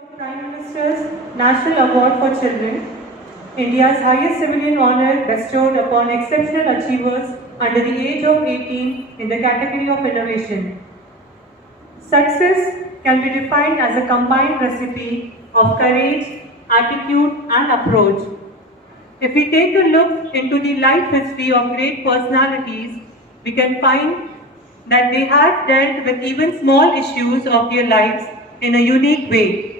Prime Minister's National Award for Children, India's highest civilian honor bestowed upon exceptional achievers under the age of 18 in the category of innovation. Success can be defined as a combined recipe of courage, attitude, and approach. If we take a look into the life history of great personalities, we can find that they have dealt with even small issues of their lives in a unique way.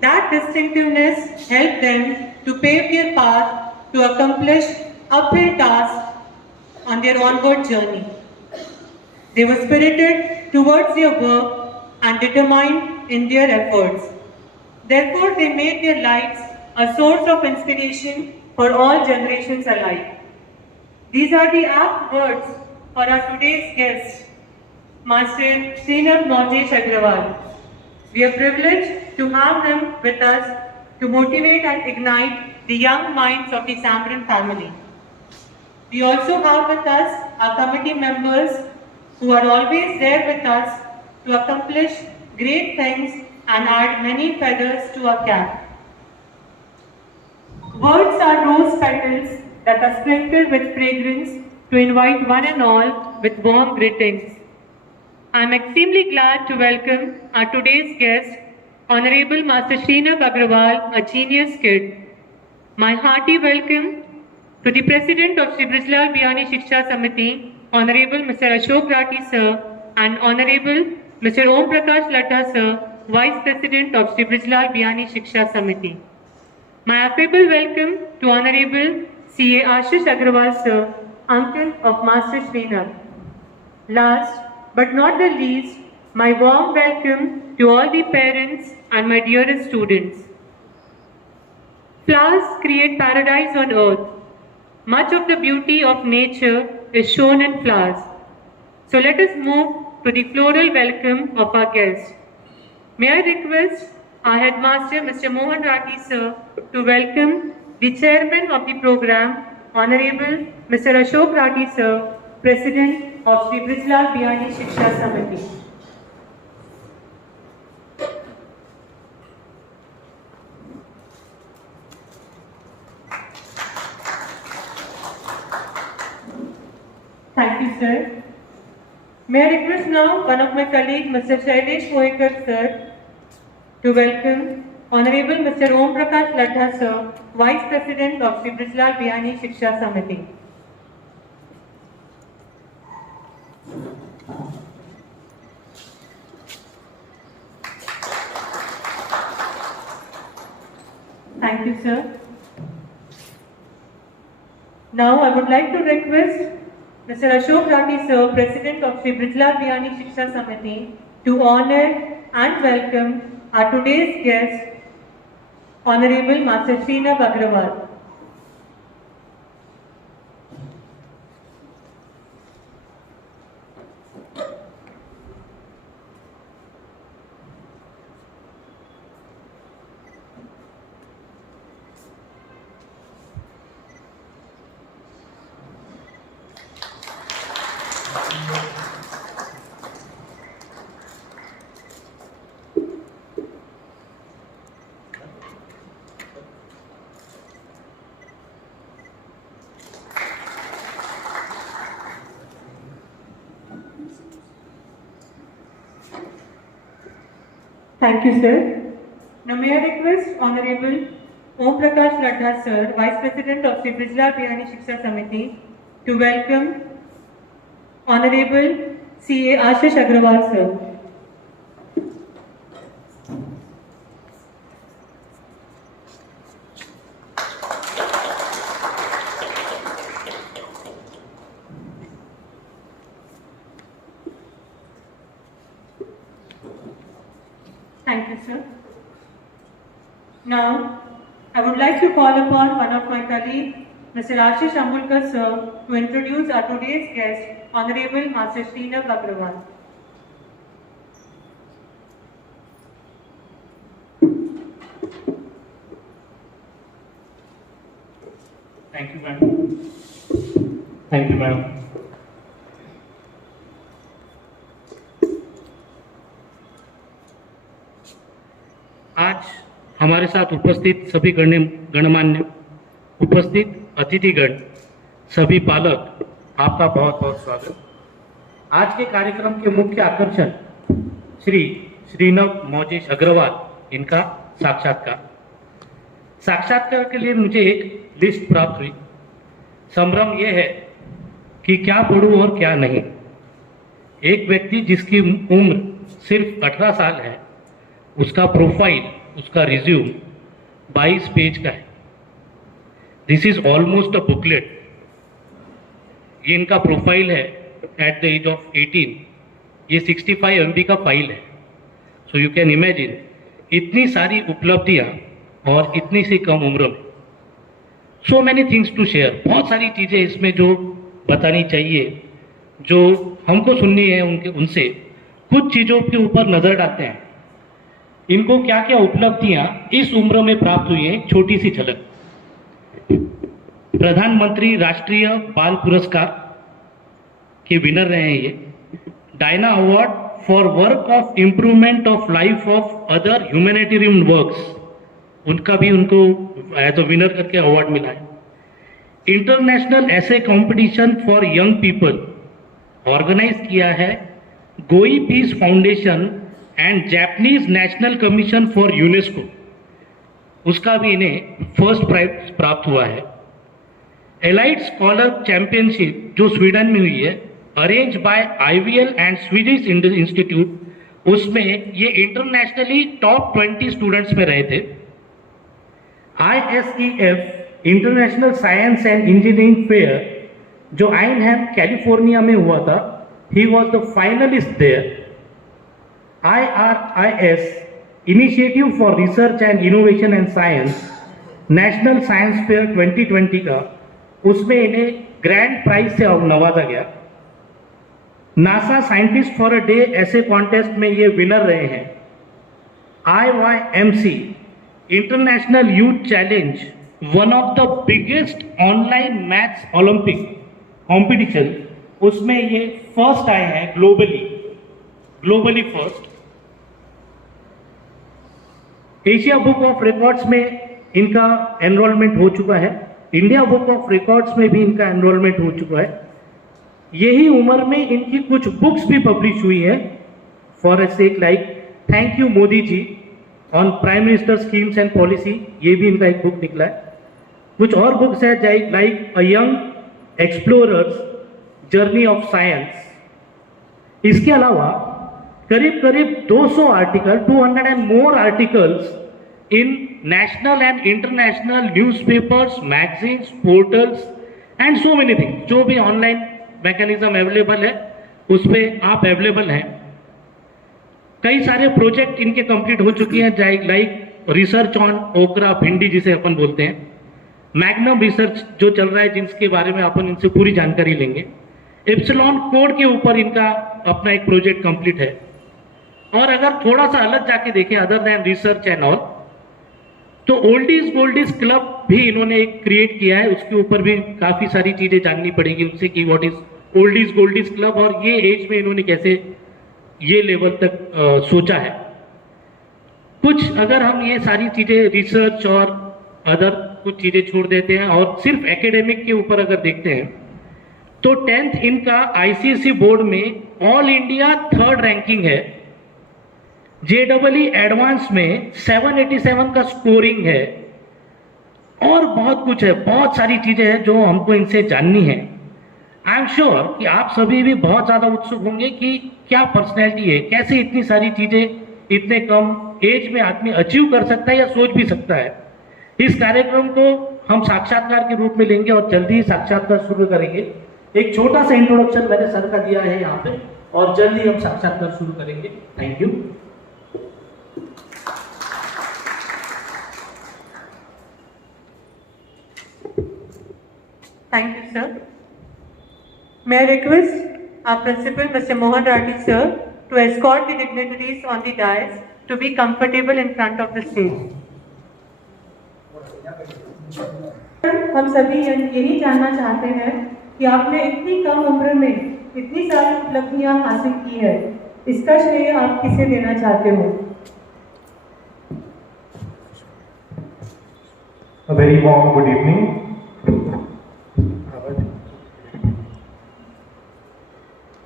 That distinctiveness helped them to pave their path to accomplish uphill tasks on their onward journey. They were spirited towards their work and determined in their efforts. Therefore, they made their lives a source of inspiration for all generations alike. These are the apt words for our today's guest, Master Srinath Mojesh Agrawal. We are privileged to have them with us to motivate and ignite the young minds of the Samran family. We also have with us our committee members who are always there with us to accomplish great things and add many feathers to our cap. Words are rose petals that are sprinkled with fragrance to invite one and all with warm greetings. I am extremely glad to welcome our today's guest, Honorable Master Srinath Agrawal, a genius kid. My hearty welcome to the President of Shri Brijlal Biyani Shiksha Samiti, Honorable Mr. Ashok Rathi Sir, and Honorable Mr. Om Prakash Latta Sir, Vice President of Shri Brijlal Biyani Shiksha Samiti. My affable welcome to Honorable C.A. Ashish Agrawal Sir, Uncle of Master Srinath. Last but not the least, my warm welcome to all the parents and my dearest students. Flowers create paradise on earth. Much of the beauty of nature is shown in flowers. So let us move to the floral welcome of our guest. May I request our headmaster, Mr. Mohan Rathi Sir, to welcome the chairman of the program, Honorable Mr. Ashok Rathi Sir, President of Shri Brijlal Biyani Shiksha Samiti. Thank you, sir. May I request now one of my colleagues, Mr. Shailesh Moekar Sir, to welcome Honorable Mr. Om Prakash Latta Sir, Vice President of Shri Brijlal Biyani Shiksha Samiti. Thank you, sir. Now I would like to request Mr. Ashok Rathi Sir, President of Shri Brijlal Biyani Shiksha Samiti, to honor and welcome our today's guest, Honorable Master Srinath Agrawal. Thank you, sir. Now may I request Honorable Om Prakash Latta Sir, Vice President of Shri Brijlal Biyani Shiksha Samiti, to welcome Honorable C.A. Ashish Agrawal Sir. Thank you, sir. Now, I would like to call upon one of my colleagues, Mr. Ashish Ambulkar Sir, to introduce our today's guest, Honorable Master Srinath Agrawal. Thank you, madam. Thank you, madam. आज हमारे साथ उपस्थित सभी गणमान्य उपस्थित अतिथिगण, सभी पालक, आपका बहुत बहुत स्वागत। आज के कार्यक्रम के मुख्य आकर्षण श्री श्रीनव मोजेश अग्रवाल, इनका साक्षात्कार के लिए मुझे एक लिस्ट प्राप्त हुई। संभ्रम यह है कि क्या पढ़ूं और क्या नहीं। एक व्यक्ति जिसकी उम्र सिर्फ 18 साल है, उसका प्रोफाइल, उसका रिज्यूम 22 पेज का है। This is almost a booklet. ये इनका प्रोफाइल है एट द एज ऑफ 18। ये 65 MB का फाइल है। सो यू कैन इमेजिन इतनी सारी उपलब्धियां और इतनी सी कम उम्र में। So many things to share. बहुत सारी चीजें इसमें जो बतानी चाहिए, जो हमको सुननी है उनसे कुछ चीजों के ऊपर नजर डालते हैं। इनको क्या क्या उपलब्धियां इस उम्र में प्राप्त हुई है, छोटी सी झलक। प्रधानमंत्री राष्ट्रीय बाल पुरस्कार के विनर रहे हैं ये। Diana Award for work of improvement of life of other humanitarian works, उनका भी उनको एज अ विनर करके अवार्ड मिला है। इंटरनेशनल ऐसे competition for young people organise किया है Goi Peace Foundation and Japanese National Commission for UNESCO, उसका भी इन्हें फर्स्ट प्राइज प्राप्त हुआ है। एलाइट स्कॉलर चैंपियनशिप जो स्वीडन में हुई है, arrange by IVL and Swedish Institute, उसमें ये इंटरनेशनली टॉप 20 स्टूडेंट्स में रहे थे। ISEF International Science and Engineering Fair जो आइनहैम कैलिफोर्निया में हुआ था, he was the finalist there. IRIS Initiative for Research and Innovation and Science National Science Fair 2020 का, उसमें इन्हें ग्रैंड प्राइज से नवाजा गया। NASA scientist for a day ऐसे कॉन्टेस्ट में ये विनर रहे हैं। IYMC International Youth Challenge, one of the biggest online maths olympic competition, उसमें ये फर्स्ट आए हैं globally first. Asia book of records में इनका एनरोलमेंट हो चुका है। इंडिया बुक ऑफ रिकॉर्ड्स में भी इनका एनरोलमेंट हो चुका है। यही उम्र में इनकी कुछ बुक्स भी पब्लिश हुई है। For a sake like thank you Modi ji on prime minister schemes and policy, ये भी इनका एक बुक निकला है। कुछ और बुक्स है like a young explorers journey of science. इसके अलावा करीब 200 article, 200 and more articles in national and international newspapers, magazines, portals and so many things. जो भी ऑनलाइन मैकेनिज्म अवेलेबल है उस पर आप अवेलेबल हैं। कई सारे प्रोजेक्ट इनके कंप्लीट हो चुके हैं, लाइक रिसर्च ऑन ओकरा भिंडी जिसे अपन बोलते हैं, मैग्नम रिसर्च जो चल रहा है, जिसके बारे में अपन इनसे पूरी जानकारी लेंगे। एप्सिलॉन कोड के ऊपर इनका अपना एक प्रोजेक्ट कंप्लीट है। और अगर थोड़ा सा अलग जाके देखें, other than research and all, तो ओल्डीज गोल्डीज क्लब भी इन्होंने एक क्रिएट किया है। उसके ऊपर भी काफी सारी चीजें जाननी पड़ेगी उनसे कि what is oldies Goldie's club और ये एज में इन्होंने कैसे ये लेवल तक सोचा है। कुछ अगर हम ये सारी चीजें रिसर्च और अदर कुछ चीजें छोड़ देते हैं और सिर्फ एकेडमिक के ऊपर अगर देखते हैं, तो 10th इनका ICSE बोर्ड में ऑल इंडिया 3rd रैंकिंग है। JEE एडवांस में 787 का स्कोरिंग है। और बहुत कुछ है, बहुत सारी चीजें हैं जो हमको इनसे जाननी है। आई एम श्योर कि आप सभी भी बहुत ज्यादा उत्सुक होंगे कि क्या पर्सनैलिटी है, कैसे इतनी सारी चीजें इतने कम एज में आदमी अचीव कर सकता है या सोच भी सकता है। इस कार्यक्रम को हम साक्षात्कार के रूप में लेंगे और जल्दी ही साक्षात्कार शुरू करेंगे। एक छोटा सा इंट्रोडक्शन मैंने सर का दिया है यहाँ पे और जल्दी हम साक्षात्कार शुरू करेंगे। Thank you. Thank you, sir. May I request our principal, Mr. Mohan Rathi, sir, to escort the dignitaries on the dais to be comfortable in front of the stage. हम सभी यही जानना चाहते हैं कि आपने इतनी कम उम्र में इतनी सारी उपलब्धियां हासिल की है, इसका श्रेय आप किसे देना चाहते हो? A very warm good evening.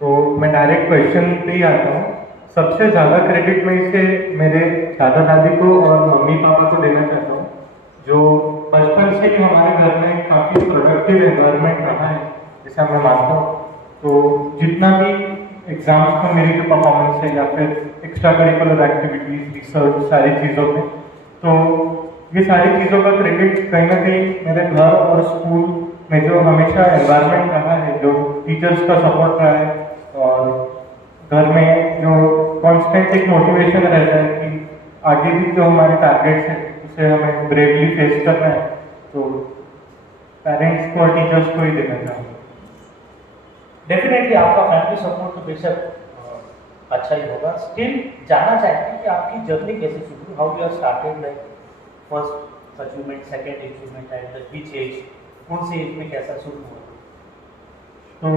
तो मैं डायरेक्ट क्वेश्चन पे ही आता हूँ। सबसे ज़्यादा क्रेडिट मैं इसे मेरे दादा दादी को और मम्मी पापा को देना चाहता हूँ, जो बचपन से ही हमारे घर में काफ़ी प्रोडक्टिव एनवायरनमेंट रहा है, जैसा मैं मानता हूँ। तो जितना भी एग्जाम्स में मेरी जो परफॉर्मेंस है या फिर एक्स्ट्रा करिकुलर एक्टिविटीज़, रिसर्च, सारी चीज़ों में, तो ये सारी चीज़ों का क्रेडिट कहीं ना कहीं मेरे घर और स्कूल में जो हमेशा एनवायरनमेंट रहा है, जो टीचर्स का सपोर्ट रहा है, और घर में जो कांस्टेंट एक मोटिवेशन रहता है कि आगे भी जो हमारे टारगेट्स हैं उसे हमें ब्रेवली फेस करना है, तो पेरेंट्स को और टीचर्स को ही देना चाहूँगा। डेफिनेटली आपका फैमिली सपोर्ट तो बेशक अच्छा ही होगा। स्टिल जानना चाहेंगे कि आपकी जर्नी कैसे शुरू, how you are started, like first achievement, second achievement and which age, कौन से एज में कैसा शुरू हुआ? तो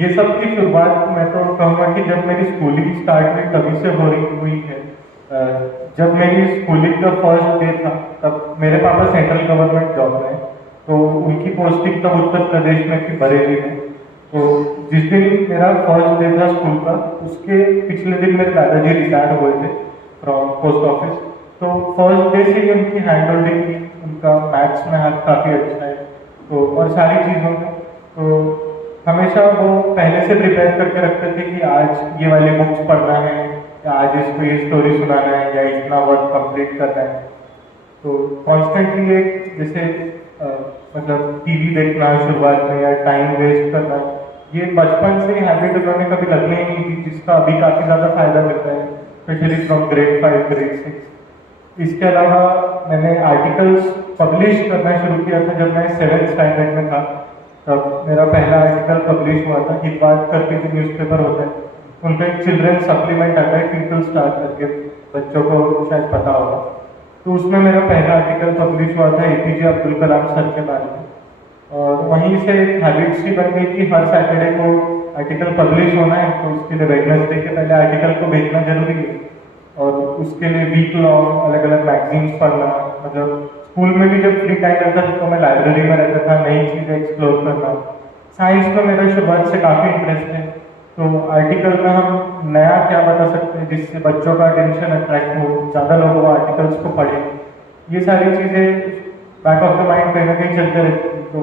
ये सब की शुरुआत मैं तो कहूँगा कि जब मेरी स्कूलिंग स्टार्ट हुई तभी से हो रही हुई है। जब मेरी स्कूलिंग का फर्स्ट डे था तब मेरे पापा सेंट्रल गवर्नमेंट जॉब में हैं, तो उनकी पोस्टिंग तब उत्तर प्रदेश में थी, बरेली में। तो जिस दिन मेरा फर्स्ट डे था स्कूल का, उसके पिछले दिन मेरे दादाजी रिटायर हुए थे फ्रॉम पोस्ट ऑफिस। तो फर्स्ट डे से ही उनकी हैंड होल्डिंग की, उनका मैथ्स में हाथ काफ़ी अच्छा है, तो और सारी चीज़ों में तो हमेशा वो पहले से प्रिपेयर करके रखते थे कि आज ये वाले बुक्स पढ़ना है, या आज इसको ये स्टोरी सुनाना है, या इतना वर्क कंप्लीट करना है। तो कॉन्स्टेंटली एक जैसे मतलब टीवी देखना शुरुआत में या टाइम वेस्ट करना, ये बचपन से हैबिट उन्होंने कभी लगने ही नहीं दी, जिसका अभी काफ़ी ज़्यादा फायदा मिलता है, स्पेशली फ्रॉम ग्रेड 5 ग्रेड 6। इसके अलावा मैंने आर्टिकल्स पब्लिश करना शुरू किया था जब मैं 7th स्टैंडर्ड में था। तब मेरा पहला आर्टिकल पब्लिश हुआ था, हितवाद करके जो न्यूज़पेपर होता है, उनका एक चिल्ड्रन सप्लीमेंट आता है पीपल स्टार करके, बच्चों को शायद पता होगा। तो उसमें मेरा पहला आर्टिकल पब्लिश हुआ था एपीजे अब्दुल कलाम सर के बारे में, और वहीं से एक हैबिट सी बन गई कि हर सैटरडे को आर्टिकल पब्लिश होना है, तो उसके लिए वेडनेसडे के पहले आर्टिकल को भेजना जरूरी है, और उसके लिए वीक लॉन्ग अलग अलग मैगजीन्स पढ़ना। मतलब स्कूल में भी जब फ्री टाइम रहता था तो मैं लाइब्रेरी में रहता था, नई चीज़ें एक्सप्लोर करना। साइंस में मेरा शुरुआत से काफ़ी इंटरेस्ट है, तो आर्टिकल में हम नया क्या बता सकते हैं जिससे बच्चों का अटेंशन अट्रैक्ट हो, ज़्यादा लोग वो आर्टिकल्स को पढ़ें। ये सारी चीज़ें बैक ऑफ द माइंड कहीं ना कहीं चलते रहती हैं। तो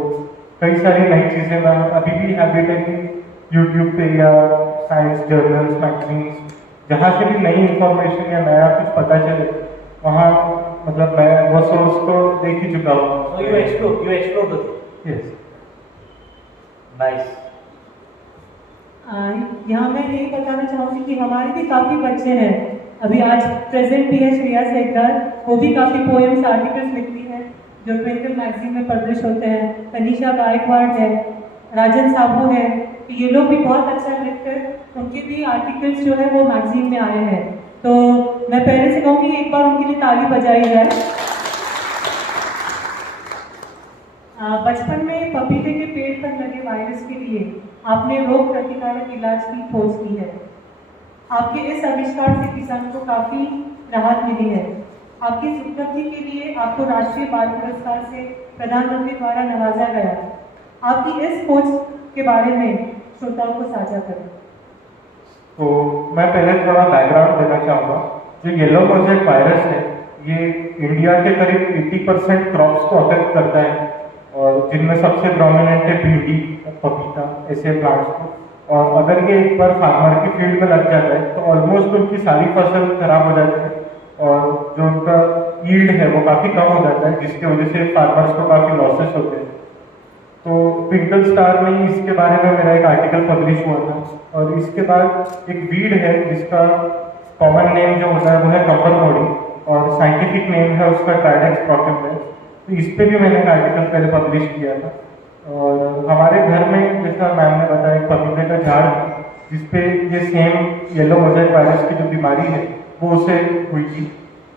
कई सारी नई चीज़ें मैं अभी भी हैबिट है कि यूट्यूब पे या साइंस जर्नल्स, मैगजीन्स, जहाँ से भी नई इंफॉर्मेशन या नया कुछ पता चले, वहाँ मतलब मैं वो सोर्स को देख ही चुका हूँ। So you explore the thing. Yes. Nice. यहाँ मैं यही बताना चाहूँगी कि हमारे भी काफ़ी बच्चे हैं, अभी आज प्रेजेंट भी है श्रेया सेठर, वो भी काफ़ी पोएम्स आर्टिकल्स लिखती है जो ट्विंकल मैगजीन में पब्लिश होते हैं। तनीषा गायकवाड़ है, राजन साबू है, तो ये लोग भी बहुत अच्छा लिखकर उनके भी आर्टिकल्स जो है वो मैगजीन में आए हैं। तो मैं पहले से कहूँगी एक बार उनके लिए ताली बजाई जाए। बचपन में पपीते के पेड़ पर लगे वायरस के लिए आपने रोग प्रतिकारक इलाज की खोज की है। आपके इस आविष्कार से किसान को काफ़ी राहत मिली है। आपकी इस उपलब्धि के लिए आपको राष्ट्रीय बाल पुरस्कार से प्रधानमंत्री द्वारा नवाजा गया। आपकी इस खोज के बारे में श्रोताओं को साझा करें। तो मैं पहले थोड़ा बैकग्राउंड देना चाहूँगा। जो येलो मोज़ेक वायरस है, ये इंडिया के करीब 80% क्रॉप्स को अफेक्ट करता है, और जिनमें सबसे प्रोमिनेंट है भिंडी, पपीता, ऐसे प्लांट्स को। और अगर ये एक बार फार्मर की फील्ड में लग जाता है तो ऑलमोस्ट उनकी सारी फसल खराब हो जाती है, और जो उनका यील्ड है वो काफ़ी कम हो जाता है, जिसकी वजह से फार्मर्स को काफ़ी लॉसेस होते हैं। तो ट्विंकल स्टार में ही इसके बारे में मेरा एक आर्टिकल पब्लिश हुआ था। और इसके बाद एक वीड है जिसका कॉमन नेम जो होता है वो है कम्बर मोड़ी, और साइंटिफिक नेम है उसका ट्राइडेक्स प्रोकेम्बेस। तो इस पर भी मैंने एक आर्टिकल पहले पब्लिश किया था। और हमारे घर में जैसा मैम ने बताया एक पपीते का झाड़ है जिसपे ये सेम येलो मोज़ेक वायरस की जो बीमारी है वो उसे हुई थी।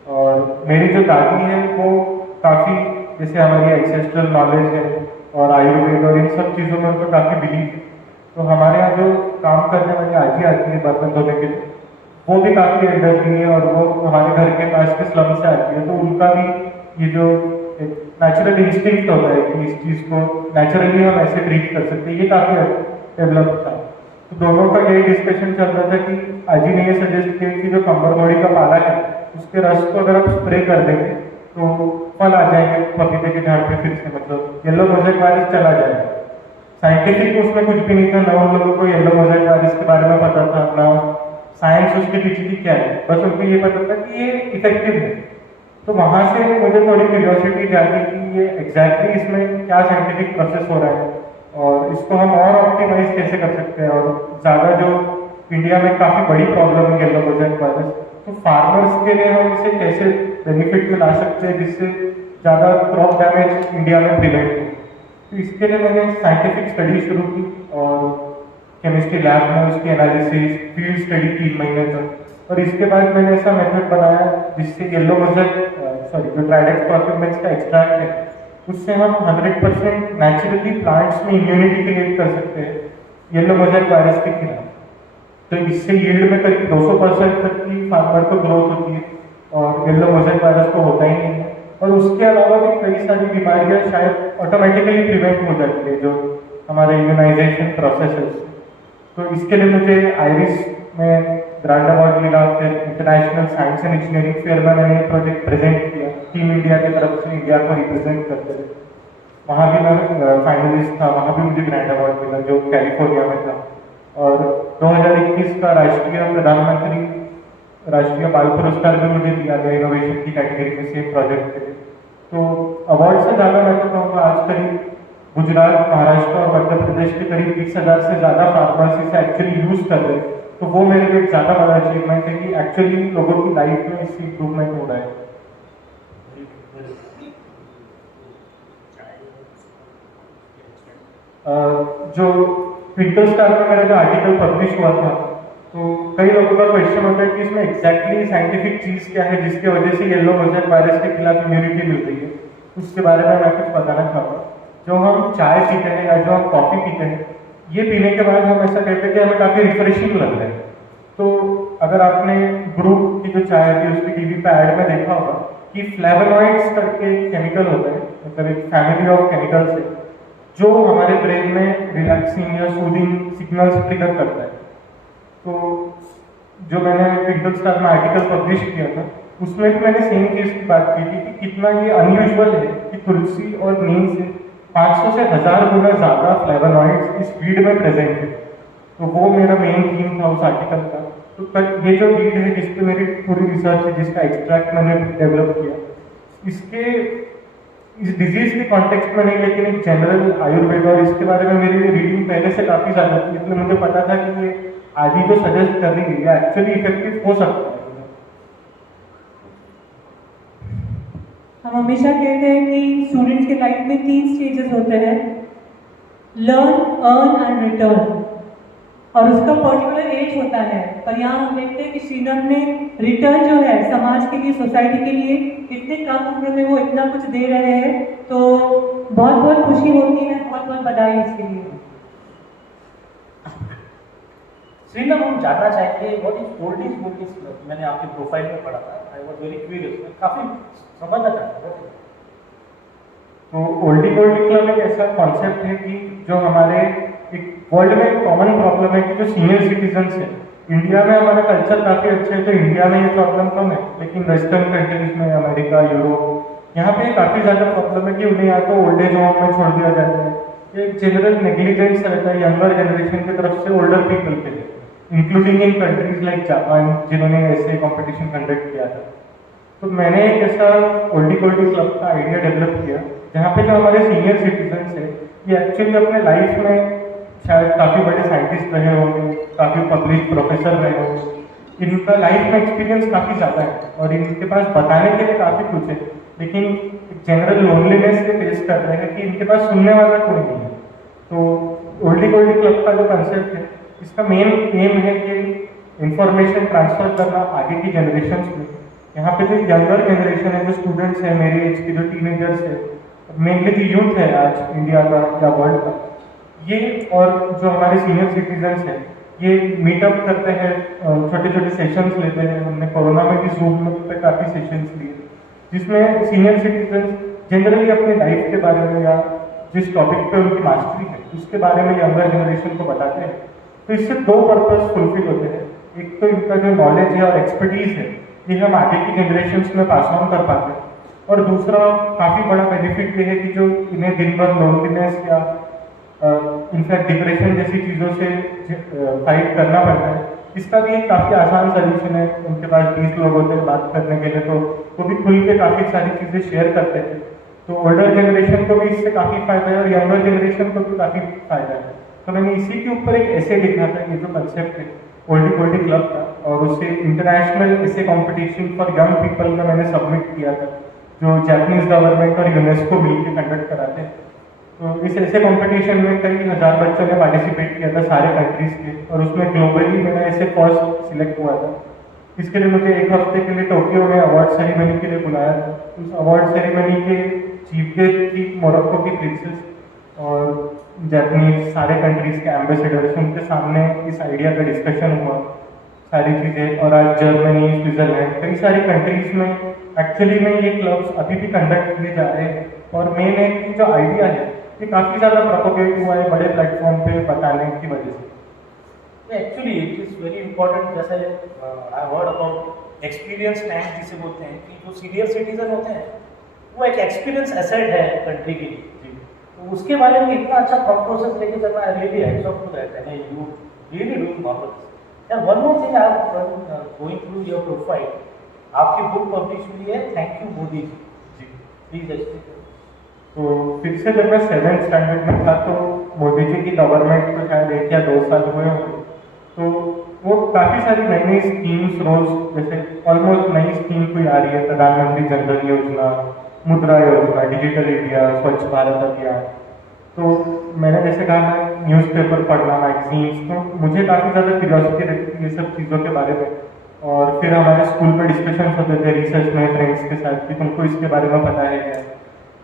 और मेरी जो दादी है वो काफ़ी, जैसे हमारी एंसेस्ट्रल नॉलेज है और आयुर्वेद और इन सब चीज़ों में उनको काफ़ी बिलीव है। तो हमारे यहाँ जो काम करने वाली आजी आती है बर्तन धोने के लिए, वो भी काफ़ी एल्डरली है और वो हमारे घर के पास के स्लम से आती है। तो उनका भी ये जो एक नेचुरल इंस्टिंक्ट होता है कि इस चीज़ को नेचुरली हम ऐसे ट्रीट कर सकते हैं, ये काफ़ी डेवलप था। तो दोनों का यही डिस्कशन चल रहा था कि अजी ने ये सजेस्ट किया कि जो कंबर बॉडी का पाला है उसके रस को अगर आप स्प्रे कर देंगे तो फल आ जाएंगे पपीते के झाड़ पे फिर से, मतलब येलो मोज़ेक वायरस चला जाएगा। साइंटिफिक उसमें कुछ भी नहीं था, ना उन लोगों को येलो मोज़ेक वायरस के बारे में पता था, ना साइंस उसके पीछे की क्या है, बस उनको ये पता था कि ये इफेक्टिव है। तो वहाँ से मुझे थोड़ी क्यूरियोसिटी जागी कि ये एग्जैक्टली इसमें क्या साइंटिफिक प्रोसेस हो रहा है और इसको हम और ऑप्टिमाइज कैसे कर सकते हैं। और ज़्यादा जो इंडिया में काफ़ी बड़ी प्रॉब्लम है येलो मोज़ेक वायरस, तो फार्मर्स के लिए हम इसे कैसे बेनिफिट में ला सकते हैं जिससे ज़्यादा क्रॉप डैमेज इंडिया में प्रिवेंट हो। तो इसके लिए मैंने साइंटिफिक स्टडी शुरू की और केमिस्ट्री लैब में उसकी एनालिसिस फील्ड स्टडी 3 महीने तक, और इसके बाद मैंने ऐसा मेथड बनाया जिससे येलो मोज़ेक जो ड्राइडेक्स परफ्यूमेंस का एक्सट्रैक्ट है उससे हम 100% नेचुरली प्लांट्स में इम्यूनिटी क्रिएट कर सकते हैं येलो मोज़ेक वायरस के खिलाफ। तो इससे यील्ड में करीब 200% तक की फार्मर को ग्रोथ होती है और येलो मोज़ेक वायरस को होता ही नहीं है। और उसके अलावा भी कई सारी बीमारियां शायद ऑटोमेटिकली प्रिवेंट हो जाती है जो हमारे इम्यूनाइजेशन प्रोसेस है। तो इसके लिए मुझे आयरिस में ग्रांड अवार्ड मिला, फिर international Science and Engineering fair में मैंने ये प्रोजेक्ट प्रेजेंट किया, टीम इंडिया की तरफ से इंडिया को रिप्रेजेंट करते थे। वहाँ भी मैं फाइनलिस्ट था, वहाँ भी मुझे ग्रैंड अवार्ड मिला जो कैलिफोर्निया में था। और 2021 का राष्ट्रीय प्रधानमंत्री राष्ट्रीय बाल पुरस्कार भी मुझे दिया गया इनोवेशन की कैटेगरी में सेम प्रोजेक्ट के लिए। तो अवार्ड से ज़्यादा मैं तो कहूँगा आज करीब गुजरात, महाराष्ट्र और मध्य प्रदेश के करीब 20,000 से ज़्यादा फार्मर्स इसे एक्चुअली यूज़ कर रहे हैं। तो वो मेरे लिए ज़्यादा बड़ा अचीवमेंट है कि एक्चुअली लोगों की लाइफ में इससे इम्प्रूवमेंट हो रहा है। जो ट्विंकल स्टार में मेरा जो आर्टिकल पब्लिश हुआ था, तो कई लोगों का क्वेश्चन होता है कि इसमें एग्जैक्टली साइंटिफिक चीज़ क्या है जिसकी वजह से येलो मोज़ेक वायरस के खिलाफ इम्यूनिटी मिल रही है। उसके बारे में मैं कुछ बताना चाहूँगा। जो हम चाय पीते हैं या जो हम कॉफ़ी पीते हैं, ये पीने के बाद हम ऐसा कहते हैं कि हमें काफ़ी रिफ्रेशिंग लग रहा है। तो अगर आपने ग्रुप की जो चाय थी उसकी टीवी पे ऐड में देखा होगा कि फ्लेवोनॉइड्स करके केमिकल होता है, मतलब एक फैमिली ऑफ केमिकल्स है जो हमारे ब्रेन में रिलैक्सिंग या सूदिंग सिग्नल्स ट्रिगर करता है। तो जो मैंने ट्विंकल स्टार में आर्टिकल पब्लिश किया था उसमें भी मैंने सेम चीज़ की बात की थी कि कितना ये अनयूजुअल है कि तुलसी और नीम से 500 से 1000 गुना ज़्यादा फ्लेवोनॉइड्स इस वीड में प्रेजेंट है। तो वो मेरा मेन थीम था उस आर्टिकल का। तो ये जो वीड है जिस पे मेरी पूरी रिसर्च है, जिसका एक्सट्रैक्ट मैंने डेवलप किया, इसके इस डिजीज के कॉन्टेक्स्ट में नहीं, लेकिन एक जनरल आयुर्वेद और इसके बारे में मेरी रीडिंग पहले से काफ़ी ज़्यादा थी, इसलिए मुझे पता था कि ये आदि जो सजेस्ट कर रही है एक्चुअली इफेक्टिव हो सकता है। हम हमेशा कहते हैं कि स्टूडेंट्स के लाइफ में 3 स्टेजेस होते हैं, लर्न, अर्न एंड रिटर्न, और उसका पर्टिकुलर एज होता है। पर यहाँ हम देखते हैं कि श्रीनगर ने रिटर्न जो है समाज के लिए, सोसाइटी के लिए इतने कम उम्र में वो इतना कुछ दे रहे हैं, तो बहुत बहुत खुशी होती है, बहुत बहुत बधाई इसके लिए। श्रीनगर, हम जानना चाहेंगे what is oldies Goldie's club. मैंने आपके प्रोफाइल में पढ़ा था, आई वाज वेरी क्यूरियस, मैं काफी समझना चाहता हूँ। तो ओल्डी गोल्डी क्लब एक ऐसा कॉन्सेप्ट है कि जो हमारे एक वर्ल्ड में कॉमन प्रॉब्लम है कि जो सीनियर सिटीजन्स हैं, इंडिया में हमारा कल्चर काफ़ी अच्छा है तो इंडिया में ये प्रॉब्लम कम है, लेकिन वेस्टर्न कंट्रीज में, अमेरिका, यूरोप, यहाँ पे काफ़ी ज़्यादा प्रॉब्लम है कि उन्हें या तो ओल्ड एज होम में छोड़ दिया जाता है, एक जनरल नेग्लिजेंस रहता है यंगर जनरेशन की तरफ से ओल्डर पीपल के लिए, including in countries like Japan जिन्होंने ऐसे कंपटीशन कंडक्ट किया था। तो मैंने एक ऐसा ओल्डी गोल्डी क्लब का आइडिया डेवलप किया जहाँ पे जो हमारे सीनियर सिटीजन्स हैं ये एक्चुअली अपने लाइफ में शायद काफ़ी बड़े साइंटिस्ट रहे होंगे, काफ़ी पब्लिक प्रोफेसर रहे होंगे, इनका लाइफ में एक्सपीरियंस काफ़ी ज़्यादा है और इनके पास बताने के लिए काफ़ी कुछ है, लेकिन जनरल लोनलीनेस से फेस कर रहे हैं कि इनके पास सुनने वाला कोई नहीं है। तो ओल्डी गोल्डी क्लब का जो कंसेप्ट है, इसका मेन एम है कि इंफॉर्मेशन ट्रांसफर करना आगे की जनरेशन में। यहाँ पे जो यंगर जनरेशन है, जो स्टूडेंट्स हैं मेरे एज के, जो टीनेजर्स है, मेनली जो यूथ है आज इंडिया का या वर्ल्ड का, ये और जो हमारे सीनियर सिटीजन्स हैं ये मीटअप करते हैं, छोटे छोटे सेशंस लेते हैं। हमने कोरोना में भी जूम पे काफ़ी सेशंस लिए जिसमें सीनियर सिटीजन्स जनरली अपनी लाइफ के बारे में या जिस टॉपिक पे उनकी मास्टरी है उसके बारे में यंगर जनरेशन को बताते हैं। तो इससे दो पर्पस फुलफिल होते हैं। एक तो इनका जो नॉलेज है और एक्सपर्टीज है ये हम आगे की जनरेशन्स में पास ऑन कर पाते हैं, और दूसरा काफ़ी बड़ा बेनिफिट ये है कि जो इन्हें दिन भर लोनलीनेस या इनफैक्ट डिप्रेशन जैसी चीज़ों से फाइट करना पड़ता है, इसका भी एक काफ़ी आसान सोल्यूशन है। उनके पास 20 लोग होते हैं बात करने के लिए, तो वो भी खुल के काफ़ी सारी चीज़ें शेयर करते हैं। तो ओल्डर जनरेशन को भी इससे काफ़ी फायदा है और यंगर जनरेशन को भी काफ़ी फायदा है। तो मैंने इसी के ऊपर एक ऐसे लिखा था, ये जो कंसेप्ट है ओल्डी गोल्डी क्लब का, और उसे इंटरनेशनल ऐसे कॉम्पिटिशन फॉर यंग पीपल में मैंने सबमिट किया था, जो जापानीज गवर्नमेंट और यूनेस्को मिलकर कंडक्ट कराते हैं। तो इस ऐसे कंपटीशन में कई हज़ार बच्चों ने पार्टिसिपेट किया था सारे कंट्रीज के, और उसमें ग्लोबली मैंने ऐसे फर्स्ट सिलेक्ट हुआ था। इसके लिए मुझे एक हफ्ते के लिए टोक्यो में अवार्ड सेरेमनी के लिए बुलाया था। उस अवार्ड सेरेमनी के चीफ गेस्ट थी मोरक्को की प्रिंसेस और जापानीज सारे कंट्रीज के एम्बेसडर्स, उनके सामने इस आइडिया का डिस्कशन हुआ सारी चीज़ें। और आज जर्मनी, स्विट्जरलैंड, कई सारी कंट्रीज में एक्चुअली में ये क्लब्स अभी भी कंडक्ट किए जा रहे हैं। और मेन है कि जो आइडिया है ये काफ़ी ज़्यादा प्रोपोगेट हुआ है बड़े प्लेटफॉर्म पे बताने की वजह से। Actually it is very important. जैसे आई वर्ड अबाउट एक्सपीरियंस टैंक जिसे बोलते हैं, कि जो सीनियर सिटीजन होते हैं वो एक एक्सपीरियंस एसेट है कंट्री के लिए। तो उसके बारे में इतना अच्छा थॉट प्रोसेस लेके चलना, I really hats off to that, and you really doing marvellous. And one more thing, I am going through your profile, आपकी बुक पब्लिश हुई है thank you Modi ji, please explain. तो फिर से जब मैं 7th स्टैंडर्ड में था तो मोदी जी की गवर्नमेंट को शायद 1 या 2 साल हुए होंगे, तो वो काफ़ी सारी नई नई स्कीम्स रोज, जैसे ऑलमोस्ट नई स्कीम कोई आ रही है, प्रधानमंत्री जन धन योजना, मुद्रा योजना, डिजिटल इंडिया, स्वच्छ भारत अभियान। तो मैंने जैसे कहा मैं न्यूज़पेपर पढ़ना, मैगजीन्स, तो मुझे काफ़ी ज़्यादा क्यूरियोसिटी रहती थी ये सब चीज़ों के बारे में। और फिर हमारे स्कूल में डिस्कशन होते थे रिसर्च में फ्रेंड्स के साथ कि तुमको इसके बारे में पता है क्या,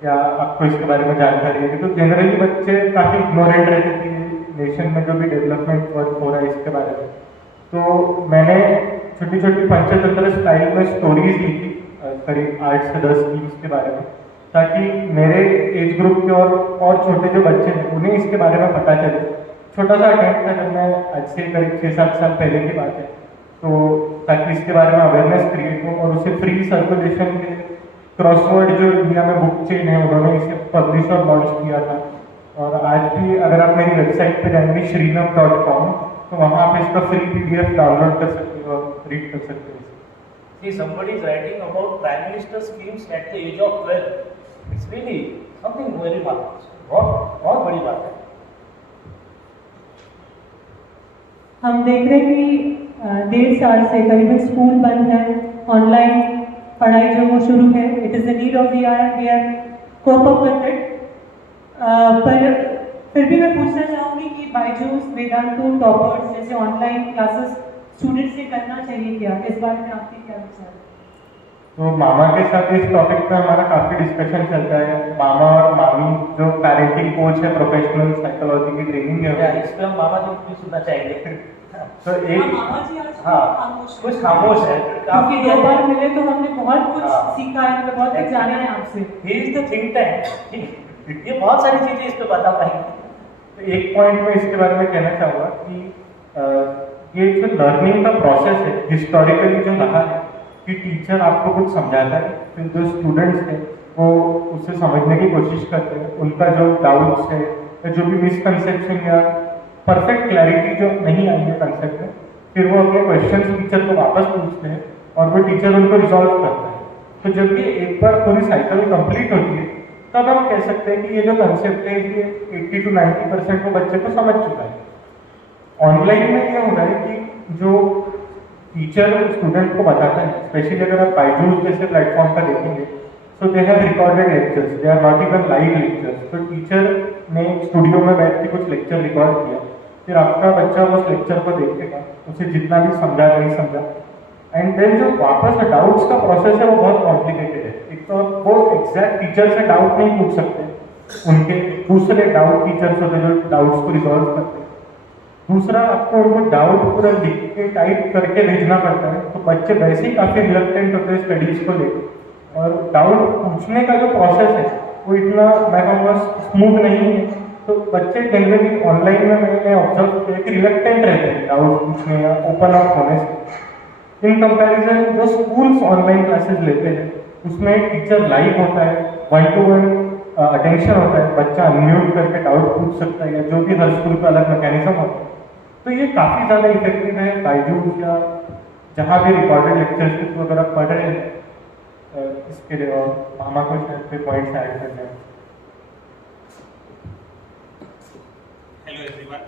या आपको इसके बारे में जानकारी है। तो जनरली बच्चे काफ़ी इग्नोरेंट रहते थे नेशन में जो भी डेवलपमेंट वर्क हो रहा है इसके बारे में। तो मैंने छोटी छोटी पंचतंत्र स्टाइल में स्टोरीज लिखी करीब 8 से 10 स्कीम्स के बारे में, ताकि मेरे एज ग्रुप के और छोटे जो बच्चे हैं उन्हें इसके बारे में पता चले। छोटा सा अटेम्प्ट था जब मैं, आज से करीब 6-7 साल पहले की बात है, तो ताकि इसके बारे में अवेयरनेस क्रिएट हो और उसे फ्री सर्कुलेशन के क्रॉसवर्ड जो इंडिया में बुक चेन है उन्होंने इसे पब्लिश और लॉन्च किया था। और आज भी अगर आप मेरी वेबसाइट पे जाएंगे shrinam.com, तो वहाँ पे इसका फ्री PDF डाउनलोड कर सकते हो और रीड कर सकते हो। See, somebody is writing about Prime Minister schemes at the age of 12. It's really something very marvelous. बहुत बड़ी बात है। हम देख रहे हैं कि 1.5 साल से करीबन स्कूल बंद है, ऑनलाइन पढ़ाई जो वो शुरू है, it is the need of the hour, we are cope up with it. पर फिर भी मैं पूछना चाहूँगी कि बायजूस, वेदांतु, टॉपर्स जैसे ऑनलाइन क्लासेस स्टूडेंट्स से करना चाहिए क्या, इस बारे में आपके क्या विचार है? तो मामा के साथ इस टॉपिक पे हमारा काफ़ी डिस्कशन चलता है। मामा और मामी जो पेरेंटिंग कोच है, प्रोफेशनल साइकोलॉजी की ट्रेनिंग है, इस पे हम मामा जी भी सुनना चाहेंगे। तो एक मामा जी आज कुछ खामोश है, काफी 2 बार मिले तो हमने बहुत कुछ सीखा है, हमने बहुत कुछ जाना है आपसे। He is the think tank, ये बहुत सारी चीजें इस पे बता पाएंगे। तो एक पॉइंट में इसके बारे में कहना चाहूँगा कि ये जो लर्निंग का प्रोसेस है हिस्टोरिकली जो रहा है कि टीचर आपको कुछ समझाता है, फिर जो स्टूडेंट्स हैं वो उससे समझने की कोशिश करते हैं, उनका जो डाउट्स है या जो भी मिसकंसेप्शन या परफेक्ट क्लैरिटी जो नहीं आई है कंसेप्ट में, फिर वो अपने क्वेश्चन टीचर को वापस पूछते हैं और वो टीचर उनको रिजॉल्व करता है। तो जब ये एक बार पूरी साइकिल कंप्लीट होती है तब हम कह सकते हैं कि ये जो कंसेप्ट है ये 80 to 90% वो बच्चे को समझ चुका है। ऑनलाइन में ये हो रहा है कि जो टीचर स्टूडेंट को बताता है, स्पेशली अगर आप बायजूस जैसे प्लेटफॉर्म पर देखेंगे, so they have recorded lectures, they are not even live lectures. तो टीचर ने स्टूडियो में बैठ के कुछ लेक्चर रिकॉर्ड किया, फिर आपका बच्चा उस लेक्चर को देखेगा, उसे जितना भी समझा नहीं समझा, एंड देन जो वापस डाउट्स का प्रोसेस है वो बहुत कॉम्प्लिकेटेड है। एक तो वो एग्जैक्ट टीचर से डाउट नहीं पूछ सकते, उनके दूसरे डाउट टीचर्स होते जो डाउट्स को रिजॉल्व करते हैं। दूसरा, आपको उनको डाउट पूरा लिख के टाइप करके भेजना पड़ता है, तो बच्चे वैसे ही काफ़ी रिलक्टेंट होते हैं स्टडीज को लेकर। और डाउट पूछने का जो प्रोसेस है वो इतना मैं कहूँगा स्मूथ नहीं है। तो बच्चे जनरली ऑनलाइन में मैंने ऑब्जर्व किया कि रिलेक्टेंट रहते हैं डाउट पूछने या ओपन अप होने से। इन कंपैरिजन जो स्कूल्स ऑनलाइन क्लासेस लेते हैं उसमें टीचर लाइव होता है, 1-to-1 अटेंशन होता है, बच्चा अनम्यूट करके डाउट पूछ सकता है या जो भी हर स्कूल का अलग मैकेनिज्म होता है। तो ये काफ़ी ज़्यादा इफेक्टिव है बायजूस या जहाँ भी रिकॉर्डेड लेक्चर्स के थ्रू अगर आप पढ़ रहे हैं इसके लिए। और मामा को शायद पे पॉइंट्स ऐड करने हैं। हेलो एवरीवन,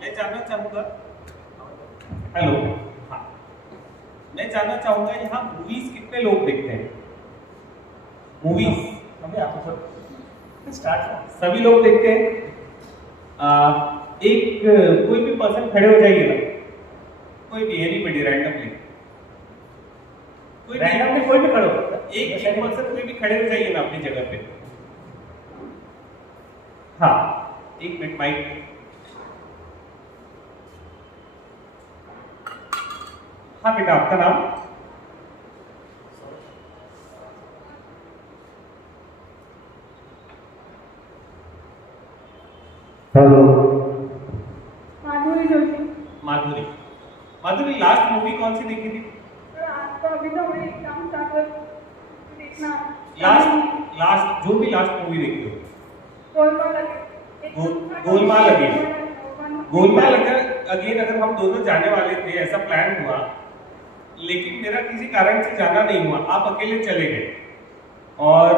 मैं जानना चाहूँगा हेलो हाँ मैं जानना चाहूँगा यहाँ मूवीज कितने लोग देखते हैं? मूवीज अभी आप सर स्टार्ट सभी लोग देखते हैं। एक कोई भी पर्सन खड़े हो जाइए ना, कोई भी एनीबॉडी रैंडमली कोई भी खड़े हो सकता है। एक पर्सन कोई भी खड़े हो जाइए ना अपनी जगह पे। हाँ, एक मिनट माइक। हाँ बेटा, आपका नाम? हेलो, माधुरी जोशी। माधुरी। माधुरी, लास्ट मूवी कौन सी देखी थी? सर आज तो अभी तो हमें एग्जाम स्टार्ट कर देखना। लास्ट जो भी लास्ट मूवी देखी हो। गोलमाल अगेन। गोलमाल अगेन अगर हम दोनों जाने वाले थे, ऐसा प्लान हुआ, लेकिन मेरा किसी कारण से जाना नहीं हुआ, आप अकेले चले गए। और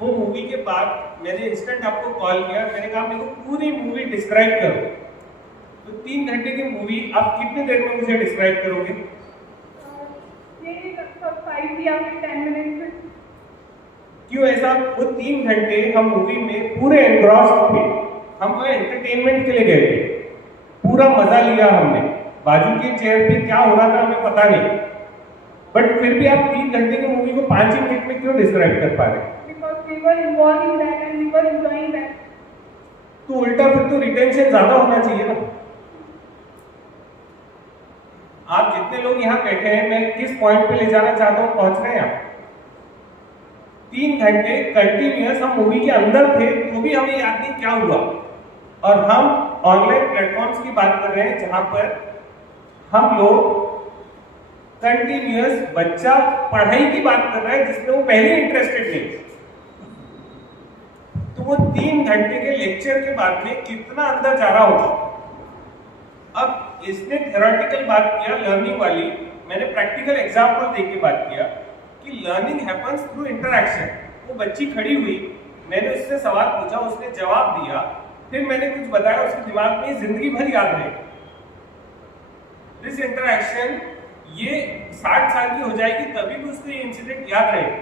वो मूवी के बाद मैंने इंस्टेंट आपको कॉल किया, मैंने कहा मेरे को पूरी मूवी डिस्क्राइब करो। तो 3 घंटे की मूवी आप कितने देर में मुझे डिस्क्राइब करोगे? ये 5 या 10 मिनट में। क्यों ऐसा? वो 3 घंटे हम मूवी में पूरे एनग्रॉस थे, हम एंटरटेनमेंट के लिए गए थे, पूरा मजा लिया हमने। बाजू के चेयर पे क्या हो रहा था हमें पता नहीं, बट फिर भी आप 3 घंटे की मूवी को 5 मिनट में क्यों डिस्क्राइब कर पा रहे हैं? Because we were involved in that and we were enjoying that. तो उल्टा फिर तो रिटेंशन ज्यादा होना चाहिए ना। आप जितने लोग यहाँ बैठे हैं, मैं किस पॉइंट पे ले जाना चाहता हूँ, पहुंच रहे हैं आप? 3 घंटे कंटिन्यूअस हम मूवी के अंदर थे, तो भी हमें याद नहीं क्या हुआ। और हम ऑनलाइन प्लेटफॉर्म्स की बात कर रहे हैं जहां पर हम लोग कंटिन्यूअस, बच्चा पढ़ाई की बात कर रहा है जिसमें वो पहले इंटरेस्टेड नहीं। तो वो 3 घंटे के लेक्चर के बाद में कितना अंदर जा रहा होगा। अब इसने थ्योरेटिकल बात किया लर्निंग वाली, मैंने प्रैक्टिकल एग्जांपल देख के बात किया कि लर्निंग हैपेंस थ्रू इंटरैक्शन। वो बच्ची खड़ी हुई, मैंने उससे सवाल पूछा, उसने जवाब दिया, फिर मैंने कुछ बताया, उसके दिमाग में जिंदगी भर याद रहे। दिस इंटरैक्शन ये 60 साल की हो जाएगी तभी भी उसको ये इंसिडेंट याद रहेगा।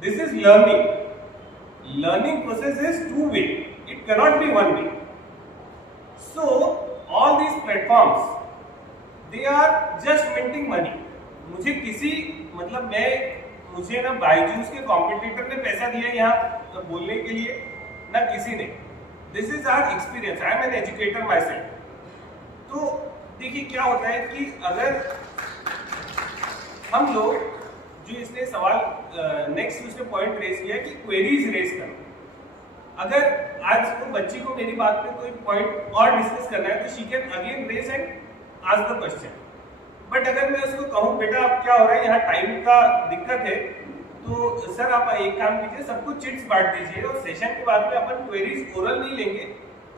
This is learning. Learning process is 2-way. It cannot be 1-way. So all these platforms, they are just minting money. मुझे किसी मतलब मुझे ना बायजूस के कॉम्पिटिटर ने पैसा दिया यहाँ बोलने के लिए, ना किसी ने। This is our experience. I am an educator myself. तो देखिए क्या होता है कि अगर हम लोग जो इसने सवाल नेक्स्ट उसने पॉइंट रेज किया कि क्वेरीज रेज करना। अगर आज को बच्ची को मेरी बात पे कोई पॉइंट और डिस्कस करना है तो she can again raise and ask the question. But अगर मैं उसको कहूँ बेटा अब क्या हो रहा है, यहाँ टाइम का दिक्कत है, तो सर आप एक काम कीजिए, सबको चिट्स बांट दीजिए और सेशन के बाद में अपन क्वेरीज ओरल नहीं लेंगे,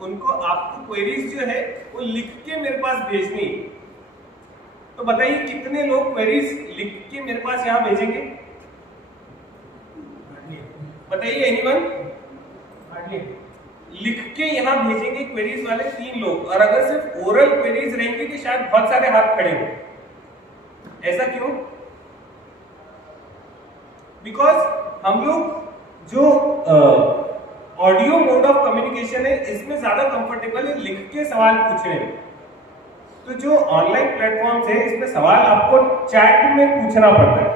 उनको आपको क्वेरीज जो है वो लिख के मेरे पास भेजनी। तो बताइए कितने लोग क्वेरीज लिख के मेरे पास यहाँ भेजेंगे? बताइए एनीवन? लिख के यहाँ भेजेंगे क्वेरीज वाले 3 लोग, और अगर सिर्फ ओरल क्वेरीज रहेंगे तो शायद बहुत सारे हाथ खड़े हों। ऐसा क्यों? बिकॉज हम लोग जो ऑडियो मोड ऑफ कम्युनिकेशन है इसमें ज्यादा कंफर्टेबल है लिख के सवाल पूछने में। तो जो ऑनलाइन प्लेटफॉर्म्स है इसमें सवाल आपको चैट में पूछना पड़ता है।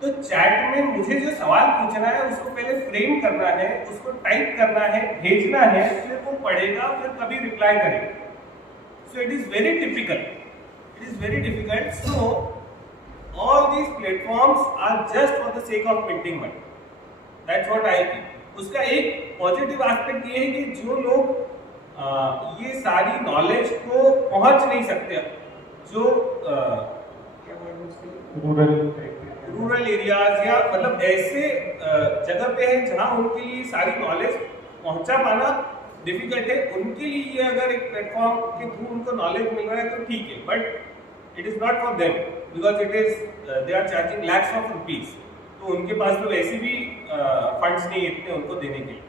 तो चैट में मुझे जो सवाल पूछना है उसको पहले फ्रेम करना है, उसको टाइप करना है, भेजना है, फिर वो पढ़ेगा, फिर कभी रिप्लाई करेगा। So it is very difficult. So all these platforms are just for the sake of minting money. That's what I think. उसका एक पॉजिटिव एस्पेक्ट ये है कि जो लोग ये सारी नॉलेज को पहुंच नहीं सकते, जो रूरल एरियाज या मतलब ऐसे जगह पे है जहां उनके लिए सारी नॉलेज पहुंचा पाना डिफिकल्ट है, उनके लिए ये अगर एक प्लेटफॉर्म के थ्रू उनको नॉलेज मिल रहा है तो ठीक है, but it is not for them because it is they are charging lakhs of rupees, तो उनके पास तो वैसे भी फंड्स नहीं इतने उनको देने के लिए।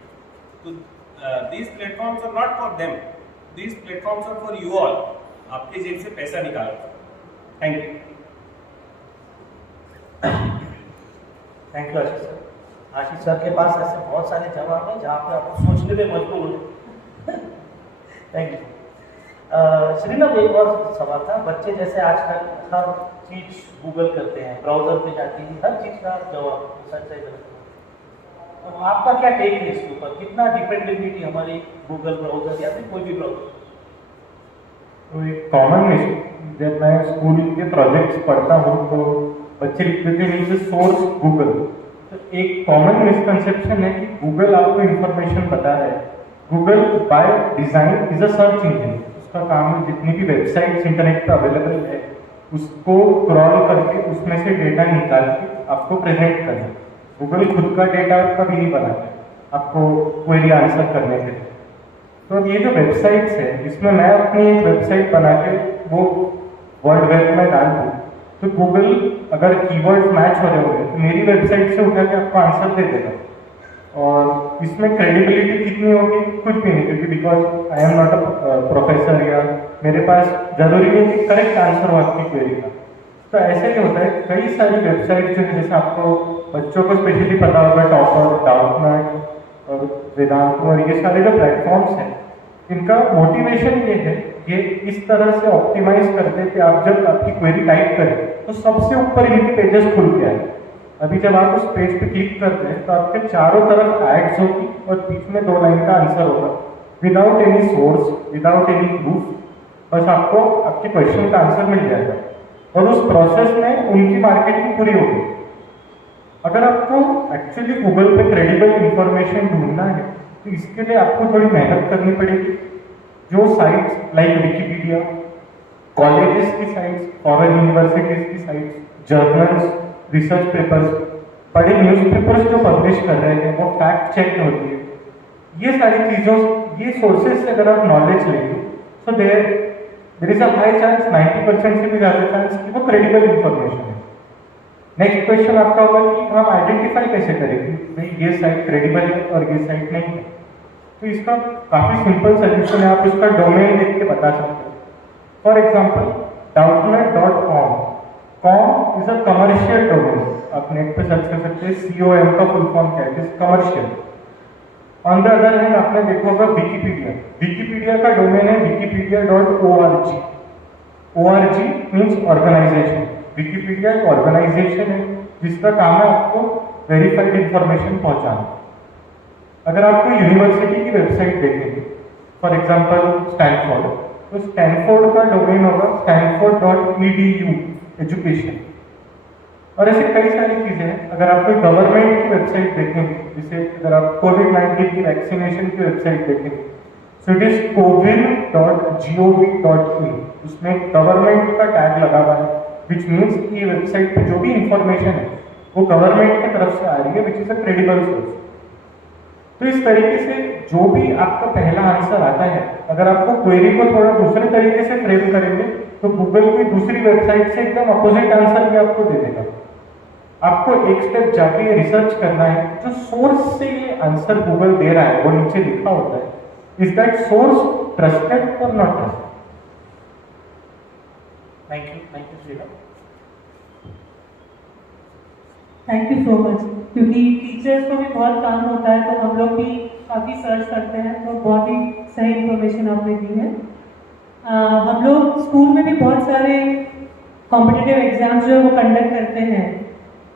तो these platforms are not for them, these platforms are for you all, आपके जेब से पैसा निकालो। Thank you. Thank you Ashish sir. Ashish sir के पास ऐसे बहुत सारे जवाब हैं जहाँ पे आपको सोचने में मजबूर हो। Thank you. श्रीनभ, एक और सवाल था, बच्चे जैसे आजकल हर चीज गूगल करते हैं, ब्राउजर पे जाके हर चीज का जवाब सच है गलत, तो आपका क्या टेक है इसके ऊपर, कितना डिपेंडेबिलिटी हमारी गूगल ब्राउजर या फिर कोई भी ब्राउजर? तो एक कॉमन, जब मैं स्कूल के प्रोजेक्ट्स पढ़ता हूँ तो बच्चे लिखते थे सोर्स गूगल। तो एक कॉमन मिसकंसेप्शन है कि गूगल आपको इंफॉर्मेशन बता रहा है। Google by design is a search engine. उसका काम है जितनी भी वेबसाइट्स इंटरनेट पर अवेलेबल है उसको क्रॉल करके उसमें से डेटा निकाल के आपको प्रेजेंट करना। गूगल खुद का डेटा कभी नहीं बनाता आपको क्वेरी आंसर करने के लिए। तो ये जो वेबसाइट्स है, इसमें मैं अपनी एक वेबसाइट बना के वो वर्ल्ड वेब में डाल दूँ तो गूगल अगर कीवर्ड्स मैच हो रहे होंगे तो मेरी वेबसाइट से उठा के आपको आंसर दे देगा। और इसमें क्रेडिबिलिटी कितनी होगी कुछ भी नहीं, क्योंकि because I am not a professor या मेरे पास जरूरी नहीं कि करेक्ट आंसर हो आपकी क्वेरी का। तो ऐसे ही होता है, कई सारी वेबसाइट जो है, जैसे आपको बच्चों को स्पेशली पता होगा टॉपर, डाउटनट और वेदांत और ये सारे जो प्लेटफॉर्म्स हैं, इनका मोटिवेशन ये है, ये इस तरह से ऑप्टिमाइज करते हैं कि आप जब आपकी क्वेरी टाइप करें तो सबसे ऊपर इनके पेजेस खुल के आए। अभी जब आप उस पेज पे क्लिक करते हैं तो आपके चारों तरफ एड्स होगी और बीच में 2 लाइन का आंसर होगा, without any source, without any proof, बस आपको आपके क्वेश्चन का आंसर मिल जाएगा और उस प्रोसेस में उनकी मार्केटिंग पूरी होगी। अगर आपको एक्चुअली गूगल पे क्रेडिबल इंफॉर्मेशन ढूंढना है तो इसके लिए आपको थोड़ी मेहनत करनी पड़ेगी। जो साइट्स लाइक विकिपीडिया, कॉलेजेस की साइट्स, फॉरेन यूनिवर्सिटीज की साइट्स, जर्नल्स, रिसर्च पेपर्स, बड़े न्यूज़पेपर्स जो पब्लिश कर रहे हैं वो फैक्ट चेक होती है। ये सारी चीज़ों, ये सोर्सेज से अगर आप नॉलेज लेंगे तो there is a high chance, 90% से भी ज़्यादा चांस कि वो क्रेडिबल इंफॉर्मेशन है। नेक्स्ट क्वेश्चन आपका होगा कि हम आइडेंटिफाई कैसे करेंगे भाई ये साइट क्रेडिबल है और ये साइट नहीं है। तो इसका काफ़ी सिंपल सोल्यूशन है, आप उसका डोमेन देख के बता सकते हैं। For example doubtnut.com, com is a commercial domain, आप नेट पे सर्च कर सकते हैं, COM का फुल फॉर्म क्या है, commercial. On the other hand आपने देखा होगा विकिपीडिया, विकिपीडिया का डोमेन है wikipedia.org, org means organisation. Wikipedia एक ऑर्गेनाइजेशन है जिसका काम है आपको वेरीफाइड इंफॉर्मेशन पहुंचाना। अगर आपको यूनिवर्सिटी की वेबसाइट देखेंगे, फॉर एग्जांपल स्टैनफोर्ड, तो स्टैनफोर्ड का डोमेन होगा stanford.edu एजुकेशन। और ऐसे कई सारी चीजें हैं। अगर आप कोई गवर्नमेंट की वेबसाइट देखेंगे, जैसे अगर आप कोविड-19 की वैक्सीनेशन की वेबसाइट देखेंगे, सो इट इज covid.gov.in, उसमें गवर्नमेंट का टैग लगा हुआ है, विच मीन्स ये वेबसाइट पे जो भी इंफॉर्मेशन है वो गवर्नमेंट की तरफ से आ रही है, which is a credible source. तो इस तरीके से जो भी आपका पहला आंसर आता है, अगर आपको क्वेरी को थोड़ा दूसरे तरीके से फ्रेम करेंगे तो गूगल की दूसरी वेबसाइट से एकदम अपोजिट आंसर भी आपको दे देगा। आपको एक स्टेप जाके ये रिसर्च करना है जो सोर्स से ये आंसर गूगल दे रहा है, वो नीचे लिखा होता है, इज दैट सोर्स ट्रस्टेड और not trusted. Thank you Shriram. Thank you so much. क्योंकि टीचर्स को भी बहुत काम होता है तो हम लोग भी काफ़ी सर्च करते हैं, तो बहुत ही सही इन्फॉर्मेशन आपने दी है। हम लोग स्कूल में भी बहुत सारे कॉम्पिटिटिव एग्जाम्स जो है वो कंडक्ट करते हैं,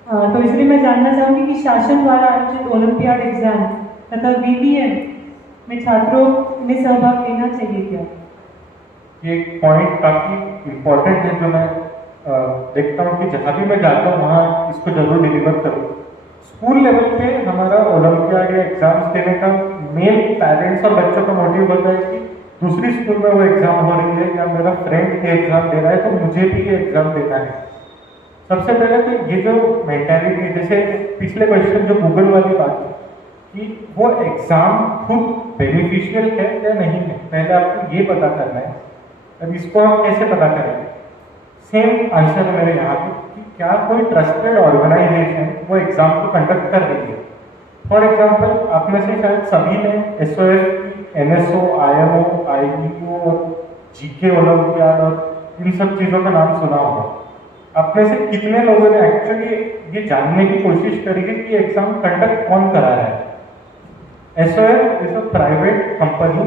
तो इसलिए मैं जानना चाहूँगी कि शासन द्वारा आयोजित ओलंपियाड एग्जाम तथा VVM में छात्रों ने सहभाग लेना चाहिए क्या? ये पॉइंट काफी इम्पोर्टेंट है जो मैं देखता हूँ कि जहाँ भी मैं जाता हूँ वहाँ इसको जरूर डिलीवर करूँ। स्कूल लेवल पे हमारा ओलंपियाड या एग्जाम्स देने का मेन पेरेंट्स और बच्चों का मोटिव होता है कि दूसरी स्कूल में वो एग्जाम हो रही है या मेरा फ्रेंड ये एग्जाम दे रहा है तो मुझे भी ये एग्जाम देना है। सबसे पहले तो ये जो मेंटालिटी, जैसे पिछले क्वेश्चन जो गूगल वाली बात है कि वो एग्जाम खुद बेनिफिशियल है या नहीं है, पहले आपको ये पता करना है। अब इसको हम कैसे पता करेंगे? सेम आंसर है मेरे यहाँ पे कि क्या कोई ट्रस्टेड ऑर्गेनाइजेशन वो एग्जाम को कंडक्ट कर रही है। फॉर एग्जाम्पल, आप में से शायद सभी ने SOF, NSO, IMO, IEO और GK ओलंपियाड और इन सब चीज़ों का नाम सुना होगा। आप में से कितने लोगों ने एक्चुअली ये जानने की कोशिश करी है कि एग्जाम कंडक्ट कौन करा रहा है? SOF is a private company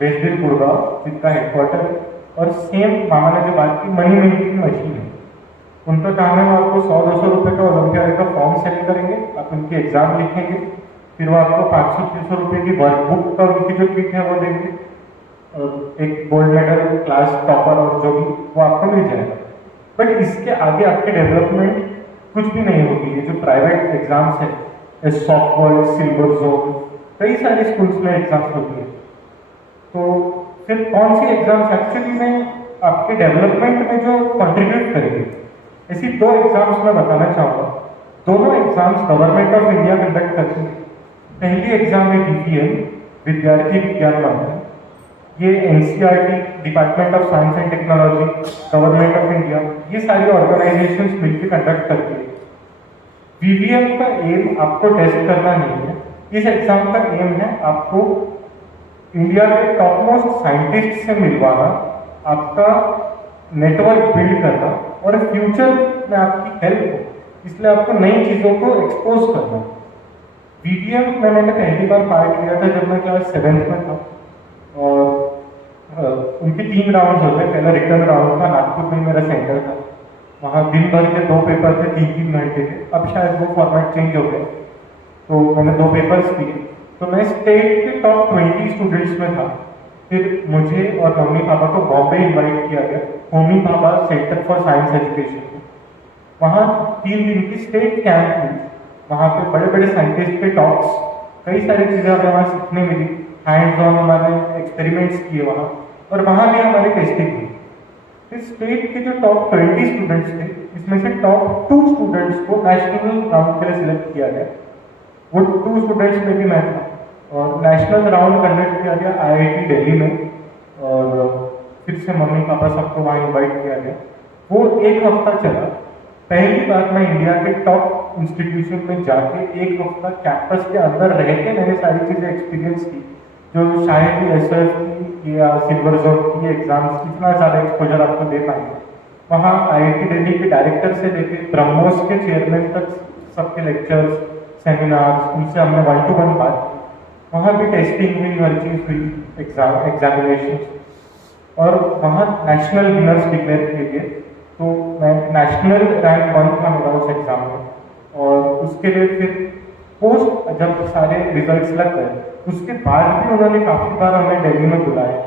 based in Gurgaon, जिनका हेडक्वार्टर है। और सेम मामा ने जो बात की, मनी मेकिंग मशीन है। उनका काम है वो आपको 100-200 रुपये का ओलंपियाड का फॉर्म सेल करेंगे, आप उनकी एग्जाम लिखेंगे, फिर वो आपको 500-600 रुपये की वर्कबुक का उनकी जो किट है वो देंगे, और एक गोल्ड मेडल, क्लास टॉपर और जो भी वो आपको मिल जाएगा। बट इसके आगे आपकी डेवलपमेंट कुछ भी नहीं होगी। ये जो प्राइवेट एग्जाम्स है, सॉफ्टवर्ल्ड, सिल्वर जोन, कई सारे स्कूल्स में एग्जाम्स होती है। तो फिर कौन सी एग्जाम्स एक्चुअली में आपके डेवलपमेंट में जो कंट्रीब्यूट करेगी? ऐसी 2 एग्जाम्स मैं बताना चाहूँगा। दोनों exams government of India conduct करती है। पहली एग्जाम है VVM, विद्यार्थी विज्ञान मंथन। ये NCERT, department of science and technology, government of India, ये सारी ऑर्गेनाइजेशंस मिलकर कंडक्ट करती है। VVM का एम आपको टेस्ट करना नहीं है। इस एग्जाम का एम है आपको इंडिया के टॉप मोस्ट साइंटिस्ट से मिलवाना, आपका नेटवर्क बिल्ड करना और फ्यूचर में आपकी हेल्प हो, इसलिए आपको नई चीज़ों को एक्सपोज करना। VVM में मैंने पहली बार पार्ट लिया था जब मैं क्लास 7th में था, और उनके 3 राउंड्स होते हैं। पहला रिटर्न राउंड था, नागपुर में मेरा सेंटर था। वहाँ दिन भर के 2 पेपर थे, 3-3 घंटे के। अब शायद वो फॉर्मेट चेंज हो गया, तो मैंने 2 पेपर्स दिए। तो मैं स्टेट के टॉप 20 स्टूडेंट्स में था। फिर मुझे और मम्मी पापा को बॉम्बे इनवाइट किया गया, Homi Bhabha centre for science education. वहाँ 3 दिन की स्टेट कैंप हुई। वहाँ पे बड़े बड़े साइंटिस्ट के टॉक्स, कई सारी चीज़ें हमें वहाँ सीखने मिली। हैंड्स ऑन हमारे एक्सपेरिमेंट्स किए वहाँ, और वहाँ भी हमारी टेस्टिंग हुई। फिर स्टेट के जो टॉप 20 स्टूडेंट्स थे, इसमें से टॉप 2 स्टूडेंट्स को नेशनल राउंड के लिए सिलेक्ट किया गया। वो 2 स्टूडेंट्स में भी मैं था, और नेशनल राउंड कंडक्ट किया गया IIT दिल्ली में, और फिर से मम्मी पापा सबको वहाँ इन्वाइट किया गया। वो 1 हफ्ता चला। पहली बार मैं इंडिया के टॉप इंस्टीट्यूशन में जाके 1 हफ्ता कैंपस के अंदर रह के मैंने सारी चीज़ें एक्सपीरियंस की, जो शायद ही SOF की या सिल्वर जोन की एग्जाम्स इतना ज़्यादा एक्सपोजर आपको दे पाएंगे। वहाँ IIT दिल्ली के डायरेक्टर से लेके ब्रह्मोस के चेयरमैन तक सबके लेक्चर्स, सेमिनार्स, उनसे हमने 1-to-1 बात की। वहाँ भी टेस्टिंग हुई, हर चीज़ हुई, एग्जामिनेशन, और वहाँ नेशनल विनर्स डिक्लेयर किए गए। तो मैं नेशनल रैंक 1 था मेरा उस एग्जाम में, और उसके लिए फिर पोस्ट जब सारे रिजल्ट्स लग गए, उसके बाद भी उन्होंने काफ़ी बार हमें दिल्ली में बुलाया।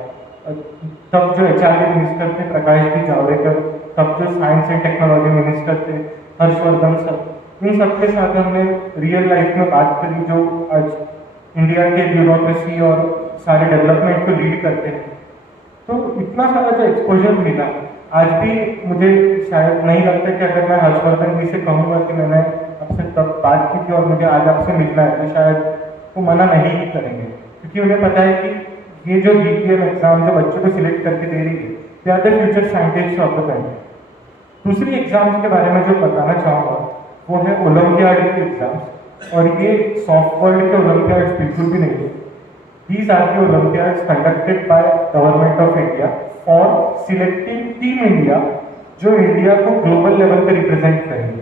तब जो HRD मिनिस्टर थे प्रकाश जी जावड़ेकर, तब जो साइंस एंड टेक्नोलॉजी मिनिस्टर थे हर्षवर्धन सर, इन सबके साथ हमने रियल लाइफ में बात करी, जो आज इंडिया के ब्यूरोक्रेसी और सारे डेवलपमेंट को लीड करते हैं। तो इतना सारा जो एक्सपोजर मिला, आज भी मुझे शायद नहीं लगता कि अगर मैं हर्षवर्धन जी से कहूँगा कि मैंने आपसे तब बात की थी और मुझे आज आपसे मिलना है, तो शायद वो मना नहीं ही करेंगे, क्योंकि उन्हें पता है कि ये जो VVM एग्जाम जो बच्चों को सिलेक्ट करके दे रही है, they are the future scientist of the country. दूसरी एग्जाम्स के बारे में जो बताना चाहूँगा वो है ओलंपियाड के एग्जाम्स, और ये सॉफ्ट वर्ल्ड के ओलंपियाड्स बिल्कुल भी नहीं है। These are the Olympiads conducted by Government of India for selecting Team India, जो इंडिया को ग्लोबल लेवल पे रिप्रेजेंट करेंगे।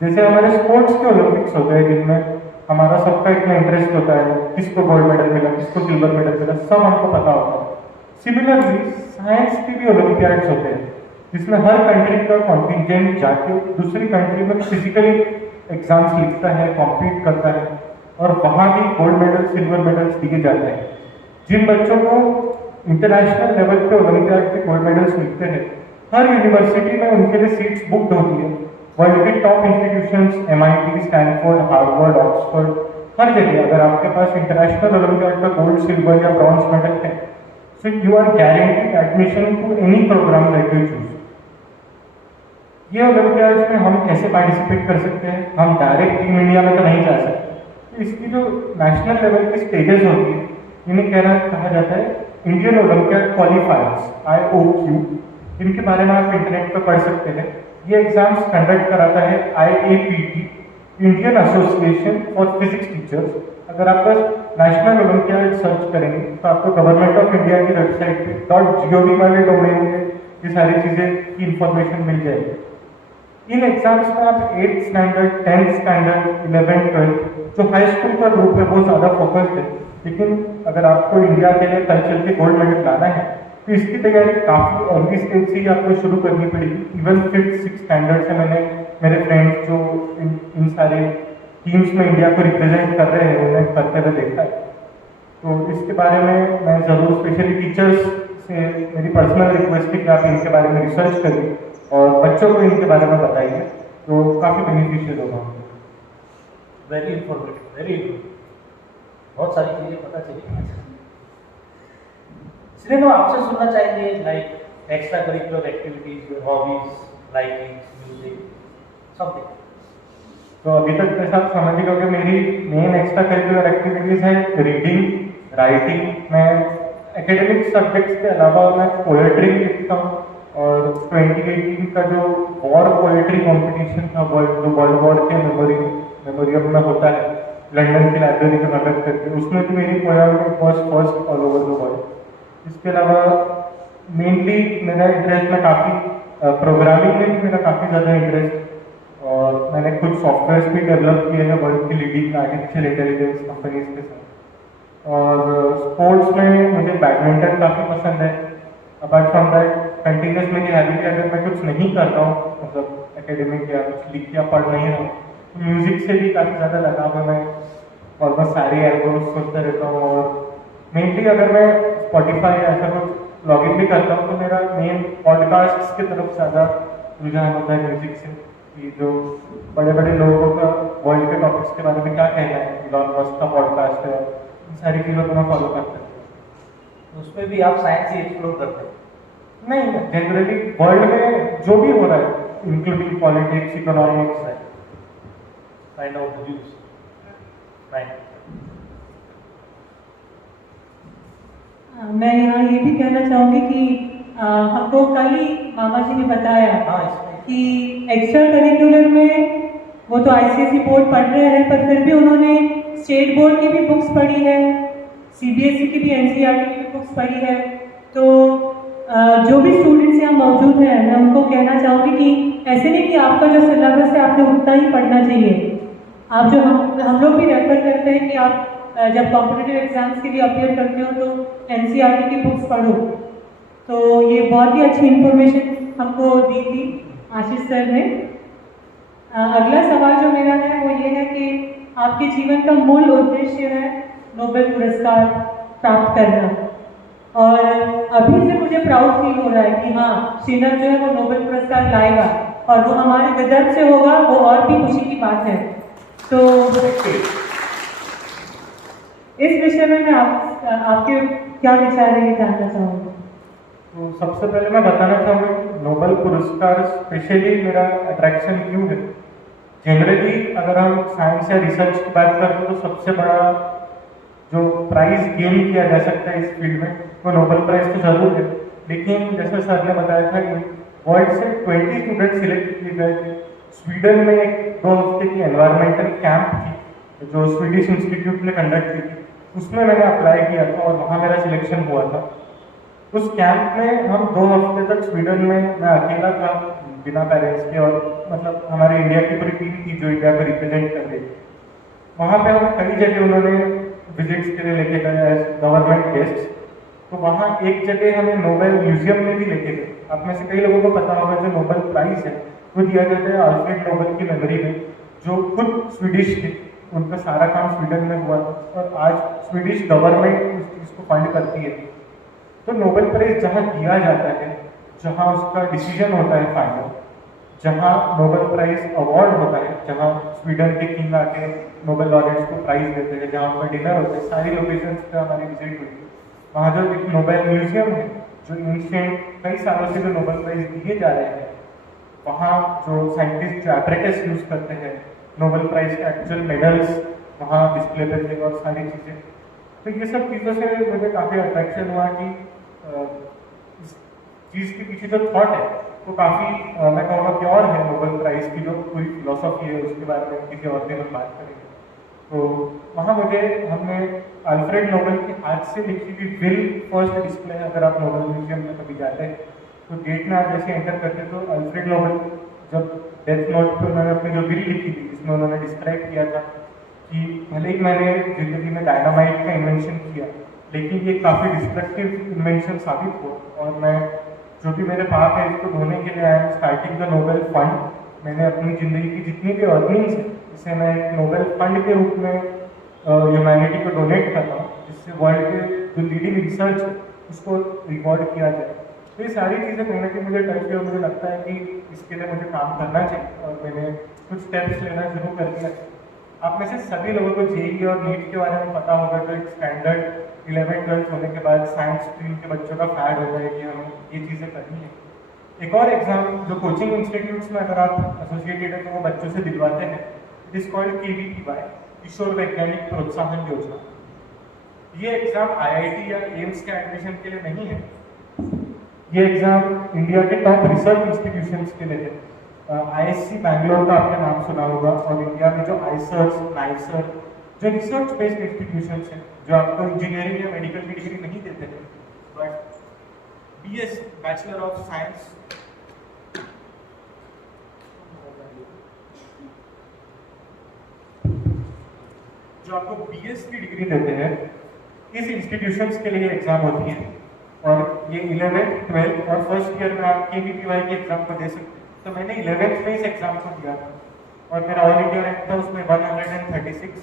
जैसे हमारे स्पोर्ट्स के ओलंपिक्स होते हैं, जिनमें हमारा सबका इतना इंटरेस्ट होता है, किसको गोल्ड मेडल मिला, किसको सिल्वर मेडल मिला, सब हमको पता होता है। सिमिलरली साइंस के भी ओलंपियाड्स होते हैं, जिसमें हर कंट्री का कॉन्टिजेंट जाके दूसरी कंट्री में फिजिकली एग्जाम्स लिखता है, कॉम्पीट करता है, और वहाँ भी गोल्ड मेडल, सिल्वर मेडल्स दिए जाते हैं। जिन बच्चों को इंटरनेशनल लेवल पे ओलंपियाड के गोल्ड मेडल्स मिलते हैं, हर यूनिवर्सिटी में उनके लिए सीट्स बुकड होती है। वर्ल्ड के top institutions MIT, Stanford, Harvard, Oxford, हर जगह अगर आपके पास इंटरनेशनल ओलंपियाड का गोल्ड, सिल्वर या ब्रॉन्ज मेडल है, so you are guaranteed admission to any programme that you choose. ये ओलंपियाड्स में हम कैसे पार्टिसिपेट कर सकते हैं? हम डायरेक्ट टीम इंडिया में तो नहीं जा सकते, तो इसकी जो नेशनल लेवल की स्टेजेस होती है, इन्हें कहा जाता है इंडियन ओलंपियाड क्वालिफायर्स, IOQ। इनके बारे में आप इंटरनेट पर पढ़ सकते हैं। ये एग्जाम्स कंडक्ट कराता है IAPT, Indian association for physics teachers. अगर आप बस नेशनल ओलंपियाड सर्च करेंगे तो आपको गवर्नमेंट ऑफ इंडिया की वेबसाइट पे .gov वाले डोमेन में ये सारी चीज़ें की इंफॉर्मेशन मिल जाएगी। इन एग्जाम्स में आप 8th standard, 10th standard, 11th, 12th जो हाई स्कूल का ग्रुप है वो ज़्यादा फोकस्ड है। लेकिन अगर आपको इंडिया के लिए कल चल के गोल्ड मेडल लाना है तो इसकी तैयारी काफ़ी अर्ली स्टेज से ही आपको शुरू करनी पड़ेगी। इवन 5th, 6th स्टैंडर्ड से मैंने मेरे फ्रेंड्स जो इन सारे टीम्स में इंडिया को रिप्रेजेंट कर रहे हैं उन्हें करते हुए देखा है। तो इसके बारे में मैं ज़रूर स्पेशली टीचर्स से मेरी पर्सनल रिक्वेस्ट है कि आप इनके बारे में रिसर्च करिए और बच्चों को इनके बारे में बताइए, तो काफ़ी बेनिफिशियल होगा। वेरी इंफॉर्मेटिव, वेरी इंफॉर्मेटिव, बहुत सारी चीज़ें पता चली। इसलिए तो आपसे सुनना चाहेंगे like extra curricular activities, hobbies, writing, music, something. तो अभी तक जैसा आप समझ गए कि मेरी मेन एक्स्ट्रा करिकुलर एक्टिविटीज़ है रीडिंग, राइटिंग। मैं एकेडमिक सब्जेक्ट्स के अलावा मैं पोएट्री लिखता हूँ और 2018 का जो वॉर पोएट्री कंपटीशन था वर्ल्ड वॉर के मेमोरियम में होता है लंदन की लाइब्रेरी में कंडक्ट करके, उसमें भी मेरी poem was first all over the world. इसके अलावा मेनली मेरा इंटरेस्ट में काफ़ी प्रोग्रामिंग में भी मेरा काफ़ी ज़्यादा इंटरेस्ट, और मैंने कुछ सॉफ्टवेयर भी डेवलप किए हैं वर्ल्ड की लीडिंग आर्टिफिशियल इंटेलिजेंस कंपनीज के साथ। और स्पोर्ट्स में मुझे बैडमिंटन काफ़ी पसंद है। अपार्ट फ्रॉम दैट कंटिन्यूस मेरी हैबिट है, अगर मैं कुछ नहीं कर रहा हूँ मतलब एकेडमिक या कुछ लिख या पढ़ नहीं रहा हूँ, तो म्यूज़िक से भी काफ़ी ज़्यादा लगाव है। मैं ऑलमोस्ट सारे एल्बम्स सुनता रहता हूँ और मेनली अगर मैं स्पॉटिफाई ऐसा कुछ लॉगिन भी करता हूँ तो मेरा मेन पॉडकास्ट की तरफ ज़्यादा रुझान होता है म्यूजिक से, कि जो बड़े बड़े लोगों का वर्ल्ड के टॉपिक्स के बारे में क्या कहना है, इलॉन मस्क का पॉडकास्ट है, इन सारी चीज़ों को मैं फॉलो करता हूँ। उसमें भी आप साइंस ही एक्सप्लोर करते हैं? नहीं, जनरली वर्ल्ड में जो भी हो रहा है इंक्लूडिंग पॉलिटिक्स, इकोनॉमिक्स है, find out the views, right. मैं यहाँ ये भी कहना चाहूँगी कि हमको कल ही मामा जी ने बताया कि एक्स्ट्रा करिकुलर में वो तो ICSE बोर्ड पढ़ रहे हैं, पर फिर भी उन्होंने स्टेट बोर्ड की भी बुक्स पढ़ी है, CBSE की भी, NCERT की भी बुक्स पढ़ी है। तो जो भी स्टूडेंट्स यहाँ मौजूद हैं, मैं उनको कहना चाहूँगी कि ऐसे नहीं कि आपका जो सिलेबस है आपने उतना ही पढ़ना चाहिए। आप जो हम लोग भी रेफर करते हैं कि आप जब कॉम्पिटिटिव एग्जाम्स के लिए अपियर करते हो तो NCERT की बुक्स पढ़ो। तो ये बहुत ही अच्छी इन्फॉर्मेशन हमको दी थी आशीष सर ने। अगला सवाल जो मेरा है वो ये है कि आपके जीवन का मूल उद्देश्य है नोबेल पुरस्कार प्राप्त करना, और अभी से मुझे प्राउड फील हो रहा है कि हाँ, श्रीनर जो है वो नोबेल पुरस्कार लाएगा और वो हमारे विदर्भ से होगा, वो और भी खुशी की बात है। तो इस विषय में मैं आपके क्या विचार है ये जानना चाहूँगी। तो सबसे पहले मैं बताना चाहूँगा कि नोबेल पुरस्कार स्पेशली मेरा अट्रैक्शन क्यों है। जनरली अगर हम साइंस या रिसर्च की बात करें तो सबसे बड़ा जो प्राइज गेन किया जा सकता है इस फील्ड में वो नोबेल प्राइज तो जरूर है, लेकिन जैसे सर ने बताया था कि वर्ल्ड से 20 स्टूडेंट सिलेक्ट किए गए थे। स्वीडन में एक 2 हफ्ते की एनवायरमेंटल कैंप थी जो स्वीडिश इंस्टीट्यूट ने कंडक्ट की थी, उसमें मैंने अप्लाई किया था और वहाँ मेरा सिलेक्शन हुआ था। उस कैंप में हम 2 हफ्ते तक स्वीडन में, मैं अकेला था बिना पेरेंट्स के, और मतलब हमारे इंडिया की पूरी टीम थी जो इंडिया को रिप्रेजेंट कर रही थी। वहाँ पे हमें कई जगह उन्होंने विजिट्स के लिए लेके गए एज गवर्नमेंट गेस्ट। तो वहाँ एक जगह हमें नोबेल म्यूजियम में भी लेके गए। आप में से कई लोगों को पता होगा जो नोबेल प्राइज है वो दिया जाता है अल्फ्रेड नोबेल की मेमोरी में, जो खुद स्वीडिश थे, उनका सारा काम स्वीडन में हुआ और आज स्वीडिश गवर्नमेंट उस चीज़ को फंड करती है। तो नोबेल प्राइज जहाँ दिया जाता है जहाँ उसका डिसीजन होता है फाइनल, जहाँ नोबेल प्राइज अवार्ड होता है, जहाँ स्वीडन के किंग आके नोबेल लॉरेट्स को प्राइज देते हैं, जहाँ पर डिनर होता है, सारी लोकेशंस पे हमारी विजिट हुई थी। वहाँ जो एक नोबेल म्यूजियम है, जो एंशिएंट कई सालों से जो नोबेल प्राइज दिए जा रहे हैं, वहाँ जो साइंटिस्ट जो एपरेटस यूज करते हैं, नोबेल प्राइज के एक्चुअल मेडल्स वहाँ डिस्प्ले पे थे और सारी चीज़ें। तो ये सब चीज़ों से मुझे काफ़ी अट्रैक्शन हुआ कि इस चीज़ के पीछे जो थॉट है वो काफ़ी मैं कहूँगा प्योर है। नोबेल प्राइज की जो पूरी फिलोसॉफी है उसके बारे में किसी और दिन हम बात करेंगे। तो वहाँ मुझे हमने अल्फ्रेड नोबेल के हाथ से लिखी हुई विल फर्स्ट डिस्प्ले है। अगर आप नोबेल म्यूजियम में कभी जाते हैं तो गेट में आप जैसे एंटर करते तो अल्फ्रेड नोबेल जब डेथ नोट पे उन्होंने अपनी जो विल लिखी थी जिसमें उन्होंने डिस्क्राइब किया था कि भले ही मैंने जिंदगी में डायनामाइट का इन्वेंशन किया लेकिन ये काफ़ी डिस्ट्रक्टिव इन्वेंशन साबित हुआ और मैं जो भी मेरे पाप है इसको धोने के लिए I am starting the Nobel fund. मैंने अपनी ज़िंदगी की जितनी भी अर्निंग्स है इसे मैं एक नोबेल फंड के रूप में ह्यूमैनिटी को डोनेट करता हूँ, जिससे वर्ल्ड के जो लीडिंग रिसर्च है उसको रिवॉर्ड किया जाए। तो ये सारी चीज़ें कहीं ना कहीं मुझे टच की और मुझे लगता है कि इसके लिए मुझे काम करना चाहिए और मैंने कुछ स्टेप्स लेना शुरू कर दिया। आप में से सभी लोगों को जेईई और नीट के बारे में पता होगा, जो एक स्टैंडर्ड 11-12 होने के बाद साइंस स्ट्रीम के बच्चों का फैड होता है कि हमें ये चीज़ें करनी है। एक और एग्जाम जो कोचिंग इंस्टीट्यूट्स में अगर आप एसोसिएटेड है तो वो बच्चों से दिलवाते हैं, इट इज़ कॉल्ड KVPY, किशोर वैज्ञानिक प्रोत्साहन योजना। ये एग्ज़ाम IIT या एम्स के एडमिशन के लिए नहीं है, ये एग्ज़ाम इंडिया के टॉप रिसर्च इंस्टीट्यूशंस के लिए है। ISC बैंगलोर का आपने नाम सुना होगा और इंडिया में जो आइसर्स, नाइसर जो रिसर्च बेस्ड इंस्टीट्यूशंस हैं जो आपको इंजीनियरिंग या मेडिकल की डिग्री नहीं देते हैं but BS bachelor of science जो आपको BS की डिग्री देते हैं, इस इंस्टीट्यूशंस के लिए एग्जाम होती है और ये 11th, 12th और फर्स्ट ईयर में आप KVPY के एग्जाम को दे सकते हैं। तो मैंने 11th में इस एग्जाम को दिया था और मेरा ऑल इंडिया रैंक था उसमें 136,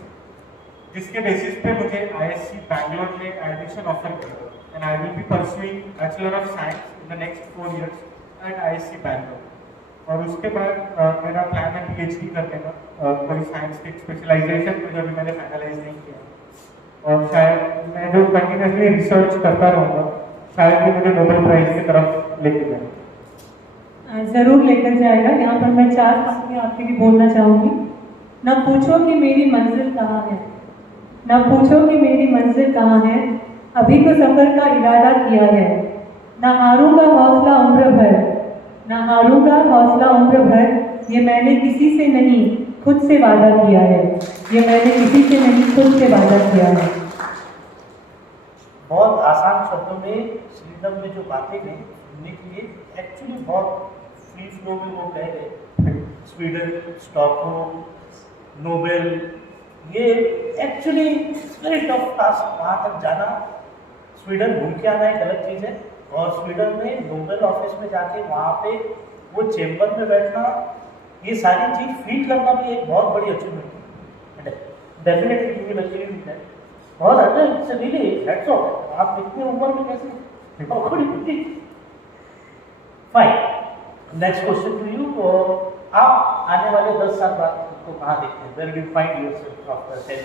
जिसके बेसिस पे मुझे ISC बैंगलोर में एडमिशन ऑफर किया and I will be pursuing bachelor of science in the next 4 years at ISC Bangalore. और उसके बाद मेरा प्लान है PhD करने का, कोई साइंस की स्पेशलाइजेशन में जो भी मैंने फाइनलाइज नहीं किया और शायद मैं जो कंटिन्यूसली रिसर्च करता रहूँगा शायद भी मुझे नोबेल प्राइज की तरफ लेके जाए। जरूर लेकर जाएगा। यहाँ पर मैं 4 बातें आपके लिए बोलना चाहूँगी। न पूछो कि मेरी मंजिल कहाँ है, न पूछो कि मेरी मंजिल कहाँ है, अभी तो सफर का इरादा किया है। न हारूंगा हौसला उम्र भर, न हारूंगा हौसला उम्र भर, ये मैंने किसी से नहीं खुद से वादा किया है, ये मैंने किसी से नहीं खुद से वादा किया है। बहुत आसान शब्दों में श्रीदम में जो बातें गई सुनने के लिए एक्चुअली बहुत फ्री फ्लो में वो कह गए। स्वीडन, स्टॉकहोम, नोबेल, ये एक्चुअली वेरी टफ टास्क। वहाँ तक जाना, स्वीडन घूम के आना एक अलग चीज़ है और स्वीडन में नोबेल ऑफिस में जाके वहाँ पे वो चेम्बर में बैठना, ये सारी चीज़ फील करना भी एक बहुत बड़ी अचीवमेंट है। Definitely you will achieve that. बहुत अच्छा, इट्स रियली हैट्स ऑफ। आप इतनी उम्र में कैसे fine. Next question to you, आप आने वाले 10 साल बाद खुद को कहाँ देखते हैं? Where do you find yourself after 10?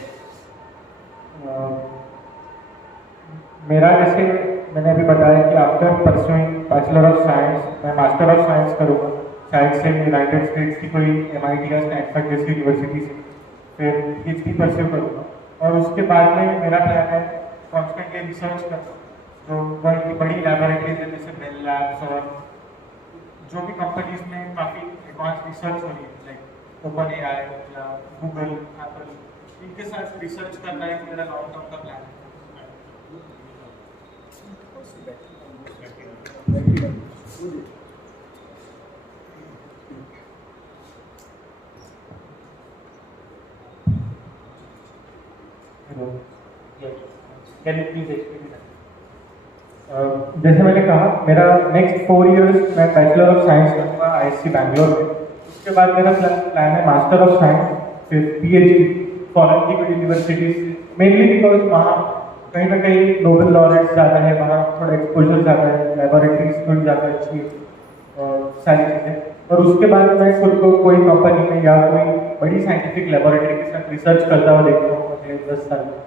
मेरा जैसे मैंने अभी बताया कि after pursuing bachelor of science मैं मास्टर ऑफ साइंस करूँगा, शायद से यूनाइटेड स्टेट्स की कोई MIT या स्टैनफोर्ड जैसी यूनिवर्सिटी से फिर PhD परस्यू करूँगा और उसके बाद में मेरा प्लान है कॉन्स्टेंटली रिसर्च करना, जो वर्ल्ड की बड़ी लैबोरेटरीज है जैसे बेल लैब्स और जो भी कंपनीज में काफ़ी एडवांस रिसर्च हो रही है लाइक OpenAI या गूगल, एप्पल, इनके साथ रिसर्च करना एक मेरा लॉन्ग टर्म का प्लान है। Can you please explain that? जैसे मैंने कहा मेरा नेक्स्ट 4 years मैं बैचलर ऑफ साइंस करूँगा ISC बैंगलोर में। उसके बाद मेरा प्लान है मास्टर ऑफ साइंस, फिर PhD फॉरेन की कोई यूनिवर्सिटीज, मेनली बिकॉज वहाँ कहीं ना कहीं नोबेल लॉरेट्स ज़्यादा है, वहाँ थोड़ा एक्सपोजर ज़्यादा है, लेबोरेटरीज थोड़ी ज़्यादा अच्छी है और सारी चीज़ें। और उसके बाद मैं खुद को कोई कंपनी में या कोई बड़ी साइंटिफिक लेबोरेटरी के साथ रिसर्च करता हुआ देखता हूँ अगले 10 साल में।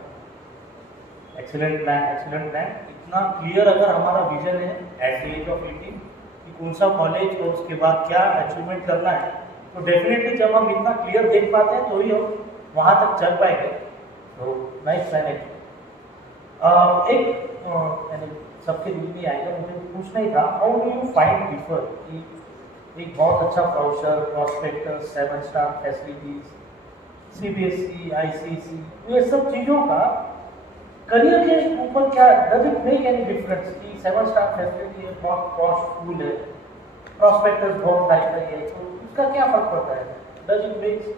Excellent plan, excellent plan. इतना क्लियर अगर हमारा विजन है एट द एज ऑफ 18 कि कौन सा कॉलेज और उसके बाद क्या अचीवमेंट करना है, तो डेफिनेटली जब हम इतना क्लियर देख पाते हैं तो ही हम वहाँ तक चल पाएंगे। तो नाइस प्लान है। यानी सबके दिल में आएगा, मुझे पूछना ही था, how do you find differ कि एक बहुत अच्छा brochure, prospectus, 7 star facilities, CBSE, ICSE, ये सब चीज़ों का करियर के ऊपर क्या does it make any difference कि 7 स्टार फैसिलिटी है, बहुत पॉश स्कूल है, प्रॉस्पेक्टस बहुत हाई फाई है, तो उसका क्या फर्क पड़ता है? Does it make?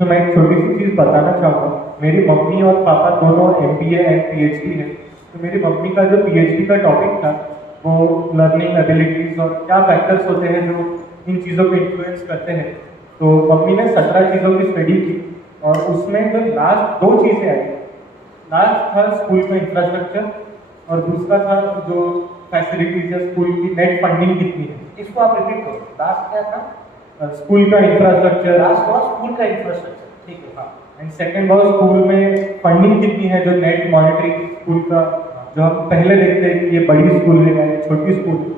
तो मैं एक छोटी सी चीज़ बताना चाहूँगा। मेरी मम्मी और पापा दोनों MBA एंड PhD हैं। तो मेरी मम्मी का जो PhD का टॉपिक था वो लर्निंग एबिलिटीज़ और क्या फैक्टर्स होते हैं जो इन चीज़ों को इन्फ्लुएंस करते हैं। तो मम्मी ने 17 चीज़ों की स्टडी की और उसमें जो लास्ट 2 चीज़ें आई, लास्ट था स्कूल का इंफ्रास्ट्रक्चर और दूसरा था जो फैसिलिटीज या स्कूल की नेट फंडिंग कितनी है। इसको आप रिपीट करो, लास्ट क्या था? स्कूल का इंफ्रास्ट्रक्चर, लास्ट वाज स्कूल का इंफ्रास्ट्रक्चर, ठीक है। हाँ, एंड सेकंड वाज स्कूल में फंडिंग कितनी है, जो नेट मॉनिटरिंग स्कूल का, जो हम पहले देखते हैं कि ये बड़ी स्कूल है या छोटी स्कूल है।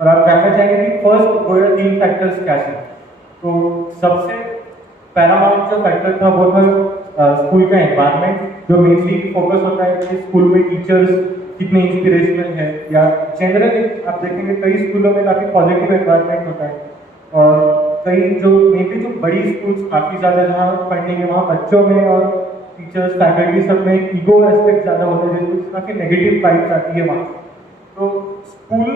और आप जानना चाहेंगे कि फर्स्ट वो 3 फैक्टर्स क्या थे। तो सबसे पैरामाउंट जो फैक्टर था वो था स्कूल का एनवायरनमेंट, जो मेनली फोकस होता है कि स्कूल में टीचर्स कितने इंस्पिरेशनल है, या जनरली आप देखेंगे कई स्कूलों में काफ़ी पॉजिटिव एनवायरनमेंट होता है। और कई जो मेनली जो बड़ी स्कूल्स काफ़ी ज़्यादा जहाँ फंडिंग है वहाँ बच्चों में और टीचर्स फैकल्टी सब में ईगो एस्पेक्ट ज़्यादा होता है, जिसमें काफ़ी नेगेटिव वाइब्स आती है वहाँ। तो स्कूल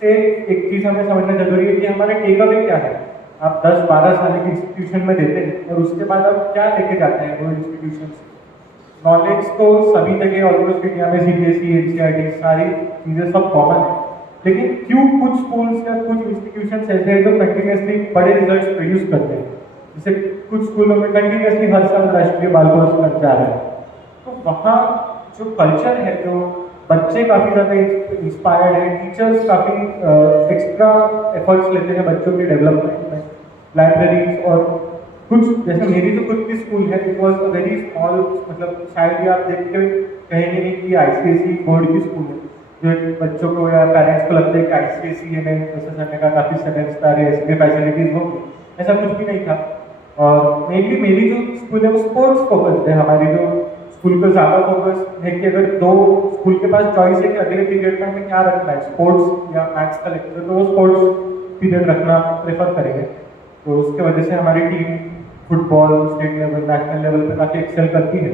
से एक चीज़ हमें समझना जरूरी है कि हमारा टेक अवे क्या है। आप 10-12 साल के इंस्टीट्यूशन में देते हैं और उसके बाद आप क्या लेके जाते हैं वो इंस्टीट्यूशन से। नॉलेज तो सभी जगह ऑलमोस्ट इंडिया में CBSE, NCERT सारी चीज़ें सब कॉमन है, लेकिन क्यों कुछ स्कूल्स या कुछ इंस्टीट्यूशन ऐसे हैं जो कंटिन्यूसली बड़े रिजल्ट्स प्रोड्यूस करते हैं। जैसे कुछ स्कूलों में कंटिन्यूसली हर साल राष्ट्रीय बाल पुरस्कार जा रहा है। तो वहाँ जो कल्चर है, जो बच्चे काफ़ी ज़्यादा इंस्पायर्ड हैं, टीचर्स काफ़ी एक्स्ट्रा एफर्ट्स लेते हैं बच्चों के डेवलपमेंट में, लाइब्रेरीज और कुछ, जैसे मेरी तो खुद की स्कूल है, it was a very small, मतलब शायद ही आप देख के कहेंगे नहीं कि ICSE बोर्ड की स्कूल है, जो बच्चों को या पेरेंट्स को लगता है कि ICSE में जैसे मैंने कहा काफ़ी 7 स्टार है, ऐसी फैसिलिटीज़ होगी, ऐसा कुछ भी नहीं था। और मेनली मेरी जो स्कूल है वो स्पोर्ट्स फोकस्ड है। हमारी जो स्कूल का ज़्यादा फोकस है कि अगर 2 स्कूल के पास चॉइस है कि अगले पीरियड में हमें क्या रखना है, स्पोर्ट्स या मैथ्स का लेक्चर, तो वो स्पोर्ट्स पीरियड रखना प्रेफर करेंगे। तो उसके वजह से हमारी team football state level, national level पे काफ़ी एक्सेल करती है।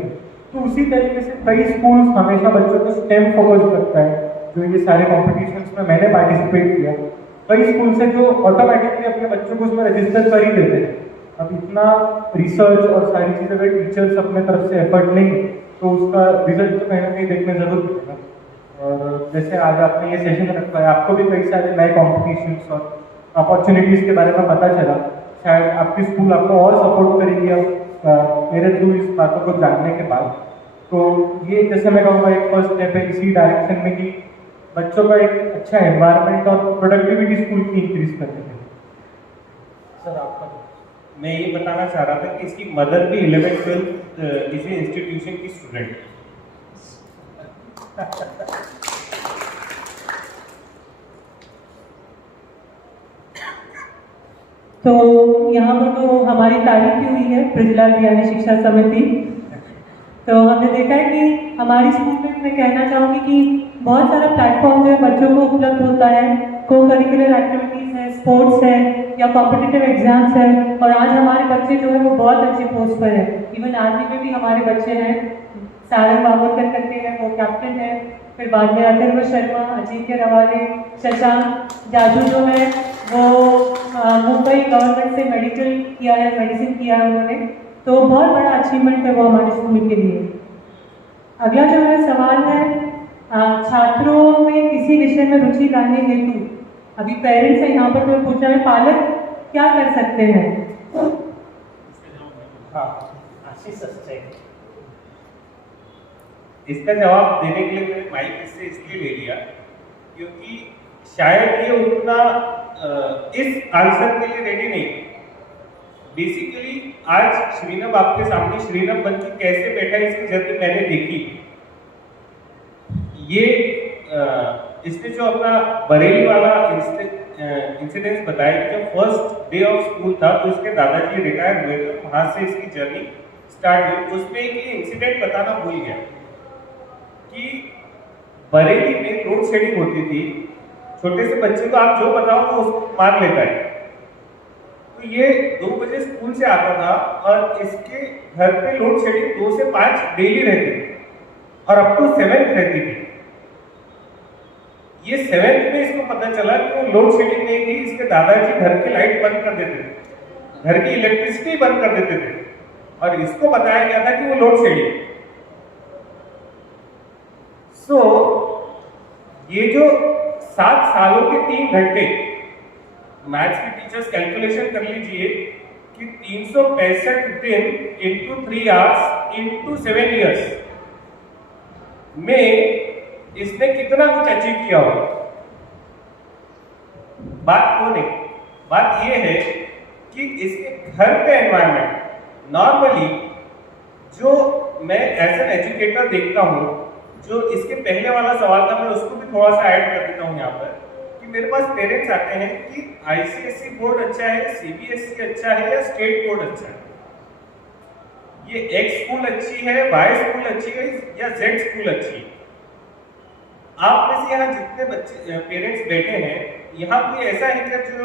तो उसी तरीके से कई स्कूल्स हमेशा बच्चों को स्टेम फोकस करता है, जो ये सारे कॉम्पिटिशन्स में मैंने पार्टिसिपेट किया। कई स्कूल से जो ऑटोमेटिकली अपने बच्चों को उसमें रजिस्टर कर ही देते हैं। अब इतना रिसर्च और सारी चीज़ें अगर टीचर्स अपने तरफ से एफर्ट लेंगे तो उसका रिजल्ट तो कहीं ना कहीं देखने जरूर मिलेगा। और जैसे आज आपने ये सेशन रखा है, आपको भी कई सारे नए कॉम्पिटिशन्स और अपॉर्चुनिटीज़ के बारे में पता चला। शायद आपकी स्कूल आपको और सपोर्ट करेगी अब मेरे थ्रू इस बातों को जानने के बाद। तो ये जैसे मैं कहूँगा एक फर्स्ट स्टेप है इसी डायरेक्शन में कि बच्चों का एक अच्छा एनवायरनमेंट और प्रोडक्टिविटी स्कूल की इंक्रीज करने के लिए। सर आपका? मैं ये बताना चाह रहा था कि इसकी मदर भी 11th-12th इसी इंस्टीट्यूशन की स्टूडेंट है। तो यहाँ पर तो हमारी तारीफ भी हुई है ब्रजलाल बियानी शिक्षा समिति। तो हमने देखा है कि हमारी स्कूल में मैं कहना चाहूँगी कि बहुत सारा प्लेटफॉर्म जो है बच्चों को उपलब्ध होता है, को करिकुलर एक्टिविटीज़ है, स्पोर्ट्स है या कॉम्पिटिटिव एग्जाम्स है। और आज हमारे बच्चे जो है वो बहुत अच्छे पोस्ट पर है। इवन आर्मी में भी हमारे बच्चे हैं, सारंग बाबरकर करके हैं, वो कैप्टन है। फिर बाद में अथर्व शर्मा, अजिंक्य रवाले, शशांक जाजू जो है वो मुंबई गवर्नमेंट से मेडिकल किया है, मेडिसिन किया है उन्होंने। तो बहुत बड़ा अचीवमेंट है वो हमारे स्कूल के लिए। अगला जो मेरा सवाल है, छात्रों में किसी विषय में रुचि लाने हेतु अभी पेरेंट्स हैं यहाँ पर, तो पूछ रहे हैं पालक क्या कर सकते हैं? हाँ, आशीष सच्चाई। इसका जवाब देने के लिए मैंने माइक इससे इसलिए ले लिया क्योंकि शायद ये उतना इस आंसर के लिए रेडी नहीं। बेसिकली आज श्रीनभ आपके सामने श्रीनभ बन के कैसे बैठा है इसकी जर्नी मैंने देखी। ये इसने जो अपना बरेली वाला इंसिडेंस बताया कि जब फर्स्ट डे ऑफ स्कूल था तो इसके दादाजी रिटायर हुए थे, वहां से इसकी जर्नी स्टार्ट हुई। उसमें एक इंसिडेंट बताना भूल गया कि बरेली में लोड शेडिंग होती थी। छोटे से बच्चे को आप जो बताओ वो उसको मार लेता है। तो ये 2 बजे स्कूल से आता था और इसके घर पे लोड शेडिंग 2 से 5 डेली रहती थी और अप टू 7th रहती थी। ये 7th में इसको पता चला कि वो लोड शेडिंग नहीं थी, इसके दादाजी घर की लाइट बंद कर देते थे, घर की इलेक्ट्रिसिटी बंद कर देते थे और इसको बताया गया था कि वो लोड शेडिंग। ये जो 7 सालों के 3 घंटे, मैथ्स के टीचर्स कैलकुलेशन कर लीजिए कि 365 दिन इंटू 3 आवर्स इंटू 7 ईयर्स में इसने कितना कुछ अचीव किया होगा। बात वो नहीं, बात ये है कि इसके घर का एनवायरनमेंट नॉर्मली जो मैं एज एन एजुकेटर देखता हूँ, जो इसके पहले वाला सवाल था मैं उसको भी थोड़ा सा ऐड कर देता हूँ यहाँ पर कि मेरे पास पेरेंट्स आते हैं कि आईसीएसई बोर्ड अच्छा है, सीबीएसई अच्छा है या स्टेट बोर्ड अच्छा है, ये एक्स स्कूल अच्छी है, वाई स्कूल अच्छी है या जेड स्कूल अच्छी है। आप में से यहाँ जितने बच्चे पेरेंट्स बैठे हैं, यहाँ कोई ऐसा है क्या जो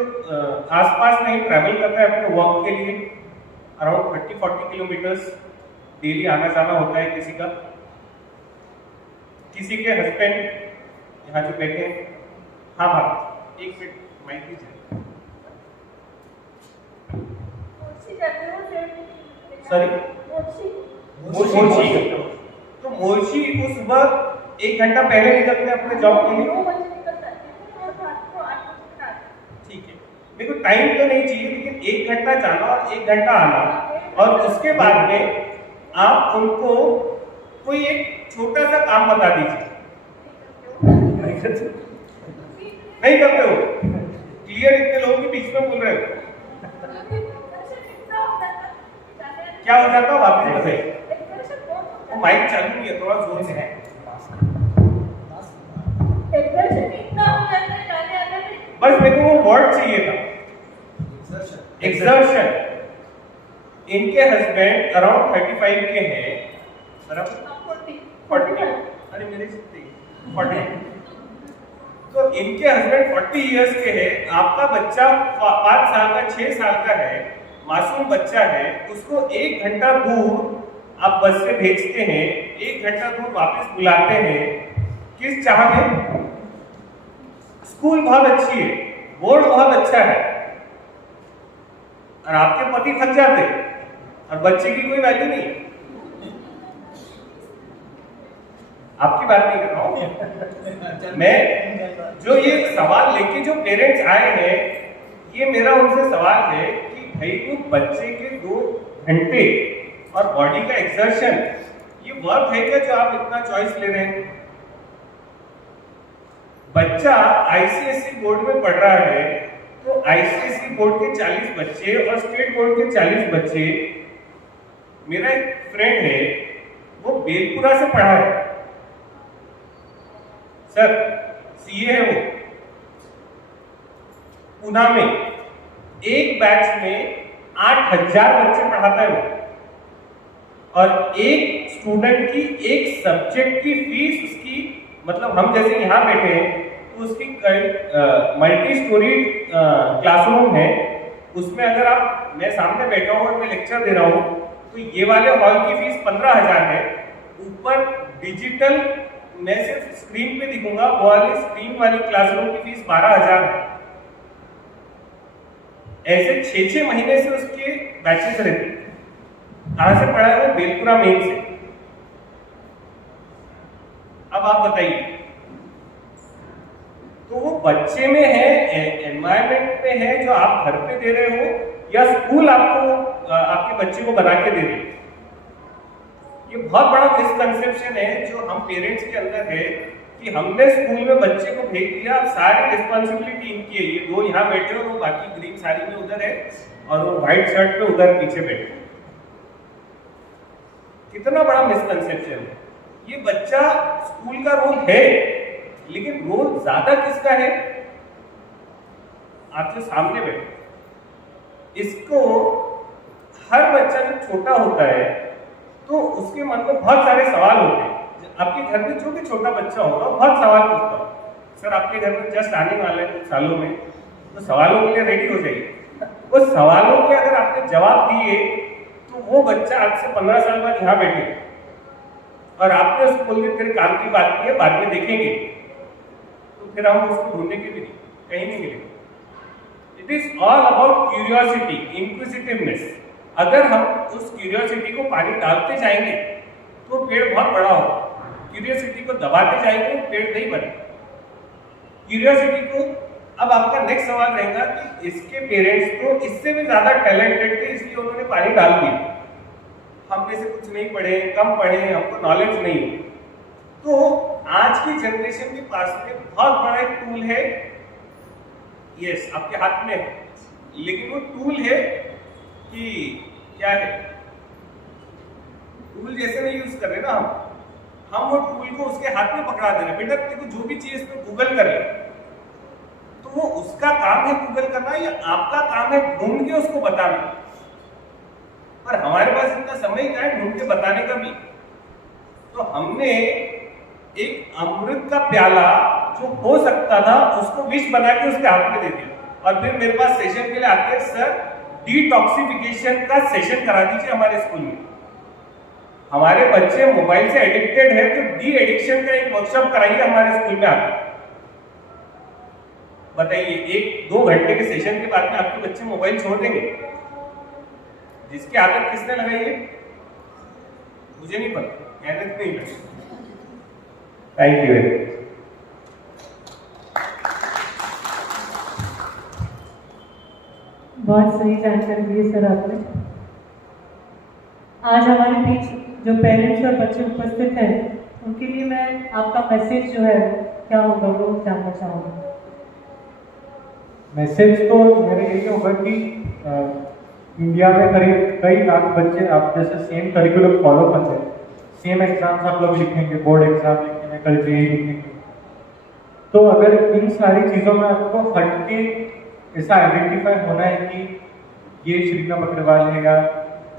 आसपास नहीं ट्रैवल करता है अपने वर्क के लिए? अराउंड 30-40 किलोमीटर्स डेली आना जाना होता है किसी का, किसी के हस्बैंड यहाँ जो बैठे हैं। हाँ भाई एक मिनट माइक दीजिए। सॉरी मोर्शी। तो मोर्शी को सुबह 1 घंटा पहले निकलते हैं अपने जॉब के लिए। ठीक है, देखो टाइम तो नहीं चाहिए लेकिन 1 घंटा जाना और 1 घंटा आना, और उसके बाद में आप उनको कोई एक छोटा सा काम बता दीजिए। नहीं करते हो? क्लियर इतने लोगों के बीच में बोल रहे हो, क्या हो जाता? वापस बताइए। माइक चालू नहीं है, थोड़ा जोर से है। बस मेरे को वो वर्ड चाहिए था, एक्सर्शन। इनके हस्बैंड अराउंड 35 के हैं, बराबर 40। अरे मेरे 40। तो इनके हस्बैंड 40 इयर्स के हैं। आपका बच्चा 5 साल का 6 साल का है, मासूम बच्चा है, उसको 1 घंटा दूर आप बस से भेजते हैं, 1 घंटा दूर वापस बुलाते हैं, किस चाह में? स्कूल बहुत अच्छी है, बोर्ड बहुत अच्छा है, और आपके पति थक जाते और बच्चे की कोई वैल्यू नहीं। आपकी बात नहीं कर रहा हूं मैं। जो ये सवाल लेके जो पेरेंट्स आए हैं, ये मेरा उनसे सवाल है कि भाई वो बच्चे के 2 घंटे और बॉडी का एक्सर्शन, ये वर्क है क्या जो आप इतना चॉइस ले रहे हैं? बच्चा आईसीएसई बोर्ड में पढ़ रहा है, तो आईसीएसई बोर्ड के 40 बच्चे और स्टेट बोर्ड के 40 बच्चे। मेरा एक फ्रेंड है, वो बेलपुरा से पढ़ा है सर, सीए है वो, पुणे में। एक बैच में 8000 बच्चे पढ़ाता है वो, और एक स्टूडेंट की एक सब्जेक्ट की फीस उसकी, मतलब हम जैसे यहाँ बैठे हैं तो उसकी मल्टी स्टोरी क्लासरूम है, उसमें अगर आप, मैं सामने बैठा हूँ और मैं लेक्चर दे रहा हूँ तो ये वाले हॉल की फीस 15,000 है। ऊपर डिजिटल मैं सिर्फ स्क्रीन पे दिखूंगा, वो वाली स्क्रीन वाली क्लासरूम की फीस 12,000 है। ऐसे 6-6 महीने से उसके बैचेस रहते। कहां से पढ़ा है वो? बेलपुरा मेन से। अब आप बताइए, तो वो बच्चे में है, एनवायरमेंट में है जो आप घर पे दे रहे हो, या स्कूल आपको आपके बच्चे को बना के दे रहे हो? ये बहुत बड़ा मिसकंसेप्शन है जो हम पेरेंट्स के अंदर है कि हमने स्कूल में बच्चे को भेज दिया, अब सारी रिस्पॉन्सिबिलिटी इनकी है। ये दो यहाँ बैठे और वो बाकी ग्रीन साड़ी में उधर है और वो व्हाइट शर्ट पे उधर पीछे बैठे। कितना बड़ा मिसकंसेप्शन है। ये बच्चा स्कूल का रोल है, लेकिन रोल ज्यादा किसका है? आपसे सामने बैठे। इसको हर बच्चा जब छोटा होता है तो उसके मन में बहुत सारे सवाल होते हैं। आपके घर में जो भी छोटा बच्चा होगा बहुत सवाल पूछता होगा। सर आपके घर में जस्ट आने वाले हैं कुछ सालों में, तो सवालों के लिए रेडी हो जाइए। वो सवालों के अगर आपने जवाब दिए तो वो बच्चा आज से 15 साल बाद यहाँ बैठे और आपने उसको बोल दिया तेरे काम की बात की है, बाद में देखेंगे, तो फिर हम उसको ढूंढेंगे भी नहीं, कहीं नहीं मिलेगा। It is all about curiosity, inquisitiveness. अगर हम उस क्यूरियोसिटी को पानी डालते जाएंगे तो पेड़ बहुत बड़ा होगा। क्यूरियोसिटी को दबाते जाएंगे पेड़ नहीं बनेगा। क्यूरियोसिटी को, अब आपका नेक्स्ट सवाल रहेगा कि इसके पेरेंट्स को इससे भी ज्यादा टैलेंटेड थे इसलिए उन्होंने पानी डाल दिया, हम में से कुछ नहीं पढ़े, कम पढ़े, हमको नॉलेज नहीं है। तो आज की जनरेशन के पास में बहुत बड़ा एक टूल है, यस आपके हाथ में है, लेकिन वो टूल है कि क्या है, टूल जैसे नहीं यूज कर रहे ना हम वो टूल को उसके हाथ में पकड़ा दे रहे। बेटा तेरे को जो भी चीज इसमें गूगल कर ले, तो वो उसका काम है गूगल करना या आपका काम है ढूंढ के उसको बताना। पर हमारे पास इतना समय क्या है ढूंढ के बताने का भी। तो हमने एक अमृत का प्याला जो हो सकता था उसको विष बना के उसके हाथ में दे दिया और फिर मेरे पास सेशन के लिए आते हैं, सर डिटॉक्सिफिकेशन का सेशन करा दीजिए हमारे स्कूल में। हमारे बच्चे मोबाइल से एडिक्टेड है तो डी एडिक्शन का एक वर्कशॉप कराइए हमारे स्कूल में आकर। बताइए 1-2 घंटे के सेशन के बाद में आपके बच्चे मोबाइल छोड़ देंगे? जिसकी आदत किसने लगाई है मुझे नहीं पता, मेहनत नहीं लगी। Thank you. बहुत सही जानकारी दी सर आपने। आज हमारे बीच जो पेरेंट्स और बच्चे उपस्थित हैं उनके लिए मैं आपका मैसेज जो है क्या होगा वो जानना चाहूँगा। मैसेज तो मेरा यही होगा कि इंडिया में करीब कई लाख बच्चे आप जैसे सेम करिकुलम फॉलो करते हैं, सेम एग्जाम्स आप लोग लिखेंगे, बोर्ड एग्जाम लिखेंगे, कल जेईई लिखेंगे। तो अगर इन सारी चीज़ों में आपको हट के ऐसा आइडेंटिफाई होना है कि ये श्रीनम अग्रवाल है या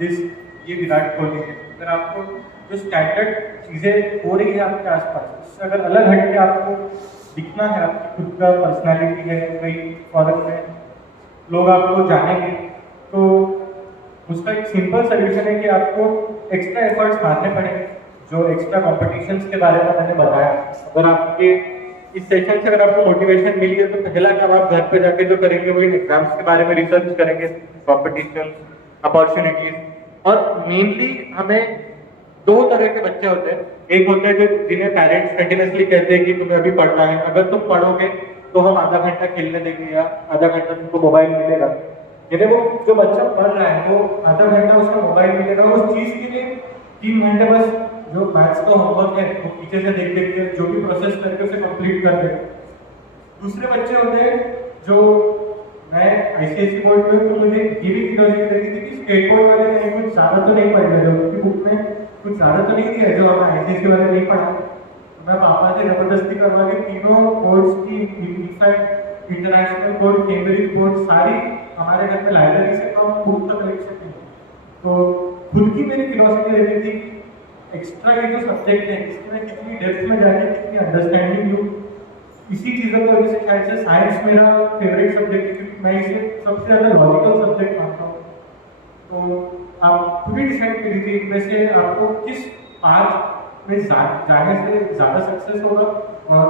ये विराट कोहली है, अगर आपको जो स्टैंडर्ड चीज़ें हो रही है आपके आसपास उससे अगर अलग हट के आपको दिखना है, आपकी खुद का पर्सनैलिटी है, कई फॉरन में लोग आपको जानेंगे, तो उसका एक सिंपल सोल्यूशन है कि आपको एक्स्ट्रा एफर्ट्स मारने पड़ेंगे। जो एक्स्ट्रा कॉम्पिटिशन्स के बारे में मैंने बताया, अगर आपके इस सेशन से अगर आपको मोटिवेशन मिली है तो पहला काम आप घर पे जाके जो करेंगे वो इन एग्जाम्स के बारे में रिसर्च करेंगे, कॉम्पिटिशन, अपॉर्चुनिटीज। और मेनली हमें 2 तरह के बच्चे होते हैं। एक होते हैं जो जिन्हें पेरेंट्स कंटिन्यूसली कहते हैं कि तुम्हें अभी पढ़ना है, अगर तुम पढ़ोगे तो हम आधा घंटा खेलने देंगे या आधा घंटा तुमको मोबाइल मिलेगा। यानी वो जो बच्चा पढ़ रहा है वो आधा घंटा उसको मोबाइल मिलेगा, उस चीज के लिए 3 घंटे बस जो मैथ्स का होमवर्क है वो पीछे से देख देख के जो भी प्रोसेस करके उसे कंप्लीट कर दे। दूसरे बच्चे होते हैं जो, मैं आईसीएसई बोर्ड में, तो मुझे ये भी क्यूरियोसिटी लगी थी कि स्टेट बोर्ड वाले ने कुछ ज़्यादा तो नहीं पढ़ रहे, उनकी बुक में कुछ ज़्यादा तो नहीं दिया जो हमें आईसीएसई वाले नहीं पढ़ा। मैं पापा से जबरदस्ती करवा के तीनों बोर्ड्स की in fact international board, Cambridge board सारी हमारे घर में लाइब्रेरी से तो हम बुक तो कलेक्शन नहीं। तो खुद की मेरी क्यूरियोसिटी रहती थी एक्स्ट्रा ये जो सब्जेक्ट है इसमें कितनी डेप्थ में जाके कितनी अंडरस्टैंडिंग लूँ। इसी चीज़ों की वजह से शायद से साइंस मेरा फेवरेट सब्जेक्ट है, क्योंकि मैं इसे सबसे ज़्यादा लॉजिकल सब्जेक्ट मानता हूँ। तो आप खुद ही डिसाइड कर लीजिए इनमें से आपको किस पाथ में जाने से ज़्यादा सक्सेस होगा। और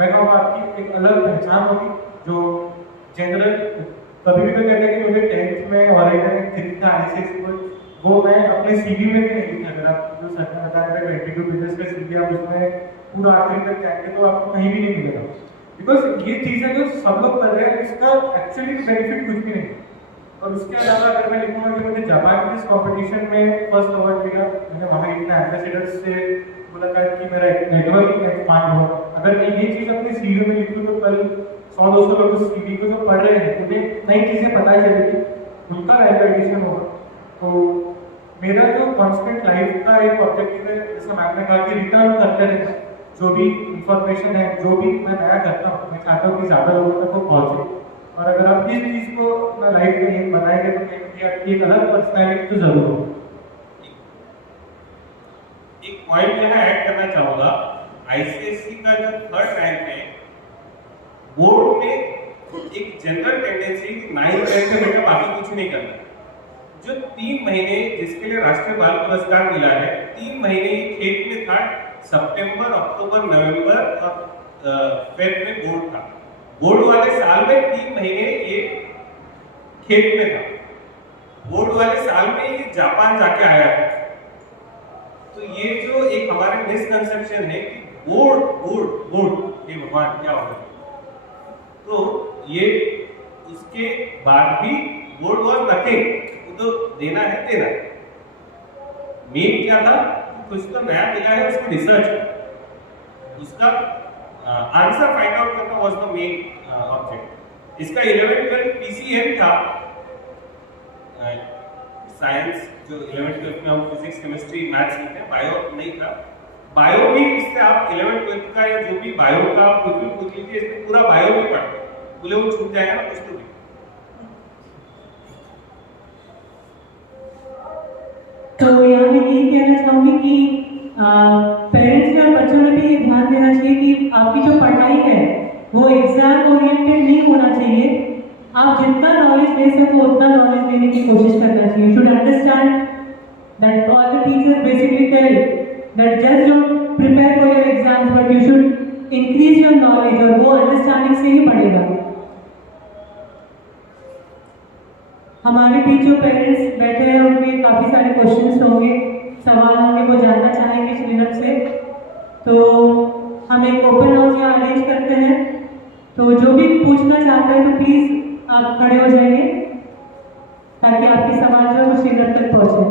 मैं कहूँगा आपकी एक अलग पहचान होगी जो जनरल कभी भी कहते हैं कि मुझे 10th में और 3 था आईसीएसई बोर्ड, वो मैं अपने सीवी में भी नहीं लिखा। अगर आप जो सर ने बताया 22 पेजेस का सीवी आप उसमें पूरा आखिरी तक जाएंगे तो आपको कहीं भी नहीं मिलेगा, बिकॉज ये चीज़ें जो सब लोग कर रहे हैं इसका एक्चुअली बेनिफिट कुछ भी नहीं। और उसके अलावा अगर मैं लिखूंगा कि मुझे जापान के इस कॉम्पिटिशन में फर्स्ट अवार्ड मिला, मैंने वहाँ इतना एम्बेसडर्स से मुलाकात की, मेरा नेटवर्क एक्सपांड हुआ। अगर मैं ये चीज़ अपनी सीवी में लिखूँ तो कल 100-200 लोग उस सीवी को जो पढ़ रहे हैं उन्हें नई चीज़ें पता चलेगी, उनका वैल्यू एडिशन होगा। तो मेरा जो कांस्टेंट लाइफ का एक ऑब्जेक्टिव है, जैसे मैंने कहा कि रिटर्न करते रहना, जो भी इंफॉर्मेशन है, जो भी मैं नया करता हूँ, मैं चाहता हूँ कि ज़्यादा लोगों तक वो पहुँचे। और अगर आप इस चीज़ को अपना लाइफ में एक बनाएंगे तो कहीं आपकी एक अलग पर्सनैलिटी तो जरूर होगी। एक पॉइंट यहाँ ऐड करना चाहूंगा, आईसीएससी का जो 3rd रैंक है, बोर्ड में एक जनरल टेंडेंसी 9th रैंक में बेटा बाकी कुछ नहीं करना। जो 3 महीने जिसके लिए राष्ट्रीय बाल पुरस्कार मिला है, 3 महीने ये खेत में था, सितंबर, अक्टूबर, नवंबर और फेब में बोर्ड था। बोर्ड वाले साल में 3 महीने ये खेत में था। बोर्ड वाले साल में ये जापान जाके आया था। तो ये जो एक हमारे मिसकंसेप्शन है कि बोर्ड बोर्ड बोर्ड, ये भगवान क्या होगा, तो ये उसके बाद भी बोर्ड वॉज नथिंग, तो देना है देना। मेन क्या था, कुछ तो नया मिला है, उसकी रिसर्च, उसका आंसर फाइंड आउट करना वाज द मेन ऑब्जेक्ट। इसका 11th-12th पीसीएम था, साइंस जो 11th-12th में हम फिजिक्स, केमिस्ट्री, मैथ्स लेते हैं, बायो नहीं था। बायो भी इससे आप 11th-12th का या जो भी बायो का आप कुछ भी पूछ लीजिए, इसमें पूरा बायो भी पढ़ बोले वो छूट जाएगा ना कुछ तो भी। तो यहाँ मैं यही कहना चाहूँगी कि पेरेंट्स ने और बच्चों ने भी ये ध्यान देना चाहिए कि आपकी जो पढ़ाई है वो एग्जाम ओरिएंटेड नहीं होना चाहिए। आप जितना नॉलेज ले सको उतना नॉलेज लेने की कोशिश करना चाहिए। You should understand that all the teachers basically tell that just don't prepare for your exams but you should increase your knowledge, और वो अंडरस्टैंडिंग से ही पड़ेगा। हमारे बीच जो पेरेंट्स बैठे हैं उनके काफ़ी सारे क्वेश्चंस होंगे, सवाल होंगे, वो जानना चाहेंगे श्रीनभ से। तो हम एक ओपन हाउस यहाँ अरेंज करते हैं, तो जो भी पूछना चाहता है तो प्लीज़ आप खड़े हो जाइए ताकि आपके सवाल जो है वो श्रीनभ तक पहुँचे।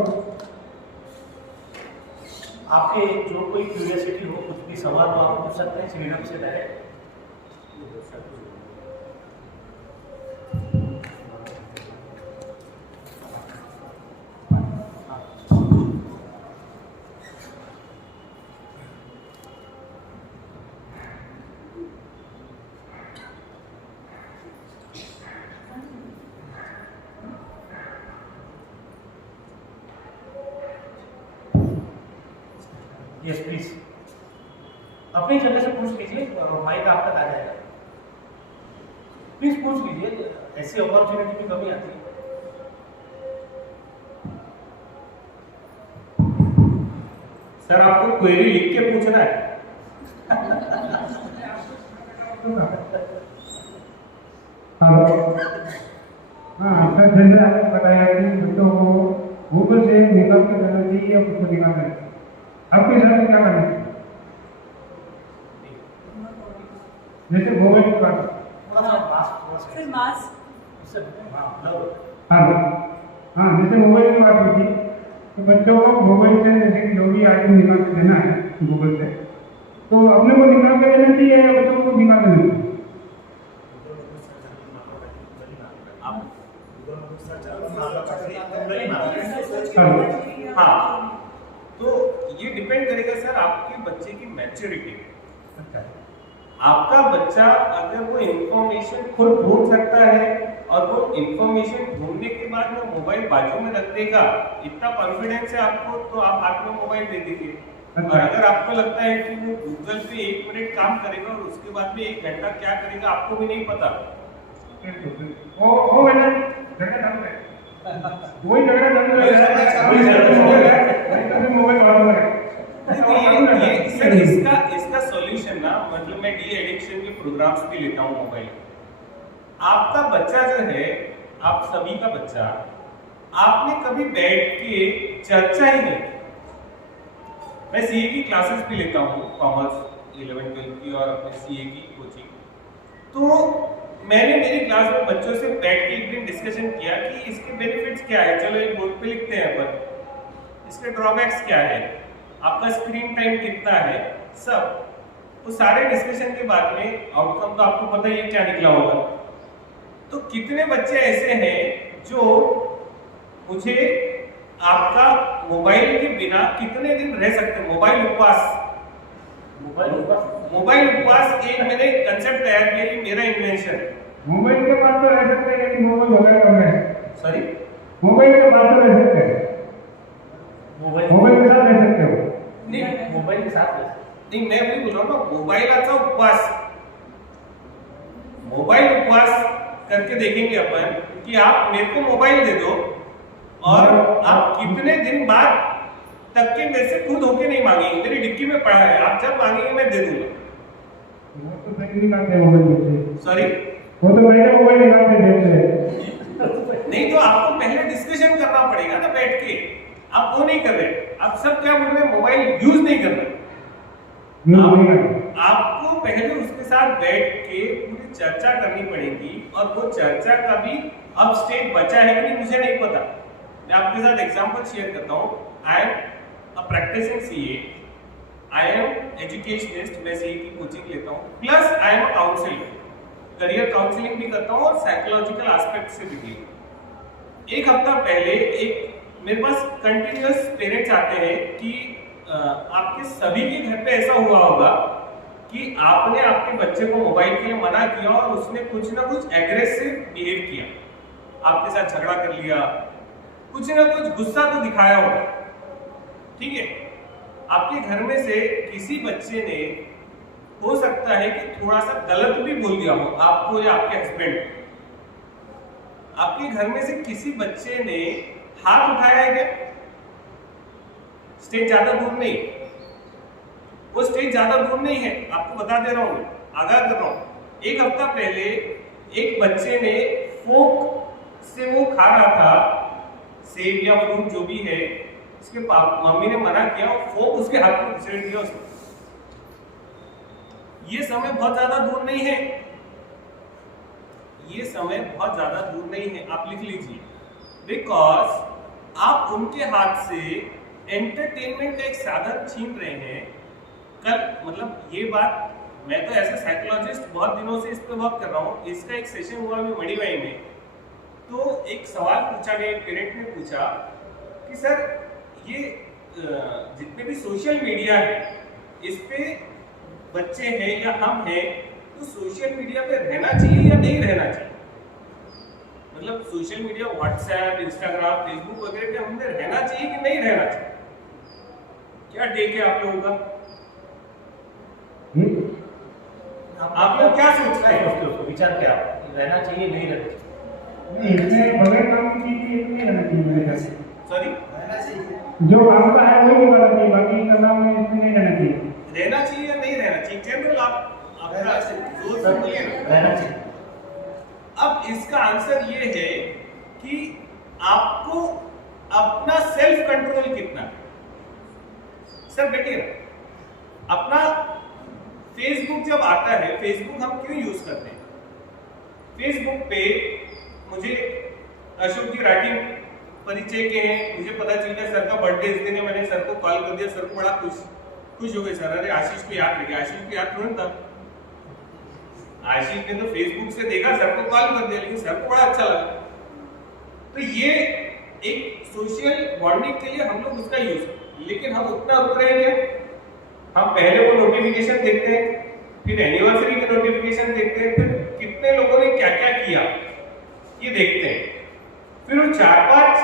आपके जो कोई क्यूरियोसिटी हो, कुछ भी सवाल हो, आप पूछ सकते हैं श्रीनभ से डायरेक्ट। यस प्लीज, अपनी जगह से पूछ लीजिए, माइक आप तक आ जाएगा। प्लीज पूछ लीजिए, ऐसी अपॉर्चुनिटी की कमी आती है। सर आपको क्वेरी लिख के पूछना है। हाँ सर, जैसे आपने बताया कि बच्चों को गूगल से निकाल के देना चाहिए या उसको दिखाना चाहिए, आपके हिसाब से क्या करना चाहिए? जैसे मोबाइल की बात, थोड़ा सा मास्क हाँ जैसे मोबाइल की बात होती तो बच्चों को मोबाइल से जैसे जो भी आइटम निकाल के देना है गूगल से, तो अपने को निकाल के देना चाहिए या बच्चों को निकाल के देना चाहिए? हाँ, तो ये डिपेंड करेगा सर आपके बच्चे की मैच्योरिटी। आपका बच्चा अगर वो इंफॉर्मेशन खुद ढूंढ सकता है और वो इंफॉर्मेशन ढूंढने के बाद वो मोबाइल बाजू में रख देगा, इतना कॉन्फिडेंस है आपको, तो आप हाथ में मोबाइल दे दीजिए। और अगर आपको लगता है कि वो गूगल पे 1 मिनट काम करेगा और उसके बाद में 1 घंटा क्या करेगा आपको भी नहीं पता। वो बेटा झगड़ा चालू है, वही झगड़ा चालू है, मोबाइल वालों का ये सर इसका सॉल्यूशन ना, मतलब मैं डी एडिक्शन के प्रोग्राम्स भी लेता हूँ मोबाइल। आपका बच्चा जो है, आप सभी का बच्चा, आपने कभी बैठ के चर्चा ही नहीं। मैं सीए की क्लासेस भी लेता हूँ, कॉमर्स 11th-12th की और अपने सीए की कोचिंग। तो मैंने मेरी क्लास में बच्चों से बैठ के एक दिन डिस्कशन किया कि इसके बेनिफिट्स क्या है, चलो एक बोर्ड पे लिखते हैं अपन, इसके ड्रॉबैक्स क्या है, आपका स्क्रीन टाइम कितना है, सब तो सारे डिस्कशन के बाद में आउटकम तो आपको पता ही है क्या निकला होगा। तो कितने बच्चे ऐसे हैं जो मुझे आपका मोबाइल के बिना कितने दिन रह सकते हैं, मोबाइल उपवास एक मैंने कंसेप्ट तैयार किया, ये मेरा इन्वेंशन। मोबाइल के पास तो रह सकते हैं, लेकिन मोबाइल वगैरह कम है। सॉरी, मोबाइल के पास तो रह सकते हैं, मोबाइल के साथ रह सकते हो। नहीं, मोबाइल के साथ नहीं मैं वही बोल रहा हूँ ना, मोबाइलाचा उपवास करके देखेंगे अपन कि आप मेरे को मोबाइल दे दो और आप कितने दिन बाद तक के मेरे से खुद होके नहीं मांगेंगे, मेरी डिक्की में पड़ा है, आप जब मांगेंगे मैं दे दूंगा। वो तो सही निकालते हैं मोबाइल से। सॉरी, वो तो मैंने मोबाइल निकाल के देते हैं। नहीं तो आपको पहले डिस्कशन करना पड़ेगा ना बैठ के, आप वो नहीं कर रहे, आप सब क्या बोल रहे हैं, मोबाइल यूज नहीं कर रहे। आपको पहले उसके साथ बैठ के पूरी चर्चा करनी पड़ेगी, और वो चर्चा का भी अब स्टेज बचा है कि नहीं मुझे नहीं पता। मैं आपके साथ एग्जांपल शेयर करता हूँ। I am a practising CA, I am educationist, मैं सीए की कोचिंग लेता हूँ, plus I am a counsellor, career counselling भी करता हूँ और साइकोलॉजिकल एस्पेक्ट से भी। एक हफ्ता पहले एक मेरे पास कंटिन्यूअस पेरेंट्स आते हैं कि आपके सभी के घर पे ऐसा हुआ होगा कि आपने आपके बच्चे को मोबाइल के लिए मना किया और उसने कुछ ना कुछ एग्रेसिव बिहेव किया, आपके साथ झगड़ा कर लिया, कुछ ना कुछ गुस्सा तो दिखाया होगा, ठीक है। आपके घर में से किसी बच्चे ने हो सकता है कि थोड़ा सा गलत भी बोल दिया हो आपको या आपके हस्बैंड। आपके घर में से किसी बच्चे ने हाथ उठाया है क्या? स्टेज ज्यादा दूर नहीं, वो स्टेज ज्यादा दूर नहीं है, आपको बता दे रहा हूं, आगाह कर रहा हूं। एक हफ्ता पहले एक बच्चे ने फोक से वो खा रहा था सेब या फ्रूट जो भी है, उसके मम्मी ने मना किया और फोक उसके हाथ में घुसेड़ दिया उसने। ये समय बहुत ज्यादा दूर नहीं है, ये समय बहुत ज्यादा दूर नहीं है, आप लिख लीजिए। बिकॉज आप उनके हाथ से एंटरटेनमेंट का एक साधन छीन रहे हैं। कल मतलब ये बात, मैं तो ऐसा साइकोलॉजिस्ट बहुत दिनों से इस पे वर्क कर रहा हूँ, इसका एक सेशन हुआ अभी मणिवाई में, तो एक सवाल पूछा गया, एक पेरेंट ने पूछा कि सर ये जितने भी सोशल मीडिया है इस पे बच्चे हैं या हम हैं, तो सोशल मीडिया पे रहना चाहिए या नहीं रहना चाहिए, मतलब social media WhatsApp, Instagram, Facebook वगैरह पे हमने रहना चाहिए कि नहीं रहना चाहिए? क्या टेक है आप लोगों का? आप लोग क्या सोच रहे हैं? उसको विचार क्या रहना चाहिए नहीं रहना चाहिए? नहीं, इसमें बगैर काम की चीज नहीं रहना चाहिए मेरे ख्याल से। सॉरी, जो काम का है वही निकालना चाहिए, बाकी का काम में इसमें नहीं रहना चाहिए। रहना चाहिए या नहीं रहना चाहिए? जनरल आप आपका जोर से बोलिए ना। रहना चाहिए। अब इसका आंसर ये है कि आपको अपना सेल्फ कंट्रोल कितना है। सर बैठिए, अपना फेसबुक जब आता है, फेसबुक हम क्यों यूज करते हैं? फेसबुक पे मुझे अशोक जी राठी परिचय के हैं, मुझे पता चल गया सर का बर्थडे इस दिन है, मैंने सर को कॉल कर दिया, सर को बड़ा खुश हो गए, सर अरे आशीष को याद रखिए। आशीष को याद तुरंत था, आशीष ने तो फेसबुक से देखा, सर को कॉल कर दिया, लेकिन सर को बड़ा अच्छा लगा। तो ये एक सोशल बॉन्डिंग के लिए हम लोग उसका यूज करते हैं, लेकिन हम उतना रुक रहे हैं क्या? हम पहले वो नोटिफिकेशन देखते हैं, फिर एनिवर्सरी के नोटिफिकेशन देखते हैं, फिर कितने लोगों ने क्या क्या किया ये देखते हैं, फिर वो 4-5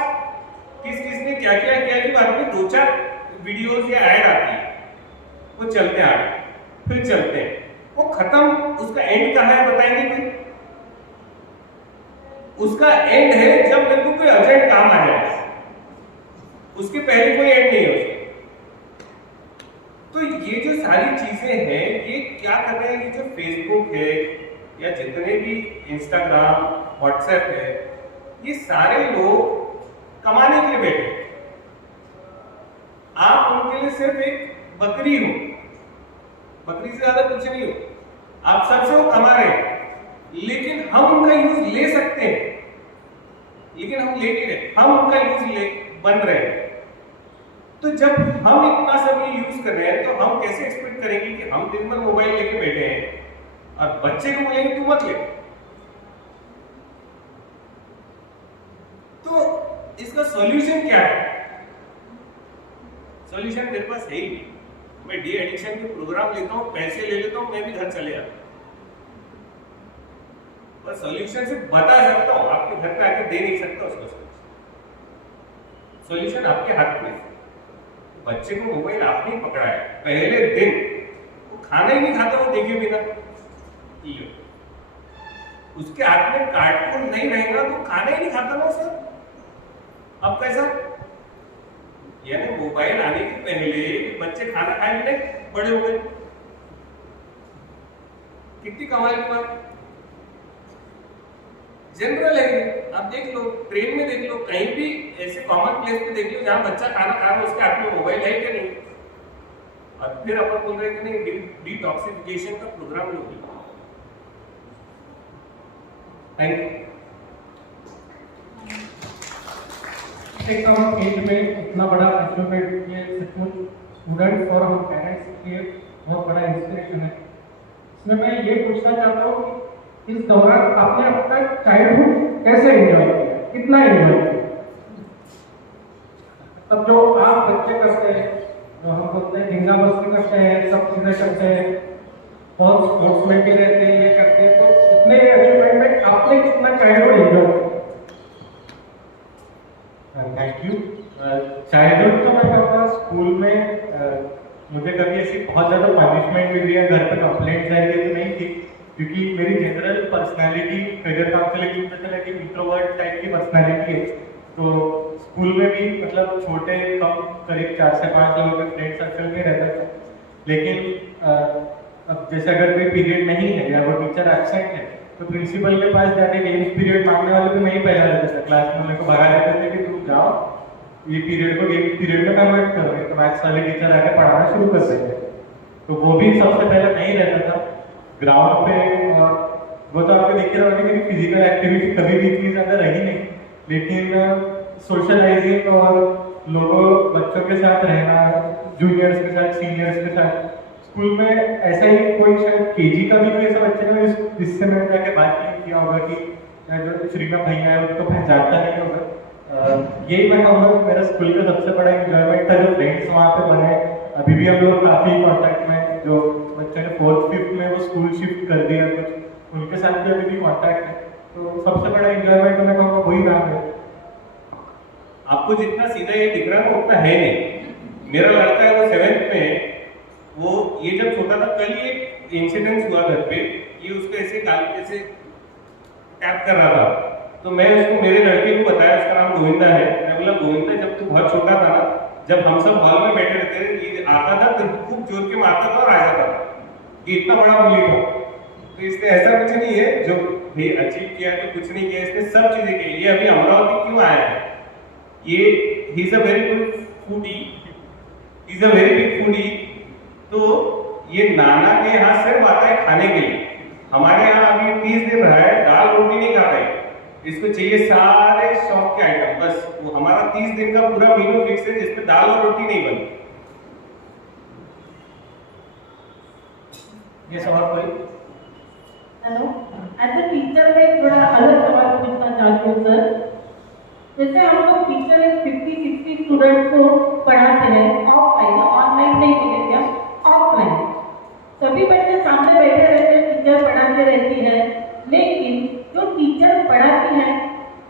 किसने क्या क्या किया के बाद में 2-4 वीडियोस या ऐड आती है, वो चलते हैं आगे, फिर चलते हैं, वो खत्म, उसका एंड कहाँ है बताएंगे कोई? उसका एंड है जब मेरे को कोई अर्जेंट काम आ जाए, उसके पहले कोई एंड नहीं है उसका। तो ये जो सारी चीजें हैं, ये क्या कर रहे हैं, ये जो फेसबुक है या जितने भी इंस्टाग्राम, व्हाट्सएप है, ये सारे लोग कमाने के लिए बैठे। आप उनके लिए सिर्फ एक बकरी हो, बकरी से ज्यादा कुछ नहीं हो, आप सबसे वो कमा रहे हैं। लेकिन हम उनका यूज ले सकते हैं, लेकिन हम ले नहीं रहे, हम उनका यूज बन रहे हैं। तो जब हम इतना सब ये यूज कर रहे हैं तो हम कैसे एक्सपेक्ट करेंगे कि हम दिन भर मोबाइल लेके बैठे हैं और बच्चे को बोलेंगे तू मत ले। तो इसका सॉल्यूशन क्या है? सॉल्यूशन मेरे पास है ही नहीं। मैं डी एडिक्शन के प्रोग्राम लेता हूं, पैसे ले लेता हूं, मैं भी घर चले जाता हूं। पर सॉल्यूशन सिर्फ बता सकता हूं, आपके घर पे आके दे नहीं सकता उसका सॉल्यूशन आपके हाथ में। बच्चे को मोबाइल आपने पकड़ा है, पहले दिन वो खाना ही नहीं खाता, वो देखे बिना, उसके हाथ में कार्टून नहीं रहेगा तो खाना ही नहीं खाता ना सर। अब कैसा? यानी मोबाइल आने के पहले बच्चे खाना खाए भी नहीं, बड़े हो गए। कितनी कमाल की बात। जनरल है, आप देख लो, ट्रेन में देख लो, कहीं भी ऐसे कॉमन प्लेस पे देख लो जहां बच्चा खाना खा रहा है, उसके हाथ में मोबाइल है कि नहीं। और फिर अपन बोल रहे हैं कि नहीं, डिटॉक्सिफिकेशन का प्रोग्राम लो। Thank you. एक कम एज में इतना बड़ा अचीवमेंट, ये सचमुच स्टूडेंट्स और हम पेरेंट्स के लिए बहुत बड़ा इंस्पिरेशन है। इसमें मैं ये पूछना चाहता हूँ कि इस दौरान आपने अपना चाइल्डहुड कैसे एंजॉय किया, कितना एंजॉय किया? तब जो आप बच्चे करते हैं, जो हम बोलते हैं झींगा मस्ती करते हैं, सब चीजें करते हैं, बहुत स्पोर्ट्स में भी रहते हैं, ये करते हैं, तो इतने अचीवमेंट में आपने कितना चाइल्डहुड एंजॉय किया? Thank you. चाइल्डहुड तो मैं कहूँगा स्कूल में मुझे कभी ऐसी बहुत ज़्यादा पनिशमेंट मिली है, घर पे कंप्लेंट्स आई है तो नहीं थी, क्योंकि मेरी जनरल पर्सनालिटी करियर काउंसलिंग की पता चला कि इंट्रोवर्ट टाइप की पर्सनालिटी है। तो स्कूल में भी मतलब छोटे कम करीब 4 से 5 लोगों के फ्रेंड सर्कल में रहता था। लेकिन अब जैसे अगर कोई पीरियड नहीं है या वो टीचर एब्सेंट है तो प्रिंसिपल के पास जाके गेम्स पीरियड मांगने वाले को नहीं पहला रहता था, क्लास में मेरे को भगा देते थे कि तुम जाओ ये पीरियड को गेम्स पीरियड में कन्वर्ट करोगे, तो मैथ्स वाले टीचर आके पढ़ाना शुरू कर देते। तो वो भी सबसे पहले नहीं रहता था ग्राउंड पे। और वो तो आपको दिख रहा होगा कि फिजिकल एक्टिविटी कभी भी इतनी ज़्यादा रही नहीं, लेकिन सोशलाइजिंग और लोगों बच्चों के साथ रहना, जूनियर्स के साथ, सीनियर्स के साथ, स्कूल में ऐसा ही कोई शायद केजी का भी कोई ऐसा बच्चा है जिससे मैंने जाके बात नहीं किया होगा कि जो श्रीराम भैया है उनको पहचानता नहीं होगा। यही मैं कहूँगा कि मेरा स्कूल का सबसे बड़ा इंजॉयमेंट था, जो फ्रेंड्स वहाँ पे बने, अभी भी हम लोग काफ़ी कॉन्टैक्ट में, जो बच्चों ने 4th 5th में वो स्कूल शिफ्ट कर दिया कुछ, उनके साथ भी अभी भी कॉन्टैक्ट है। तो सबसे बड़ा इंजॉयमेंट तो मैं कहूँगा वही रहा है। आपको जितना सीधा ये दिख रहा है उतना है नहीं। मेरा लड़का है वो 7th में, वो ये जब छोटा था, कल ये इंसिडेंस हुआ घर पे, ये उसको ऐसे गाल पे से टैप कर रहा था, तो मैं उसको मेरे लड़के को बताया, उसका नाम गोविंदा है। मैं बोला गोविंदा जब तू बहुत छोटा था ना, जब हम सब हॉल में बैठे रहते थे, ये आता था तो खूब जोर के मारता था और आ जाता था, ये इतना बड़ा बुली था। तो इसने ऐसा कुछ नहीं है जो ये अचीव किया है तो कुछ नहीं किया, इसने सब चीजें की। ये अभी अमरावती क्यों आया है, ये he is a very good foodie, is a very big foodie. तो ये नाना के यहाँ सिर्फ आता है खाने के लिए। हमारे यहाँ अभी 30 दिन रहा है, दाल रोटी नहीं खाता है, इसको चाहिए सारे शौक के आइटम। बस वो हमारा 30 दिन का पूरा मेनू फिक्स है जिसमें दाल और रोटी नहीं बनती। ये सवाल कोई? हेलो, एज अ टीचर में थोड़ा अलग सवाल पूछना चाहती हूँ सर। जैसे हम लोग टीचर 50-60 स्टूडेंट्स को पढ़ाते हैं ऑफलाइन, ऑनलाइन नहीं मिलेंगे, ऑफलाइन। सभी बच्चे सामने बैठे रहते हैं, टीचर पढ़ाते रहती है, लेकिन जो टीचर पढ़ाती है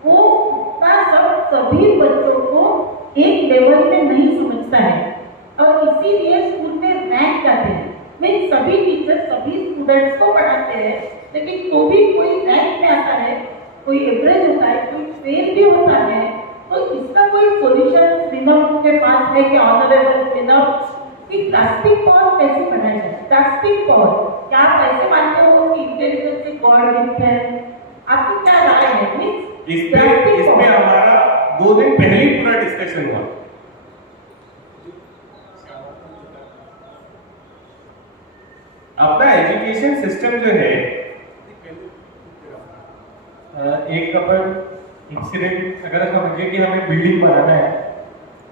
वो उतना सब सभी बच्चों को एक लेवल में नहीं समझता है, और इसीलिए स्कूल में रैंक जाते हैं। नहीं, सभी टीचर सभी स्टूडेंट्स को पढ़ाते हैं, लेकिन तो भी कोई रैंक में आता है, कोई एवरेज होता है, कोई फेल भी होता है। तो इसका कोई सॉल्यूशन श्रीनव के पास है कि ऑनरेबल श्रीनव कि ग्रास्पिंग पावर कैसे बनाया जाए? ग्रास्पिंग पावर, क्या आप ऐसे मानते हो कि इंटेलिजेंस एक गॉड गिफ्ट है? आपकी क्या राय है? इसमें हमारा 2 दिन पहले ही पूरा डिस्कशन हुआ। अपना एजुकेशन सिस्टम जो है, एक अपन इंसिडेंट अगर समझिए कि हमें बिल्डिंग बनाना है,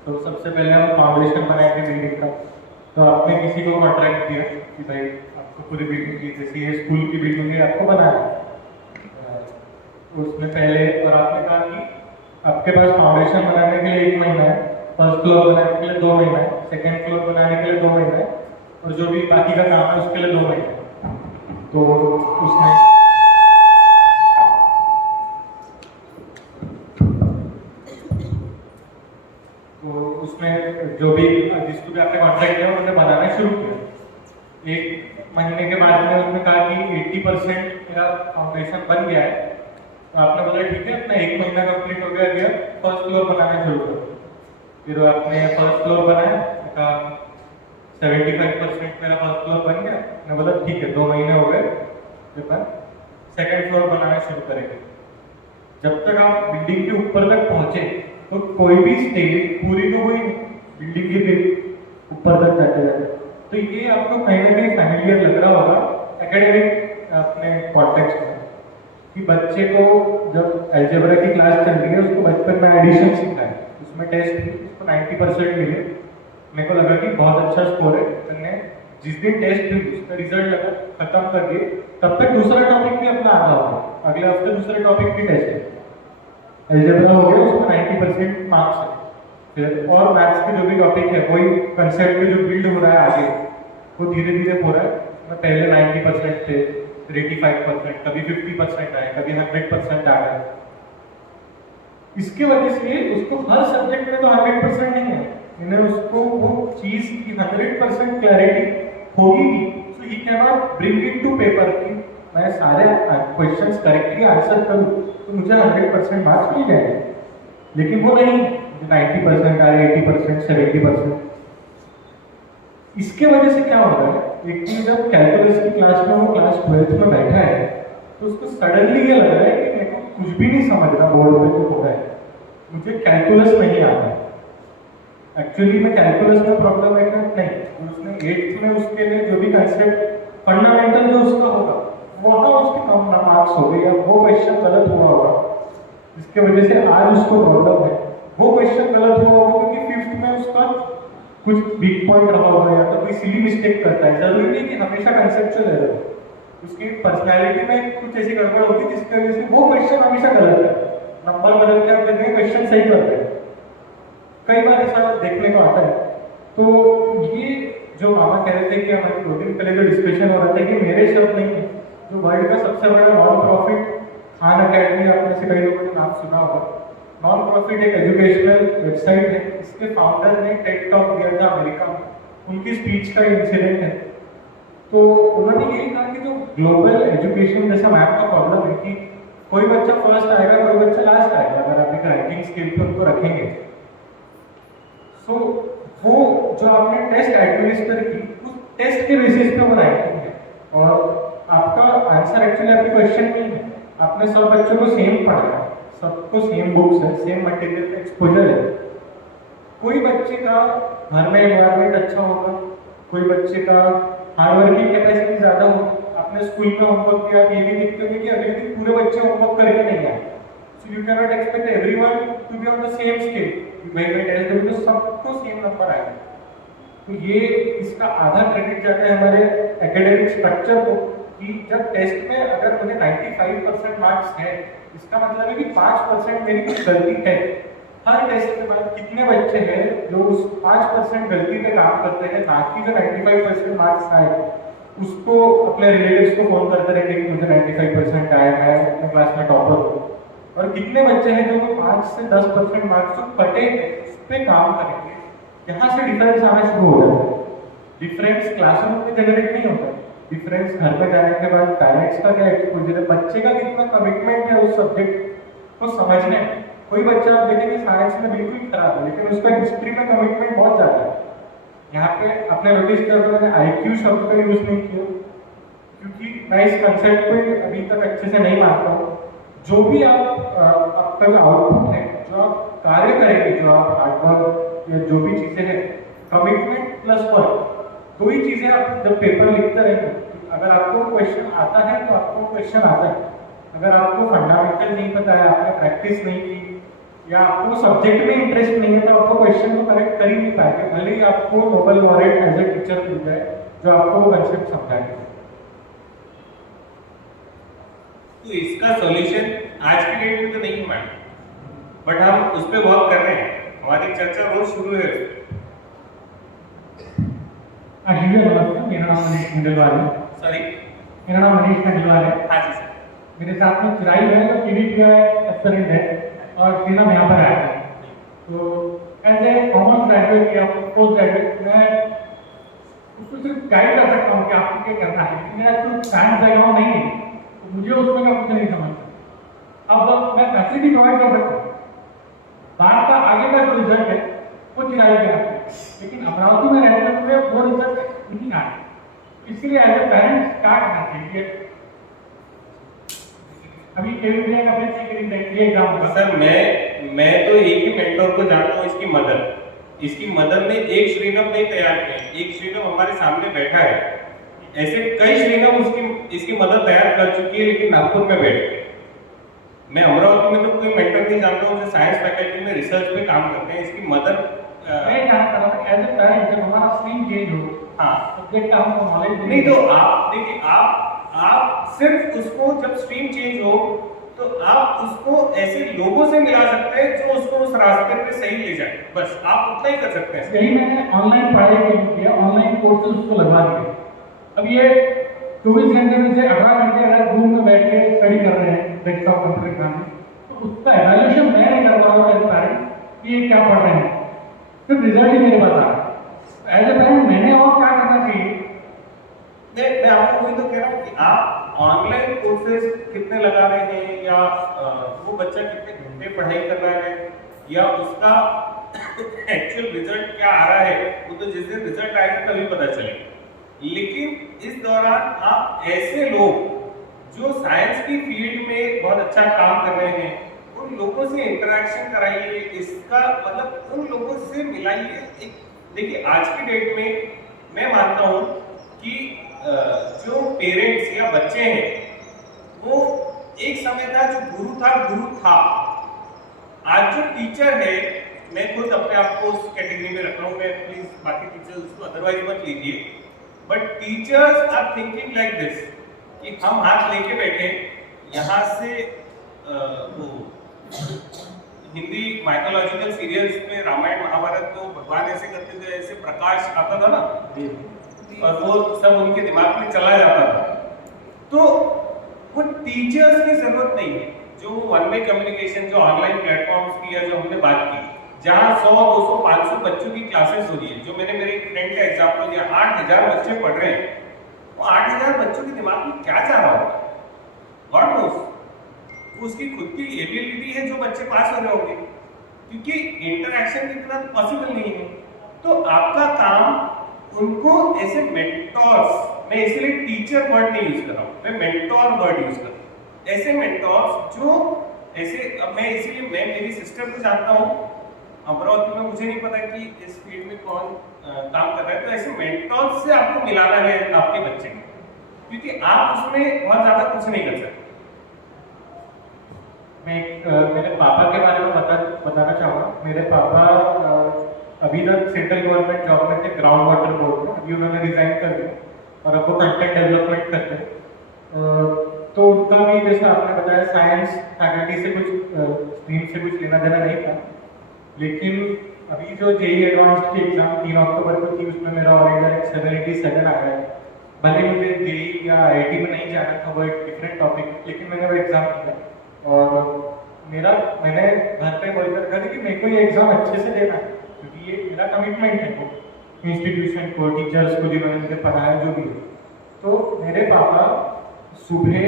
तो सबसे पहले हम फाउंडेशन बनाएंगे बिल्डिंग का। तो आपने किसी को कॉन्ट्रैक्ट दिया कि भाई आपको पूरी बिल्डिंग की, जैसे ये स्कूल की बिल्डिंग है, आपको बनाना है। उसमें पहले और आपने कहा कि आपके पास फाउंडेशन बनाने के लिए 1 महीना है, फर्स्ट फ्लोर बनाने के लिए 2 महीना है, सेकेंड फ्लोर बनाने के लिए 2 महीना है, और जो भी बाकी का काम है उसके लिए 2 महीने। तो उसमें जो भी जिसको भी आपने कॉन्ट्रैक्ट दिया उन्होंने बनाना शुरू किया। 1 महीने के बाद में उसने कहा कि 80% मेरा फाउंडेशन बन गया है। तो आपने बोला ठीक है, अपना 1 महीना कंप्लीट हो गया, फर्स्ट फ्लोर बनाना शुरू करो। फिर आपने फर्स्ट फ्लोर बनाया, कहा 75% मेरा फर्स्ट फ्लोर बन गया। मैं बोला ठीक है, 2 महीने हो गए, सेकेंड फ्लोर बनाना शुरू करेंगे। जब तक आप बिल्डिंग के ऊपर तक पहुंचे तो कोई भी स्टेज पूरी तो हुई बिल्डिंग के ऊपर तक जाते जाते। तो ये आपको कहीं ना कहीं फैमिलियर लग रहा होगा एकेडमिक अपने कॉन्टेक्स्ट में, कि बच्चे को जब अलजेब्रा की क्लास चल रही है उसको बचपन में एडिशन सीखना है, उसमें टेस्ट उसको 90% मिले। मेरे को लगा कि बहुत अच्छा स्कोर है, मैंने जिस दिन टेस्ट हुई उसका रिजल्ट लगा खत्म कर दिए, तब तक दूसरा टॉपिक भी अपना आधा हो गया, अगले हफ्ते दूसरे टॉपिक की टेस्ट है, अलजेब्रा हो गया, उसमें 90% मार्क्स है। फिर और मैथ्स के जो भी टॉपिक है, वही कंसेप्ट में जो बिल्ड हो रहा है आगे, वो धीरे धीरे हो रहा है। उसमें पहले 90% थे, फिर 85%, कभी 50% आए, कभी 100% आ गए। इसके वजह से उसको हर सब्जेक्ट में तो 100% नहीं है, इन्हें उसको वो चीज की 100% क्लैरिटी होगी भी, so he can not bring it to paper कि मैं सारे क्वेश्चंस करेक्टली आंसर करूं तो मुझे 100% मार्क्स मिल जाएंगे। लेकिन वो नहीं, 90% आए, 80%, 70%। इसके वजह से क्या हो रहा है, एक दिन जब कैलकुलस की क्लास में वो क्लास 12th में बैठा है तो उसको सडनली ये लग रहा है कि मेरे को कुछ भी नहीं समझ रहा बोर्ड पे जो हो रहा है, मुझे कैलकुलस नहीं आता। एक्चुअली में कैलकुलस में प्रॉब्लम है क्या? नहीं, उसने 8th में उसके लिए जो भी कंसेप्ट फंडामेंटल जो उसका होगा वहाँ उसके कम मार्क्स हो गए, या वो क्वेश्चन गलत हुआ होगा जिसके वजह से आज उसको प्रॉब्लम है। वो क्वेश्चन गलत हुआ होगा क्योंकि 5th में उसका कुछ वीक पॉइंट रहा होगा, या तो कोई सिली मिस्टेक करता है। जरूरी नहीं कि हमेशा कंसेप्चुअल एरर हो, उसकी पर्सनैलिटी में कुछ ऐसी गड़बड़ होगी जिसकी वजह से वो क्वेश्चन हमेशा गलत है, नंबर बदल के आप देखेंगे क्वेश्चन सही करते हैं। कई बार ऐसा देखने को आता है। तो ये जो मामा कह रहे थे कि हमारे 2 दिन पहले जो डिस्कशन हो रहा था कि मेरे शब्द नहीं है, जो वर्ल्ड का सबसे बड़ा नॉन प्रॉफिट खान अकेडमी, आपने से कई लोगों ने नाम सुना होगा। नॉन प्रॉफिट एक एजुकेशनल वेबसाइट है, इसके फाउंडर ने टेड टॉक दिया था अमेरिका में, उनकी स्पीच का इंसिडेंट है। तो उन्होंने यही कहा कि जो ग्लोबल एजुकेशन जैसा मैप का प्रॉब्लम है कि कोई बच्चा फर्स्ट आएगा, कोई बच्चा लास्ट आएगा, अगर आप एक रैंकिंग स्केल पे उनको रखेंगे। सो वो जो आपने टेस्ट एडमिनिस्टर की, उस टेस्ट के बेसिस पे वो रैंकिंग है, और आपका आंसर एक्चुअली आपके क्वेश्चन में ही है। आपने सब बच्चों को सेम पढ़ा है, सबको सेम बुक्स है, सेम मटेरियल का एक्सपोजर है। कोई बच्चे का घर में एनवायरनमेंट अच्छा होगा, कोई बच्चे का हार्डवर्किंग कैपेसिटी ज्यादा होगी। आपने स्कूल में होमवर्क किया, ये भी देखते होंगे कि अगले दिन पूरे बच्चे होमवर्क करके नहीं आए। So you can not expect everyone to be on the same scale. भाई मैं टेस्ट दूंगी तो सबको सेम नंबर आएगा। तो ये इसका आधा क्रेडिट जाता है हमारे एकेडमिक स्ट्रक्चर को, कि जब टेस्ट में अगर मुझे 95% मार्क्स है, इसका मतलब है कि 5% मेरी कुछ गलती है। हर टेस्ट के बाद कितने बच्चे हैं जो उस 5% गलती पे काम करते हैं, ना कि जो 95% मार्क्स आए उसको अपने रिलेटिव्स को फोन करते रहते कि मुझे 95% आए, मैं अपने क्लास में टॉपर हूँ। और कितने बच्चे हैं जो 5 से 10% मार्क्स जो कटे उस पर काम करेंगे। यहाँ से डिफरेंस आना शुरू हो जाता है। डिफरेंस क्लासरूम में जनरेट नहीं होता, डिफरेंस घर पे जाने के बाद पेरेंट्स का क्या एक्सपोजर है, बच्चे का कितना कमिटमेंट है उस सब्जेक्ट को समझने में। कोई बच्चा आप देखेंगे साइंस में बिल्कुल खराब है, लेकिन उसका हिस्ट्री में कमिटमेंट बहुत ज्यादा है। यहाँ पे आपने नोटिस किया तो मैंने IQ शब्द का यूज नहीं किया, क्योंकि मैं इस कंसेप्ट को अभी तक अच्छे से नहीं मानता हूँ। जो भी आपका जो आउटपुट है, जो आप कार्य करेंगे, जो आप हार्डवर्क या जो भी चीजें हैं, कमिटमेंट प्लस वर्क, दो ही चीजें आप जब पेपर लिखते रहेंगे। अगर आपको क्वेश्चन आता है तो आपको क्वेश्चन आता है, अगर आपको फंडामेंटल नहीं पता है, आपने प्रैक्टिस नहीं की या आपको सब्जेक्ट में इंटरेस्ट नहीं है, तो आपको क्वेश्चन को करेक्ट कर ही नहीं पाएंगे, भले ही आपको Nobel laureate as a teacher मिल जाए जो आपको वो कंसेप्ट समझाएगा। तो इसका सॉल्यूशन आज की डेट में तो नहीं हुआ है, बट हम उस पर वर्क कर रहे हैं, हमारी चर्चा रोज शुरू है। नमस्ते, मेरा नाम मनीष खंडेलवाल है। सॉरी, मेरा नाम मनीष खंडेलवाल है। हाँ जी सर। मेरे साथ में चिराई है जो KVTI एस्पिरेंट है और श्रीनम यहाँ पर आया है। तो एज ए कॉमर्स ग्रेजुएट या पोस्ट ग्रेजुएट मैं उसको सिर्फ गाइड कर सकता हूँ कि आपको क्या करना है, लेकिन मेरा कोई साइंस बैकग्राउंड नहीं है तो मुझे उसमें का कुछ नहीं समझता। अब मैं फैसिलिटी प्रोवाइड कर सकता हूँ, बाहर का आगे का जो रिजल्ट है वो चिराई के आते हैं, लेकिन अमरावती में रहते हुए वो रिजल्ट नहीं आए। इसके लिए एज ए पेरेंट क्या करना चाहिए? अभी KVTI का बेस ये एग्जाम होगा। सर मैं तो एक ही मेंटोर को जानता हूँ, इसकी मदद ने एक श्रीनम नहीं तैयार किया, एक श्रीनम हमारे सामने बैठा है, ऐसे कई श्रीनम इसकी मदद तैयार कर चुकी है, लेकिन नागपुर में बैठ के मैं अमरावती में तो कोई मेंटर नहीं जानता हूँ जो साइंस फैकल्टी में रिसर्च पे काम करते हैं। इसकी मदद मैं जानता हूँ एज ए पेरेंट जब हमारा स्ट्रीम चेंज हो, हाँ सब्जेक्ट हमको नॉलेज नहीं, तो आप देखिए, आप सिर्फ उसको जब स्ट्रीम चेंज हो तो आप उसको ऐसे लोगों से मिला सकते हैं जो उसको उस रास्ते पे सही ले जाए, बस आप उतना ही कर सकते हैं। यही मैंने ऑनलाइन पढ़ाई के लिए किया, ऑनलाइन कोर्सेज उसको लगवा दिए। अब ये 24 घंटे में से 18 घंटे अगर रूम में बैठ के स्टडी कर रहे हैं डेस्कटॉप कंप्यूटर एग्जाम में, तो उसका एवेल्यूएशन मैं नहीं कर पा रहा हूँ एज पेरेंट कि ये क्या पढ़ रहे हैं, सिर्फ रिजल्ट ही मेरे पास आ रहा है। एज ए पेरेंट मैंने और क्या करना चाहिए? मैं आपको वही तो कह रहा हूँ कि आप ऑनलाइन कोर्सेज कितने लगा रहे हैं, या वो बच्चा कितने घंटे पढ़ाई कर रहा है, या उसका एक्चुअल रिजल्ट क्या आ रहा है, वो तो जिस दिन रिजल्ट आएगा तभी पता चलेगा। लेकिन इस दौरान आप ऐसे लोग जो साइंस की फील्ड में बहुत अच्छा काम कर रहे हैं, उन लोगों से इंटरेक्शन कराइए, इसका मतलब उन लोगों से मिलाइए। देखिए आज की डेट में मैं मानता हूँ कि जो पेरेंट्स या बच्चे हैं वो एक समय था जो गुरु था। आज जो टीचर है, मैं खुद अपने आप को उस कैटेगरी में रख रहा हूँ, मैं प्लीज बाकी टीचर्स उसको अदरवाइज मत लीजिए, but teachers are thinking like this कि हम हाथ लेके बैठे यहाँ से वो हिंदी माइथोलॉजिकल सीरियल्स में रामायण महाभारत को भगवान ऐसे करते थे, ऐसे प्रकाश आता था ना, और वो सब उनके दिमाग में चला जाता था। तो वो टीचर्स की जरूरत नहीं है, जो वन वे कम्युनिकेशन, जो ऑनलाइन प्लेटफॉर्म्स की या जो हमने बात की, जहाँ 100, 200, 500 बच्चों की क्लासेस हो रही है, जो मैंने मेरे फ्रेंड का एग्जाम्पल दिया, 8000 बच्चे पढ़ रहे हैं, वो 8000 बच्चों के दिमाग में क्या चाह रहा होगा, गॉड नोस। उसकी खुद की एबिलिटी है जो बच्चे पास हो रहे होंगे, क्योंकि इंटरैक्शन इतना पॉसिबल नहीं है। तो आपका काम उनको ऐसे मेंटोर्स, मैं इसलिए टीचर वर्ड नहीं यूज कर रहा हूँ, मैं मेंटोर वर्ड यूज कर रहा हूँ, ऐसे मेंटोर्स जो ऐसे, अब मैं इसलिए मैं मेरी सिस्टर को जानता हूँ अमरावती में, मुझे नहीं पता कि इस फील्ड में कौन काम कर रहा है, तो ऐसे मेंटोर्स से आपको मिलाना है आपके बच्चे को, क्योंकि आप उसमें बहुत ज्यादा कुछ नहीं कर सकते। मैं मेरे पापा के बारे में बताना चाहूँगा। मेरे पापा अभी तक सेंट्रल गवर्नमेंट जॉब में थे, ग्राउंड वाटर बोर्ड में, अभी उन्होंने रिजाइन कर दिया और अब वो कंटेंट डेवलपमेंट करते हैं। तो उनका भी जैसा आपने बताया साइंस फैकल्टी से कुछ स्ट्रीम से कुछ लेना देना नहीं था, लेकिन अभी जो JEE एडवांस की एग्जाम 3 अक्टूबर को थी, उसमें मेरा ऑरिजिनल 787 आ गया। भले मुझे JEE या IIT में नहीं जाना था, वो एक डिफरेंट टॉपिक, लेकिन मैंने वो एग्जाम दिया और मैंने घर पे बोल कर रखा था कि मेरे को ये एग्जाम अच्छे से देना है, क्योंकि ये मेरा कमिटमेंट है वो इंस्टीट्यूशन को, टीचर्स को जिन्होंने मुझे पढ़ाया, जो भी है। तो मेरे पापा सुबह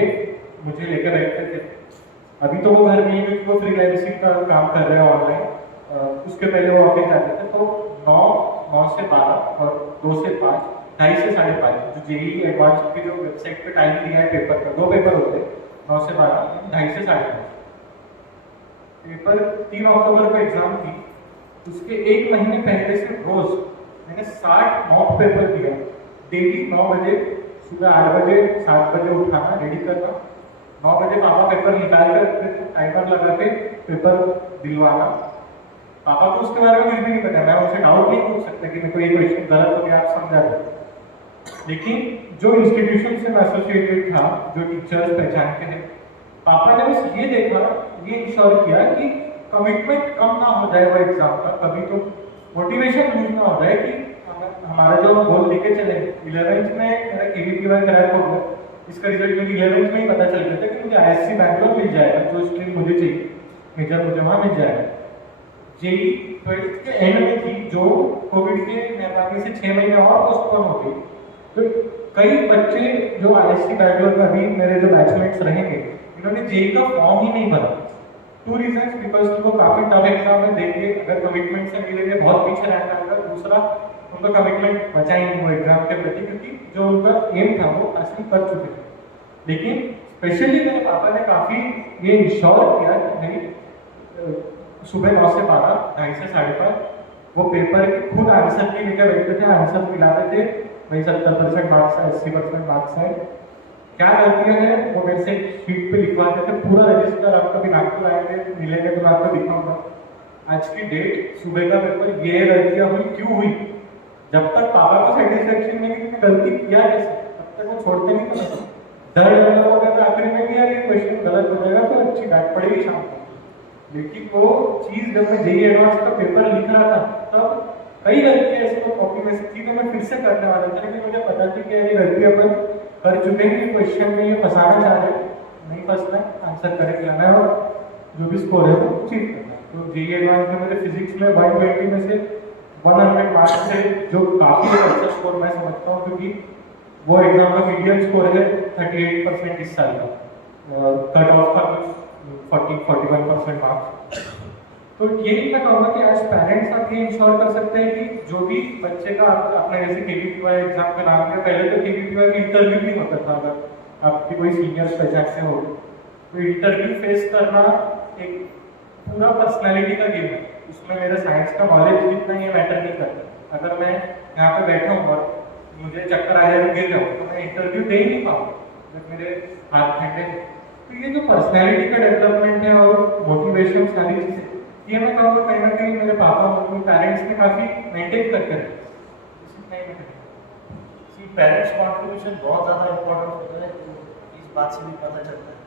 मुझे लेकर बैठते थे, अभी तो वो घर नहीं है क्योंकि वो फ्रीलांसिंग का काम कर रहे हैं ऑनलाइन, उसके पहले वो ऑफिस जाते थे। तो 9 से 12 और 2 से 5, 2:30 से 5:30, जो JEE एडवांस की जो वेबसाइट पे टाइम दिया है पेपर का, 2 पेपर होते हैं, 9 से 12, 2:30 से 5:30। पेपर 3 अक्टूबर को एग्जाम थी, उसके 1 महीने पहले से रोज मैंने 60 मॉक पेपर दिया, डेली 9 बजे, सुबह 8 बजे, 7 बजे उठाना, रेडी करना, 9 बजे पापा पेपर निकाल कर रखते थे, टाइमर लगा के पेपर दिलवाना। पापा को उसके बारे में कुछ भी नहीं पता, मैं उनसे डाउट नहीं पूछ सकता कि मेरे को ये क्वेश्चन गलत हो गया, आप समझा दो। लेकिन जो इंस्टीट्यूशन से मैं एसोसिएटेड था, जो टीचर्स पहचानते हैं, पापा ने बस ये देखा, ये इंश्योर किया कि कमिटमेंट कम ना हो जाए वो एग्जाम का, कभी तो मोटिवेशन लूज ना हो जाए कि हमारा जो गोल लेके चले। 11th में मेरा KVPY क्रैक हो गया, इसका रिजल्ट मुझे 11th में ही पता चल गया था कि मुझे ISC बैंगलोर मिल जाएगा, जो स्ट्रीम मुझे चाहिए, मेजर मुझे वहाँ मिल जाएगा। JEE 12th के एंड में थी, जो कोविड के मेहरबानी से 6 महीने और पोस्टपोन हो गई। तो कई बच्चे जो ISC बैंगलोर में अभी मेरे जो बैचमेट्स रहेंगे, इन्होंने JEE का फॉर्म ही नहीं भरा। 2 रीजंस, बिकॉज वो काफी टफ एग्जाम है, देखिए अगर कमिटमेंट से मिलेंगे बहुत पीछे रैंक आएगा। दूसरा, उनका कमिटमेंट बचा ही नहीं वो एग्जाम के प्रति, क्योंकि जो उनका एम था वो हासिल कर चुके थे। लेकिन स्पेशली मेरे पापा ने काफी ये इंश्योर किया कि भाई सुबह 9 से 12, 2:30 से 5:30 वो पेपर के खुद आंसर भी लेकर बैठते थे, आंसर मिलाते थे, भाई 70% मार्क्स है, 80% मार्क्स है, क्या गलतियां हैं वो मेरे से शीट पे लिखवाते थे, पूरा रजिस्टर। आप कभी नागपुर आएंगे मिलेंगे तो मैं आपको दिखाऊंगा आज की डेट, सुबह का पेपर, ये गलतियां हुई क्यों हुई। जब तक पापा को सेटिस्फेक्शन नहीं कि गलती किया कैसे, तब तक वो छोड़ते नहीं थे। डर लगा होगा तो आखिर में किया कि क्वेश्चन गलत हो जाएगा तो अच्छी डांट पड़ेगी शाम को। लेकिन वो चीज जब मैं JEE एडवांस का पेपर लिख रहा था, तब कई गलतियां ऐसी तो कॉपी में से थी तो मैं फिर से करने वाला था, लेकिन मुझे पता थी कि ये गलती अपन कर चुके हैं, क्वेश्चन में ये फंसाना चाह रहे, नहीं फंसना, आंसर करेक्ट लाना है और जो भी स्कोर है वो अचीव करना है। तो JEE एडवांस में मेरे फिजिक्स में 120 में से 100 मार्क्स से, जो काफी अच्छा स्कोर मैं समझता हूँ, क्योंकि वो एग्जाम का मीडियम स्कोर है 38% इस साल का, कट ऑफ का 40-41% मार्क्स। तो यही मैं कहूँगा कि आज पेरेंट्स आप ये इंश्योर कर सकते हैं कि जो भी बच्चे का अपने जैसे KVPY एग्जाम का नाम है, पहले तो KVPY का इंटरव्यू नहीं होता था, अगर आपकी कोई सीनियर पहचान से हो तो इंटरव्यू फेस करना एक पूरा पर्सनैलिटी का गेम है। उसमें मेरा साइंस का नॉलेज जितना ये मैटर नहीं करता। अगर मैं यहाँ पे बैठा हूँ और मुझे चक्कर आ जाए गिर जाऊँ तो मैं इंटरव्यू दे ही नहीं पाऊँ जब मेरे हाथ ठंडे। तो ये जो पर्सनैलिटी का डेवलपमेंट है और मोटिवेशन, सारी चीजें, ये मैं कहूँगा कहीं ना कहीं मेरे पापा मम्मी पेरेंट्स ने काफी मेंटेन करके रखा। पेरेंट्स कॉन्ट्रीब्यूशन बहुत ज़्यादा इम्पोर्टेंट होता है। तो इस बात से भी पता चलता है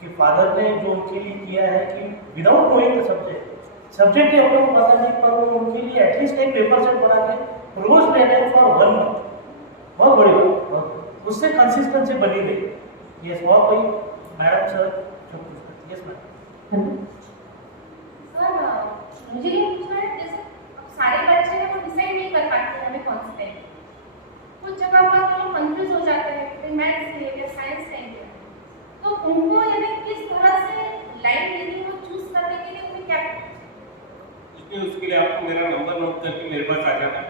कि फादर ने जो उनके लिए किया है कि विदाउट नोइंग द सब्जेक्ट ही हम लोग पता नहीं, पर वो उनके लिए एटलीस्ट एक पेपर सेट बना के रोज ले रहे फॉर 1 मंथ, बहुत बड़ी बात, उससे कंसिस्टेंसी बनी रही। यस, और कोई मैडम सर जो पूछ सकती है? Yes madam. सर मुझे ये पूछना है, जैसे अब सारे बच्चे हैं वो डिसाइड नहीं कर पाते हैं हमें कौन सा लेना, कुछ जगह पर वो कंफ्यूज हो जाते हैं कि मैथ्स लेंगे या साइंस लेंगे, तो उनको यानी किस तरह से लाइन लेनी हो चूज करने के लिए उन्हें क्या करना चाहिए? उसके लिए आपको मेरा नंबर नोट करके मेरे पास आ जाना।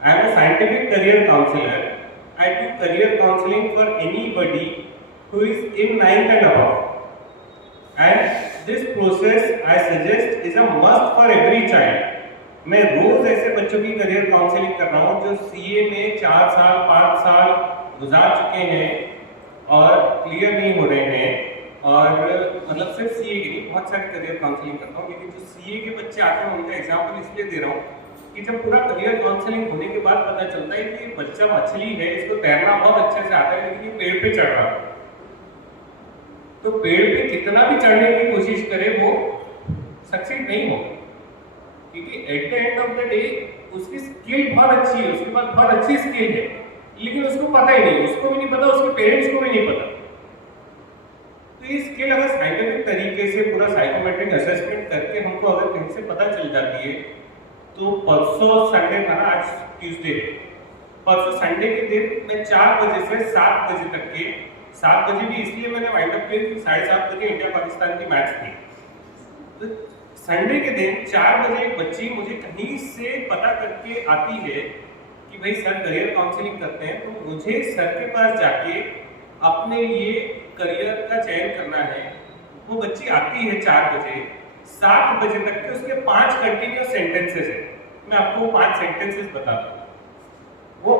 I am a scientific career counselor. I do career counseling for anybody who is in 9th and above. And this process I suggest is a must for every child. मैं रोज ऐसे बच्चों की career counselling कर रहा हूँ जो CA में 4 साल 5 साल गुजार चुके हैं और क्लियर नहीं हो रहे हैं, और मतलब सिर्फ CA के नहीं, बहुत सारे करियर काउंसलिंग करता हूँ। लेकिन जो CA के बच्चे आते हैं उनका एग्जाम्पल इसलिए दे रहा हूँ कि जब पूरा करियर काउंसलिंग होने के बाद पता चलता है कि बच्चा मछली है, इसको तैरना बहुत अच्छे से आता है, लेकिन ये पेड़ पे चढ़ रहा है, तो पेड़ पे कितना भी चढ़ने की कोशिश करे वो सक्सीड नहीं होगा, क्योंकि at the end of the day उसकी स्किल बहुत अच्छी है, उसके पास बहुत अच्छी स्किल है, लेकिन उसको पता ही नहीं, उसको भी नहीं पता, उसके पेरेंट्स को भी नहीं पता। तो ये स्किल अगर साइंटिफिक तरीके से पूरा साइकोमेट्रिक असेसमेंट करके हमको अगर कहीं से पता चल जाती है, तो परसों संडे था ना, आज ट्यूसडे, परसों संडे के दिन मैं 4 बजे से 7 बजे तक के, 7 बजे भी इसलिए मैंने वाइंड अप किया कि 7:30 बजे इंडिया पाकिस्तान की मैच थी। तो संडे के दिन 4 बजे एक बच्ची मुझे कहीं से पता करके आती है कि भाई सर करियर काउंसलिंग करते हैं, तो मुझे सर के पास जाके अपने लिए करियर का चयन करना है। वो बच्ची आती है 4 बजे, 7 बजे तक के उसके 5 कंटिन्यूअस सेंटेंसेस है। मैं आपको 5 सेंटेंसेस बताता हूँ। वो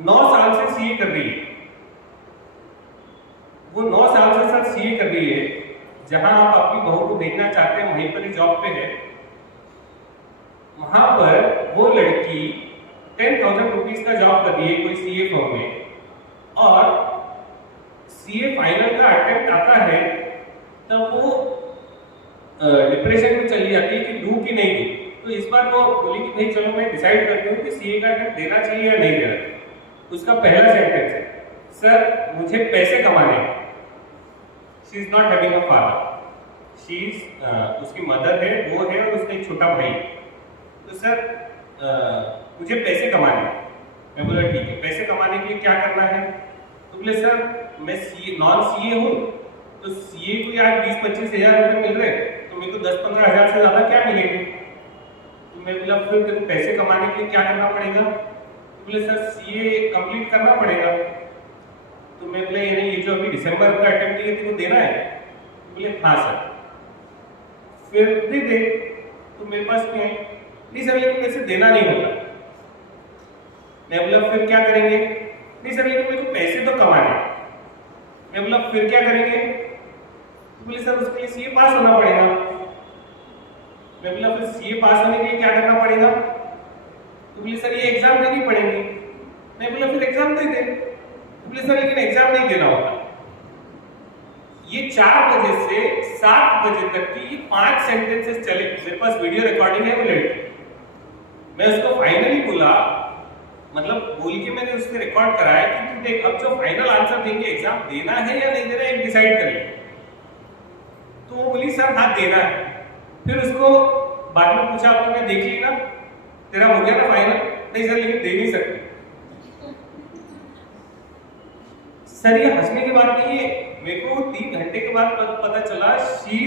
9 साल से CA कर रही है, वो 9 साल से सर सीए कर रही है, जहां आप अपनी बहू को भेजना चाहते हैं वहीं पर ही जॉब पे है। वहां पर वो लड़की 10,000 रुपीज का जॉब कर रही है कोई सीए फर्म में, और सीए फाइनल का अटेम्प्ट आता है तब वो डिप्रेशन में चली जाती है कि दूं कि नहीं दूं। तो इस बार वो बोली कि भाई चलो मैं डिसाइड करती हूँ कि सीए का अटेम्प्ट देना चाहिए या नहीं देना। उसका पहला सेंटेंस है, सर मुझे पैसे कमाने हैं। She is not having a father, she is उसकी मदर है, वो है, और उसका एक छोटा भाई। तो सर मुझे पैसे कमाने हैं। मैं बोला ठीक है, पैसे कमाने के लिए क्या करना है? तो बोले सर मैं सीए नॉन सीए हूँ, तो सीए को यार 20-25 हजार रुपए मिल रहे, तो मेरे को 10-15 हजार से ज्यादा क्या मिलेंगे? तो मैं बोला फिर तेरे को पैसे कमाने के लिए क्या करना पड़ेगा? तो बोले सर सीए कंप्लीट करना पड़ेगा। तो मैं बोला ये जो अभी दिसंबर का अटेम्प्ट है तेरे को देना है? तो बोले हाँ सर। फिर दे दे। तो मेरे पास क्या है? नहीं सर लेकिन मेरे से देना नहीं होता। मैं बोला फिर क्या करेंगे? नहीं सर लेकिन मेरे को पैसे तो कमाने। मैं बोला फिर क्या करेंगे? बोले सर उसके लिए सीए पास होना पड़ेगा। मैं बोला फिर सीए पास होने के लिए क्या करना पड़ेगा? तो बोले सर ये एग्जाम देनी पड़ेगी। मैं बोला फिर एग्जाम दे दे। तो बोले सर लेकिन एग्जाम नहीं देना होता। ये 4 बजे से 7 बजे तक की 5 सेंटेंसेस चले। मेरे पास वीडियो रिकॉर्डिंग है वो लड़की। मैं उसको फाइनली बोला, मतलब बोल के मैंने उससे रिकॉर्ड कराया कि तू देख अब जो फाइनल आंसर देंगे एग्जाम देना है या नहीं देना है, एक डिसाइड कर ले। तो वो बोली सर हाँ देना है। फिर उसको बाद में पूछा अब तुमने देख ली ना, तेरा हो गया ना फाइनल? नहीं सर लेकिन दे नहीं सकते। सर ये हंसने की बात नहीं है, मेरे को 3 घंटे के बाद पता चला she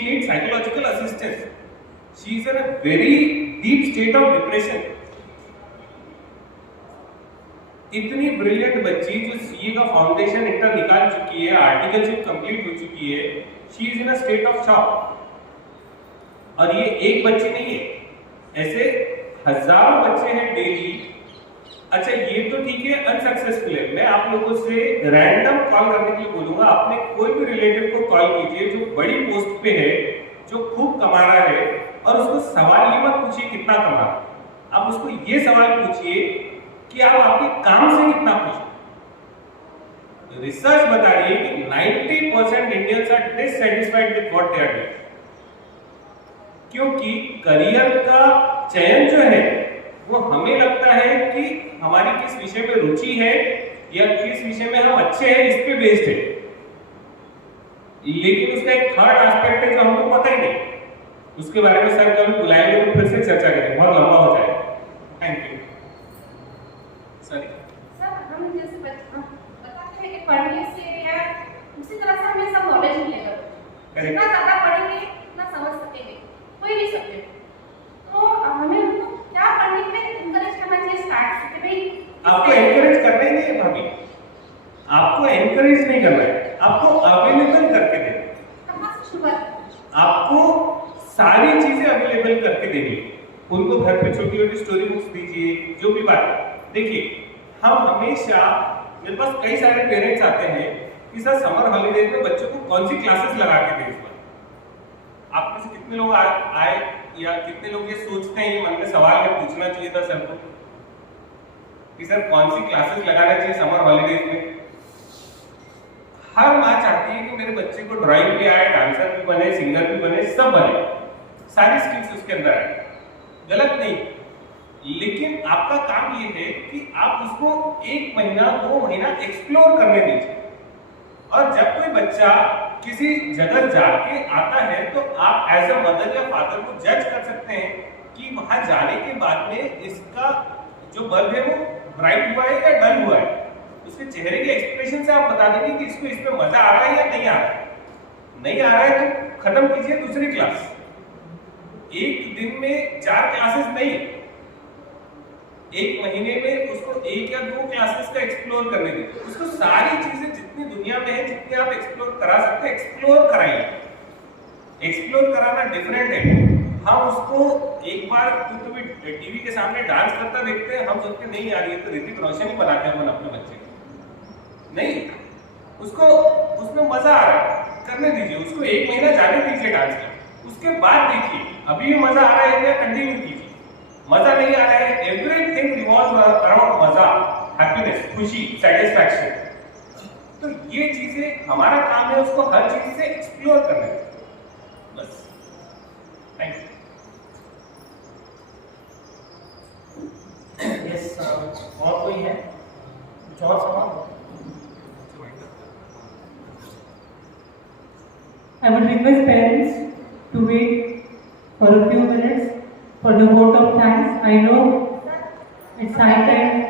need psychological assistance, she is in a very deep state of depression. इतनी ब्रिलियंट बच्ची जो सीए का फाउंडेशन इंटर निकाल चुकी है, आर्टिकलशिप कंप्लीट हो चुकी है, she is in a state of shock. और ये एक बच्ची नहीं है, ऐसे हजारों बच्चे हैं डेली। अच्छा ये तो ठीक है अनसक्सेसफुल है, मैं आप लोगों से रैंडम कॉल करने के लिए बोलूंगा। अपने कोई भी रिलेटिव को कॉल कीजिए जो बड़ी पोस्ट पे है, जो खूब कमा रहा है, और उसको सवाल ये मत पूछिए कितना कमा रहा है, आप उसको ये सवाल पूछिए कि आप आपके काम से कितना खुश हो। रिसर्च बता रही है कि 90% Indians are dissatisfied with what they are doing, क्योंकि करियर का चयन जो है वो हमें लगता है कि हमारी किस विषय में रुचि है या किस विषय में हम अच्छे हैं इस पे बेस्ड है, लेकिन उसका एक थर्ड एस्पेक्ट है जो हमको पता ही नहीं। उसके बारे में सर कभी बुलाएंगे तो फिर से चर्चा करेंगे, बहुत लंबा हो जाएगा। Thank you sir. हम जैसे बताते हैं कि पढ़ने से या उसी तरह से हमें सब नॉलेज मिलेगा। जितना ज्यादा पढ़ेंगे उतना समझ सकेंगे कोई भी सब्जेक्ट। तो हमें उनको क्या पढ़ने के लिए एनकरेज करना चाहिए स्टार्ट से कि भाई आपको एनकरेज करना ही नहीं है भाभी, आपको एनकरेज नहीं करना है, आपको अवेलेबल करके देना। कहाँ से शुरुआत? आपको सारी चीजें अवेलेबल करके देनी, उनको घर पे छोटी छोटी स्टोरी बुक्स दीजिए, जो भी बात। देखिए हम हमेशा, मेरे पास कई सारे पेरेंट्स आते हैं कि सर समर हॉलीडेज में बच्चों को कौन सी क्लासेस लगा के दें इस बार। आप में से कितने लोग आए या कितने लोग ये सोचते हैं, ये मन में सवाल है, पूछना चाहिए था सर को कि सर कौन सी क्लासेस लगाना चाहिए समर हॉलीडेज में। हर माँ चाहती है कि मेरे बच्चे को ड्राइंग भी आए, डांसर भी बने, सिंगर भी बने, सब बने, सारी स्किल्स उसके अंदर आए, गलत नहीं। लेकिन आपका काम ये है कि आप उसको 1 महीना 2 महीना एक्सप्लोर करने दीजिए। और जब कोई बच्चा किसी जगह जाके आता है तो आप एज अ मदर या फादर को जज कर सकते हैं कि वहां जाने के बाद में इसका जो बल्ब है वो ब्राइट हुआ है या डल हुआ है। उसके चेहरे के एक्सप्रेशन से आप बता देंगे कि इसको इसमें मजा आ रहा है या नहीं आ रहा है। नहीं आ रहा है तो खत्म कीजिए दूसरी क्लास। एक दिन में 4 क्लासेस नहीं, 1 महीने में उसको 1 या 2 क्लासेस का एक्सप्लोर करने दीजिए। उसको सारी चीजें जितनी दुनिया में है, जितनी आप एक्सप्लोर करा सकते हैं एक्सप्लोर कराइए। एक्सप्लोर कराना डिफरेंट है। हम उसको एक बार तो भी टीवी के सामने डांस करता देखते हैं, हम सोचते नहीं यार ये तो ऋतिक रोशन ही बनाते हैं अपन अपने बच्चे को। उसको उसमें मजा आ रहा है, करने दीजिए उसको, 1 महीना जाने दीजिए डांस का, उसके बाद देखिए अभी भी मजा आ रहा है क्या, कंटिन्यू कीजिए। मजा नहीं आ रहा है, एवरीथिंग रिवॉल्व्स अराउंड मजा, हैप्पीनेस, खुशी, सेटिस्फैक्शन। तो ये चीजें हमारा काम है, उसको हर चीज से एक्सप्लोर करना है बस। Thank you. यस, और कोई है कुछ और सवाल? I would request parents to wait for a few minutes for the vote of thanks. I know it's high time.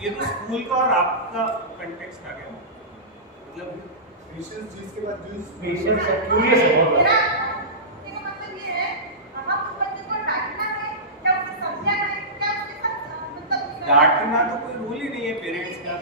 ये तो स्कूल का और आपका कंटेक्स्ट आ गया, मतलब पेशेंस जिसके बाद जो पेशेंस है, क्यूरियस है बहुत ज़्यादा। डांटना तो कोई रूल ही नहीं है पेरेंट्स का।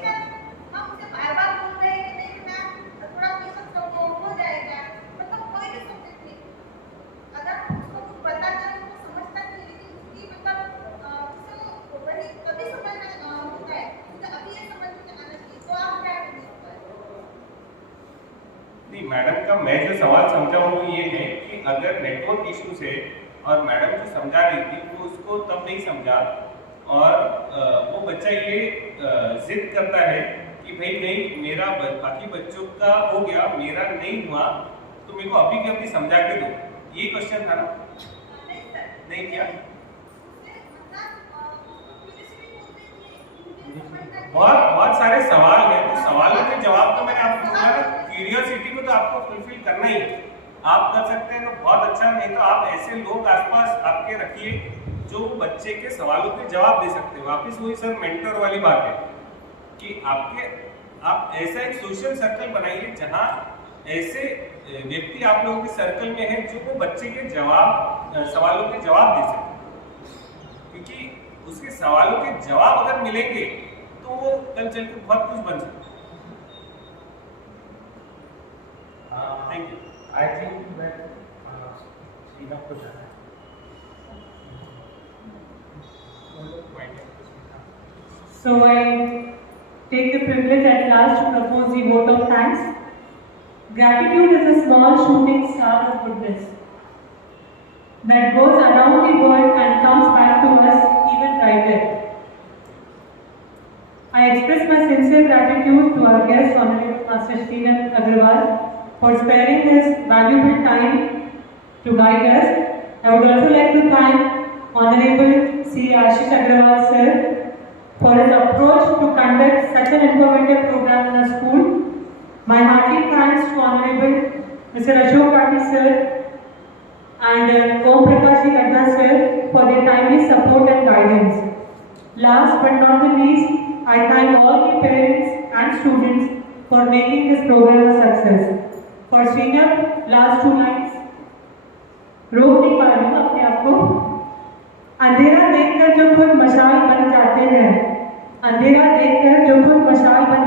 नहीं, मैडम का मैं जो सवाल समझा हूँ वो ये है कि अगर नेटवर्क इश्यूज है और मैडम जो समझा रही थी वो उसको तब नहीं समझा और वो बच्चा ये जिद करता है कि भाई नहीं मेरा बाकी बच्चों का हो गया, मेरा नहीं हुआ, तो मेरे को अभी के अभी समझा के दो, ये क्वेश्चन था ना? नहीं क्या? बहुत सारे सवाल हैं, तो सवालों के जवाब तो मैंने आपको बोला ना, क्यूरियोसिटी को तो आपको फुलफिल करना ही, आप कर सकते हैं तो बहुत अच्छा, नहीं तो आप ऐसे लोग आसपास आपके रखिए जो बच्चे के सवालों के जवाब दे सकते हैं। वापस वही सर मेंटर वाली बात है कि आप ऐसा एक सोशल सर्कल बनाइए जहां ऐसे व्यक्ति आप लोगों के सर्कल में है जो वो बच्चे के सवालों के जवाब दे सके, क्योंकि उसके सवालों के जवाब अगर मिलेंगे तो वो कल चल के बहुत कुछ बन सकता है। Thank you. I think that enough कुछ है। So I take the privilege at last to propose the vote of thanks. Gratitude is a small shooting star of goodness that goes around the world and comes back to us even brighter. I express my sincere gratitude to our guest, Honorable Master Srinath Agarwal, for sparing his valuable time to guide us. I would also like to thank Honorable C. Ashish Agarwal sir for his approach to conduct such an informative program in our school. My hearty thanks to Honorable Mr. Ashok Kati sir and Om Prakash Ladda sir for their timely support and guidance. Last but not the least, I thank all the parents and students for making this program a success. For Srinath, last 2 lines. रोक नहीं पा रही हूँ अपने आप को। अंधेरा देखकर जो खुद मशाल बन जाते हैं, अंधेरा देखकर जो खुद मशाल बन